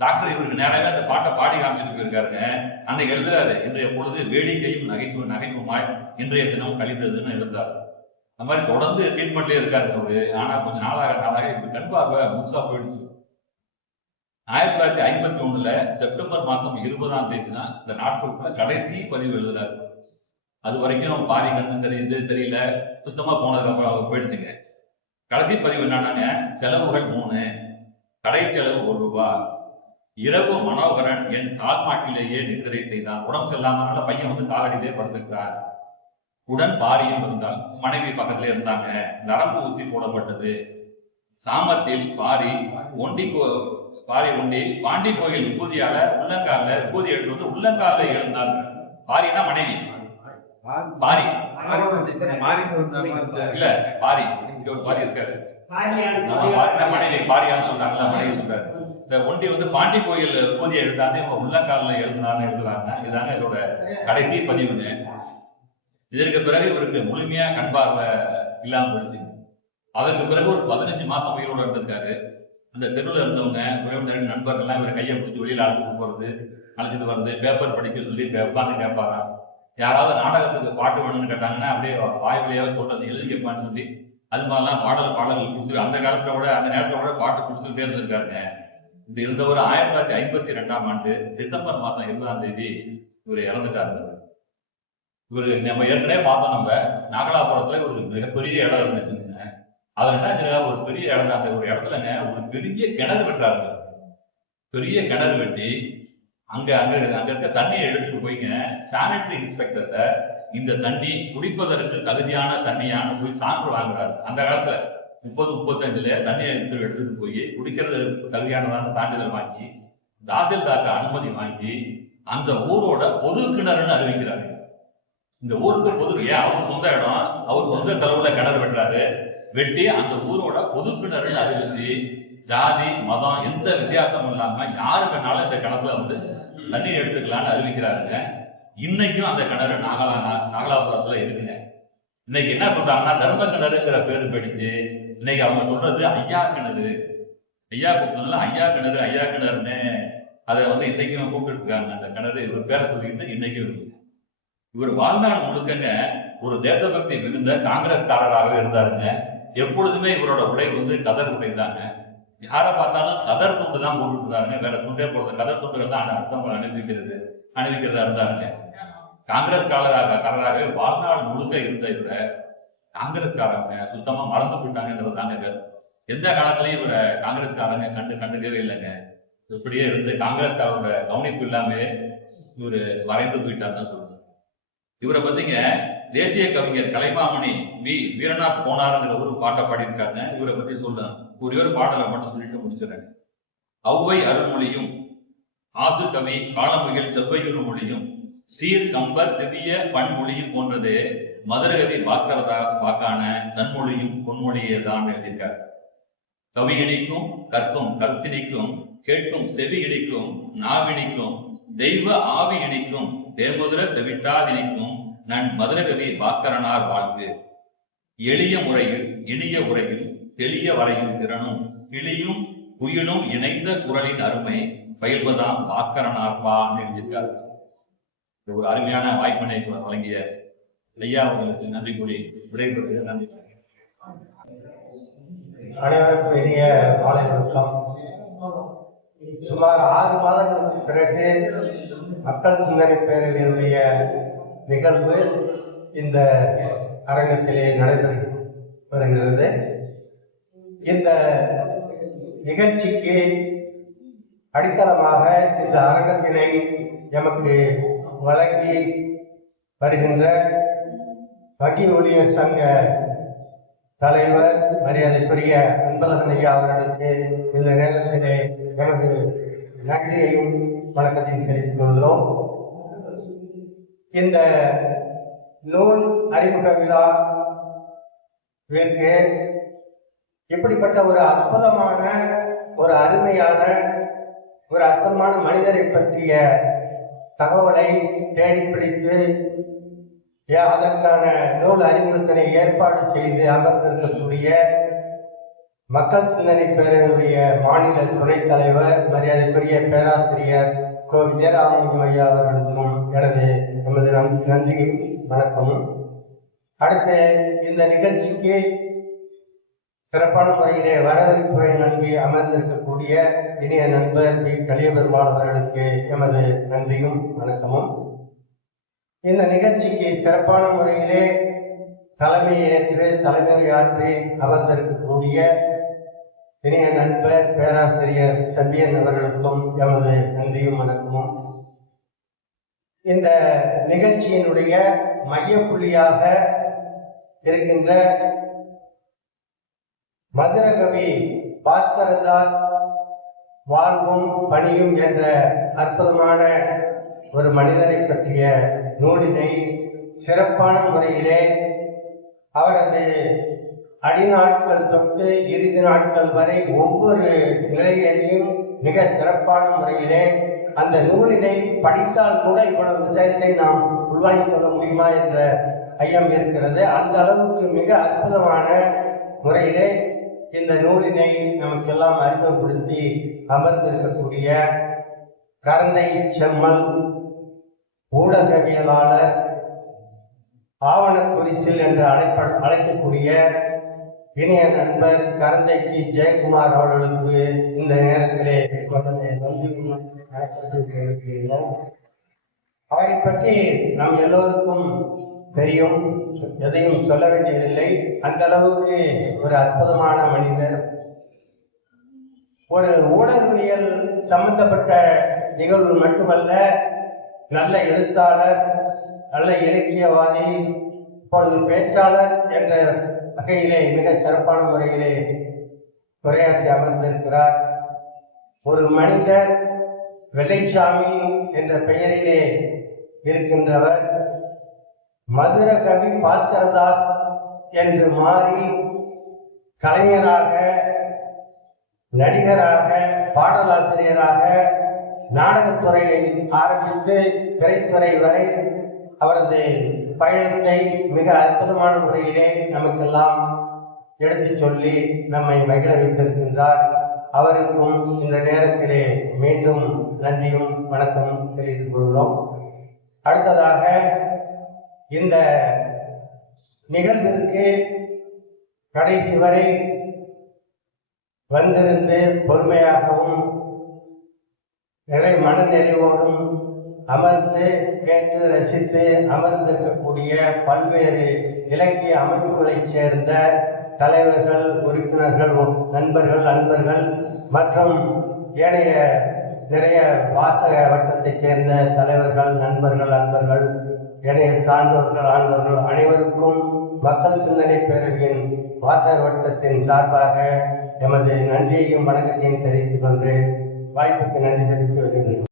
டாக்டர் இவருக்கு நேராக அந்த பாட்டை பாடி காமிச்சிட்டு போயிருக்காருங்க. அன்னைக்கு எழுதுறாரு, இன்றைய பொழுது வேடிக்கையும் நகைப்புமாய் இன்றைய தினம் கழிந்ததுன்னு எழுதுறாரு. அந்த மாதிரி தொடர்ந்து ட்ரீட்மெண்ட்லயே இருக்காரு அவரு. ஆனா கொஞ்சம் நாளாக இவரு கண் பார்வை முழுசா போயிடுச்சு. 1951 செப்டம்பர் மாசம் 20ஆம் தேதி தான் இந்த நாட்களுக்குள்ள கடைசி பதிவு எழுதுறாரு. அது வரைக்கும் பாரி கண்ணு தெரியல, சுத்தமா போனதுக்கு அப்புறம் அவர் போயிடுச்சுங்க. கடைசி பதிவு என்னன்னாங்க, செலவுகள் 3, கடை செலவு 1 ரூபாய். இரவு மனோகரன் என் கால்மாட்டிலேயே நித்திரை செய்தான். உடம்பு செல்லாமனால பையன் காலடியிலே படுத்துக்கிறார். உடன் பாரியும் இருந்தால், மனைவி பக்கத்துல இருந்தாங்க. நரம்பு ஊசி போடப்பட்டது. சாமத்தில் பாரி ஒண்டி பாண்டி கோயில் விபூதியால உள்ளங்கால விபூதி எடுத்து உள்ளங்கால எழுந்தார். பாரினா மனைவி, பாரி இல்ல பாரி, இங்க ஒரு பாரி இருக்காரு, மனைவி பாரியான்னு சொல்றாங்களா, மனைவி சொல்றாரு. இந்த ஒண்டி பாண்டி கோயில் விபூதியை எழுதானே உள்ளங்கால எழுதினான்னு எழுதுறாங்க. இதுதாங்க இதோட கடைசி பதிவுங்க. இதற்கு பிறகு இவருக்கு முழுமையா கண் பார்வை இல்லாம போயிடுச்சு. அதற்கு பிறகு ஒரு 15 மாசம் உயிரோடு இருந்திருக்காரு. அந்த தெருவில் இருந்தவங்க உறவினர் நண்பர்கள்லாம் இவரை கையை பிடிச்சி வெளியில அழைச்சிட்டு வருது, பேப்பர் படிக்க சொல்லி உட்காந்து கேட்பாராம். யாராவது நாடகத்துக்கு பாட்டு வேணும்னு கேட்டாங்கன்னா அப்படியே வாய் வழியாவே சொல்றது, எழுதி கேட்பான்னு சொல்லி அது மாதிரிலாம் பாடல்கள் கொடுத்து அந்த காலத்துல கூட அந்த நேரத்துல கூட பாட்டு கொடுத்துட்டே இருந்திருக்காருங்க. இது இருந்தவர் 1952ஆம் ஆண்டு டிசம்பர் மாதம் 20ஆம் தேதி இவர் இறந்துட்டாரு. இவரு நம்ம ஏற்கனவே பார்த்தோம், நம்ம நாகலாபுரத்துல ஒரு மிகப்பெரிய இடம் இருந்துச்சுங்க. அதுல என்ன, ஒரு பெரிய இடம், அந்த ஒரு இடத்துலங்க ஒரு பெரிய கிணறு வெட்டுறாங்க. பெரிய கிணறு வெட்டி அங்க இருக்க தண்ணியை எடுத்துட்டு போய்ங்க சானிட்டரி இன்ஸ்பெக்டர்கிட்ட இந்த தண்ணி குடிப்பதற்கு தகுதியான தண்ணியான்னு போய் சான்று வாங்குறாரு. அந்த காலத்துல 30-35 தண்ணியை எடுத்துட்டு போய் குடிக்கிறது தகுதியானதான சான்றிதழ் வாங்கி தாசில்தார்ட்ட அனுமதி வாங்கி அந்த ஊரோட பொது கிணறுன்னு அறிவிக்கிறாரு. இந்த ஊருக்கு பொது, ஏன் அவர் சொந்த இடம், அவர் சொந்த செலவுல கிணறு வெட்டுறாரு. வெட்டி அந்த ஊரோட பொது கிணறுன்னு அறிவிச்சு ஜாதி மதம் எந்த வித்தியாசமும் இல்லாம யாரு வேணாலும் இந்த கிணத்துல தண்ணி எடுத்துக்கலாம்னு அறிவிக்கிறாருங்க. இன்னைக்கும் அந்த கிணறு நாகலாபுரத்துல இருக்குங்க. இன்னைக்கு என்ன சொல்றாங்கன்னா தர்ம கிணறுங்கிற பேரு படிச்சு இன்னைக்கு அவங்க சொல்றது ஐயா கிணறு. ஐயா கூப்பிட்டதுனால ஐயா கிணறுன்னு அதை இன்னைக்கும் கூப்பிட்டு இருக்காங்க. அந்த கிணறு இவர் பேரை சொல்லிட்டு இன்னைக்கும் இருக்கு. இவர் வாழ்நாள் முழுக்கங்க ஒரு தேசபக்தி மிகுந்த காங்கிரஸ்காரராகவே இருந்தாருங்க. எப்பொழுதுமே இவரோட உடை கதர் உடை தாங்க. யாரை பார்த்தாலும் கதர் துண்டு தான் போட்டுட்டு இருந்தாருங்க, வேற துண்டே போடுறது கதர் துண்டுகள் தான் அடுத்தவங்களை அணிவிக்கிறதா இருந்தாருங்க. காங்கிரஸ் காரராகவே வாழ்நாள் முழுக்க இருந்த இவரை காங்கிரஸ்காரங்க சுத்தமா மறந்து போயிட்டாங்கிறது. எந்த காலத்திலயும் இவரை காங்கிரஸ்காரங்க கண்டுக்கவே இல்லைங்க. இப்படியே இருந்து காங்கிரஸ்காரோட கவனிப்பு இல்லாமலே இவரு மறைந்து போயிட்டாருன்னு சொல்லுங்க. இவரை பத்திங்க தேசிய கவிஞர் கலைமாமணி வீரநாத் கோனாருங்கிற ஒரு பாட்டை பாடியிருக்காங்க. இவரை பத்தி சொல்றேன், ஒரே ஒரு பாடலை மட்டும் சொல்லிட்டு முடிச்சிடறேன். ஔவை அருள்மொழியும் ஆசு கவி காலமுகில் செவ்வையுறு மொழியும் சீர் கம்பர் திவ்ய பன்மொழியும் போன்றது மதுரகவி பாஸ்கரதாஸ் வாக்கான தன்மொழியும் பொன்மொழியே தான் எழுதியிருக்கார். கவி இனிக்கும் கற்கும் கருத்தினிக்கும் கேட்கும் செவி இனிக்கும் நாவினிக்கும் தெய்வ ஆவி இனிக்கும் தேமுதிர தெவிட்டாதினிக்கும் நன் மதுரகவி பாஸ்கரனார் வாழ்வு. எளிய முறையில் இனிய உரையில் தெளிய வரையும் திறனும் கிளியும் குயிலும் இணைந்த குரலின் அருமை பயில்வதாம் பாஸ்கரனார் எழுதியிருக்கார். ஒரு அருமையான வாய்ப்பினை வழங்கிய ஐயா அவர்களுக்கு நன்றி கூறி விடைபெறுவது. நன்றி. அனைவருக்கும் இனிய மாலை வணக்கம். சுமார் 6 மாதங்களுக்கு பிறகு மக்கள் சிந்தனை பேரவையினுடைய நிகழ்வு இந்த அரங்கத்திலே நடைபெற்று வருகிறது. இந்த நிகழ்ச்சிக்கு அடித்தளமாக இந்த அரங்கத்தினை எமக்கு வழங்கி வருகின்ற வங்கி ஊழியர் சங்க தலைவர் மரியாதைக்குரிய அன்பழகன் ஐயா அவர்களுக்கு இந்த நேரத்திலே எனக்கு நன்றியையும் வணக்கத்தையும் தெரிவித்துக் கொள்கிறோம். இந்த நூல் அறிமுக விழாவிற்கு இப்படிப்பட்ட ஒரு அற்புதமான ஒரு அருமையான ஒரு அற்புதமான மனிதரை பற்றிய தகவலை தேடி பிடித்து அதற்கான நூல் அறிமுகத்தினை ஏற்பாடு செய்து அமர்ந்திருக்கக்கூடிய மக்கள் சிந்தனை பேரவையுடைய மாநில துணைத் தலைவர் மரியாதைக்குரிய பேராசிரியர் கோ விஜயராமலிங்கம் ஐயா அவர்களுக்கும் எமது நன்றியும் வணக்கமும். அடுத்து இந்த நிகழ்ச்சிக்கு சிறப்பான முறையிலே வரவேற்புரை நல்கி அமர்ந்திருக்கக்கூடிய இனிய நண்பர் வி கலியபெருமாள் அவர்களுக்கு எமது நன்றியும் வணக்கமும். இந்த நிகழ்ச்சிக்கு சிறப்பான முறையிலே தலைமையேற்று தலைமையாற்றி அமர்ந்திருக்கக்கூடிய இனிய நண்பர் பேராசிரியர் செம்பியன் அவர்களுக்கும் எமது நன்றியும் வணக்கமும். இந்த நிகழ்ச்சியினுடைய மையப்புள்ளியாக இருக்கின்ற மதுரகவி பாஸ்கரதாஸ் வாழ்வும் பணியும் என்ற அற்புதமான ஒரு மனிதரை பற்றிய நூலினை சிறப்பான முறையிலே அவரது அடிநாட்கள் தொட்டு இறுதி நாட்கள் வரை ஒவ்வொரு நிலையிலையும் மிக சிறப்பான முறையிலே அந்த நூலினை படித்தால் கூட இவ்வளவு விஷயத்தை நாம் உள்வாங்கிக் கொள்ள முடியுமா என்ற ஐயம் இருக்கிறது. அந்த அளவுக்கு மிக அற்புதமான முறையிலே இந்த நூலினை நமக்கெல்லாம் அறிமுகப்படுத்தி அமர்ந்திருக்கக்கூடிய கரந்தை செம்மல் ஊடகவியலாளர் ஆவணக்குறிச்சில் என்று அழைக்கக்கூடிய இனிய நண்பர் கரந்தைச்சி ஜெயக்குமார் அவர்களுக்கு இந்த நேரத்திலே அவரை பற்றி நாம் எல்லோருக்கும் தெரியும், எதையும் சொல்ல வேண்டியதில்லை. அந்த அளவுக்கு ஒரு அற்புதமான மனிதர். ஒரு ஊடகவியல் சம்பந்தப்பட்ட நிகழ்வு மட்டுமல்ல, நல்ல எழுத்தாளர், நல்ல இலக்கியவாதி, இப்பொழுது பேச்சாளர் என்ற வகையிலே மிக சிறப்பான முறையிலே உரையாற்றி அமர்ந்திருக்கிறார். ஒரு மனிதர் வெள்ளைச்சாமி என்ற பெயரிலே இருக்கின்றவர் மதுர கவி பாஸ்கரதாஸ் என்று மாறி கலைஞராக, நடிகராக, பாடலாசிரியராக, நாடகத்துறையை ஆரம்பித்து திரைத்துறை வரை அவரது பயணத்தை மிக அற்புதமான முறையிலே நமக்கெல்லாம் எடுத்து சொல்லி நம்மை மகிழ வைத்திருக்கின்றார். அவருக்கும் இந்த நேரத்திலே மீண்டும் நன்றியும் வணக்கமும் தெரிவித்துக் கொள்கிறோம். அடுத்ததாக இந்த நிகழ்விற்கு கடைசி வரை வந்திருந்து பொறுமையாகவும் மன நிறைவோடும் அமர்ந்து கேட்டு ரசித்து அமர்ந்திருக்கக்கூடிய பல்வேறு இலக்கிய அமைப்புகளைச் சேர்ந்த தலைவர்கள், உறுப்பினர்கள், நண்பர்கள், அன்பர்கள் மற்றும் ஏனைய நிறைய வாசக வட்டத்தைச் சேர்ந்த தலைவர்கள், நண்பர்கள், அன்பர்கள், ஏனைய சான்றோர்கள், ஆண்டோர்கள் அனைவருக்கும் மக்கள் சிந்தனை பேரவையின் வாசக வட்டத்தின் சார்பாக எமது நன்றியையும் வணக்கத்தையும் தெரிவித்துக் கொண்டு வாய்ப்புக்கு நன்றி தெரிவித்து வருகின்றேன்.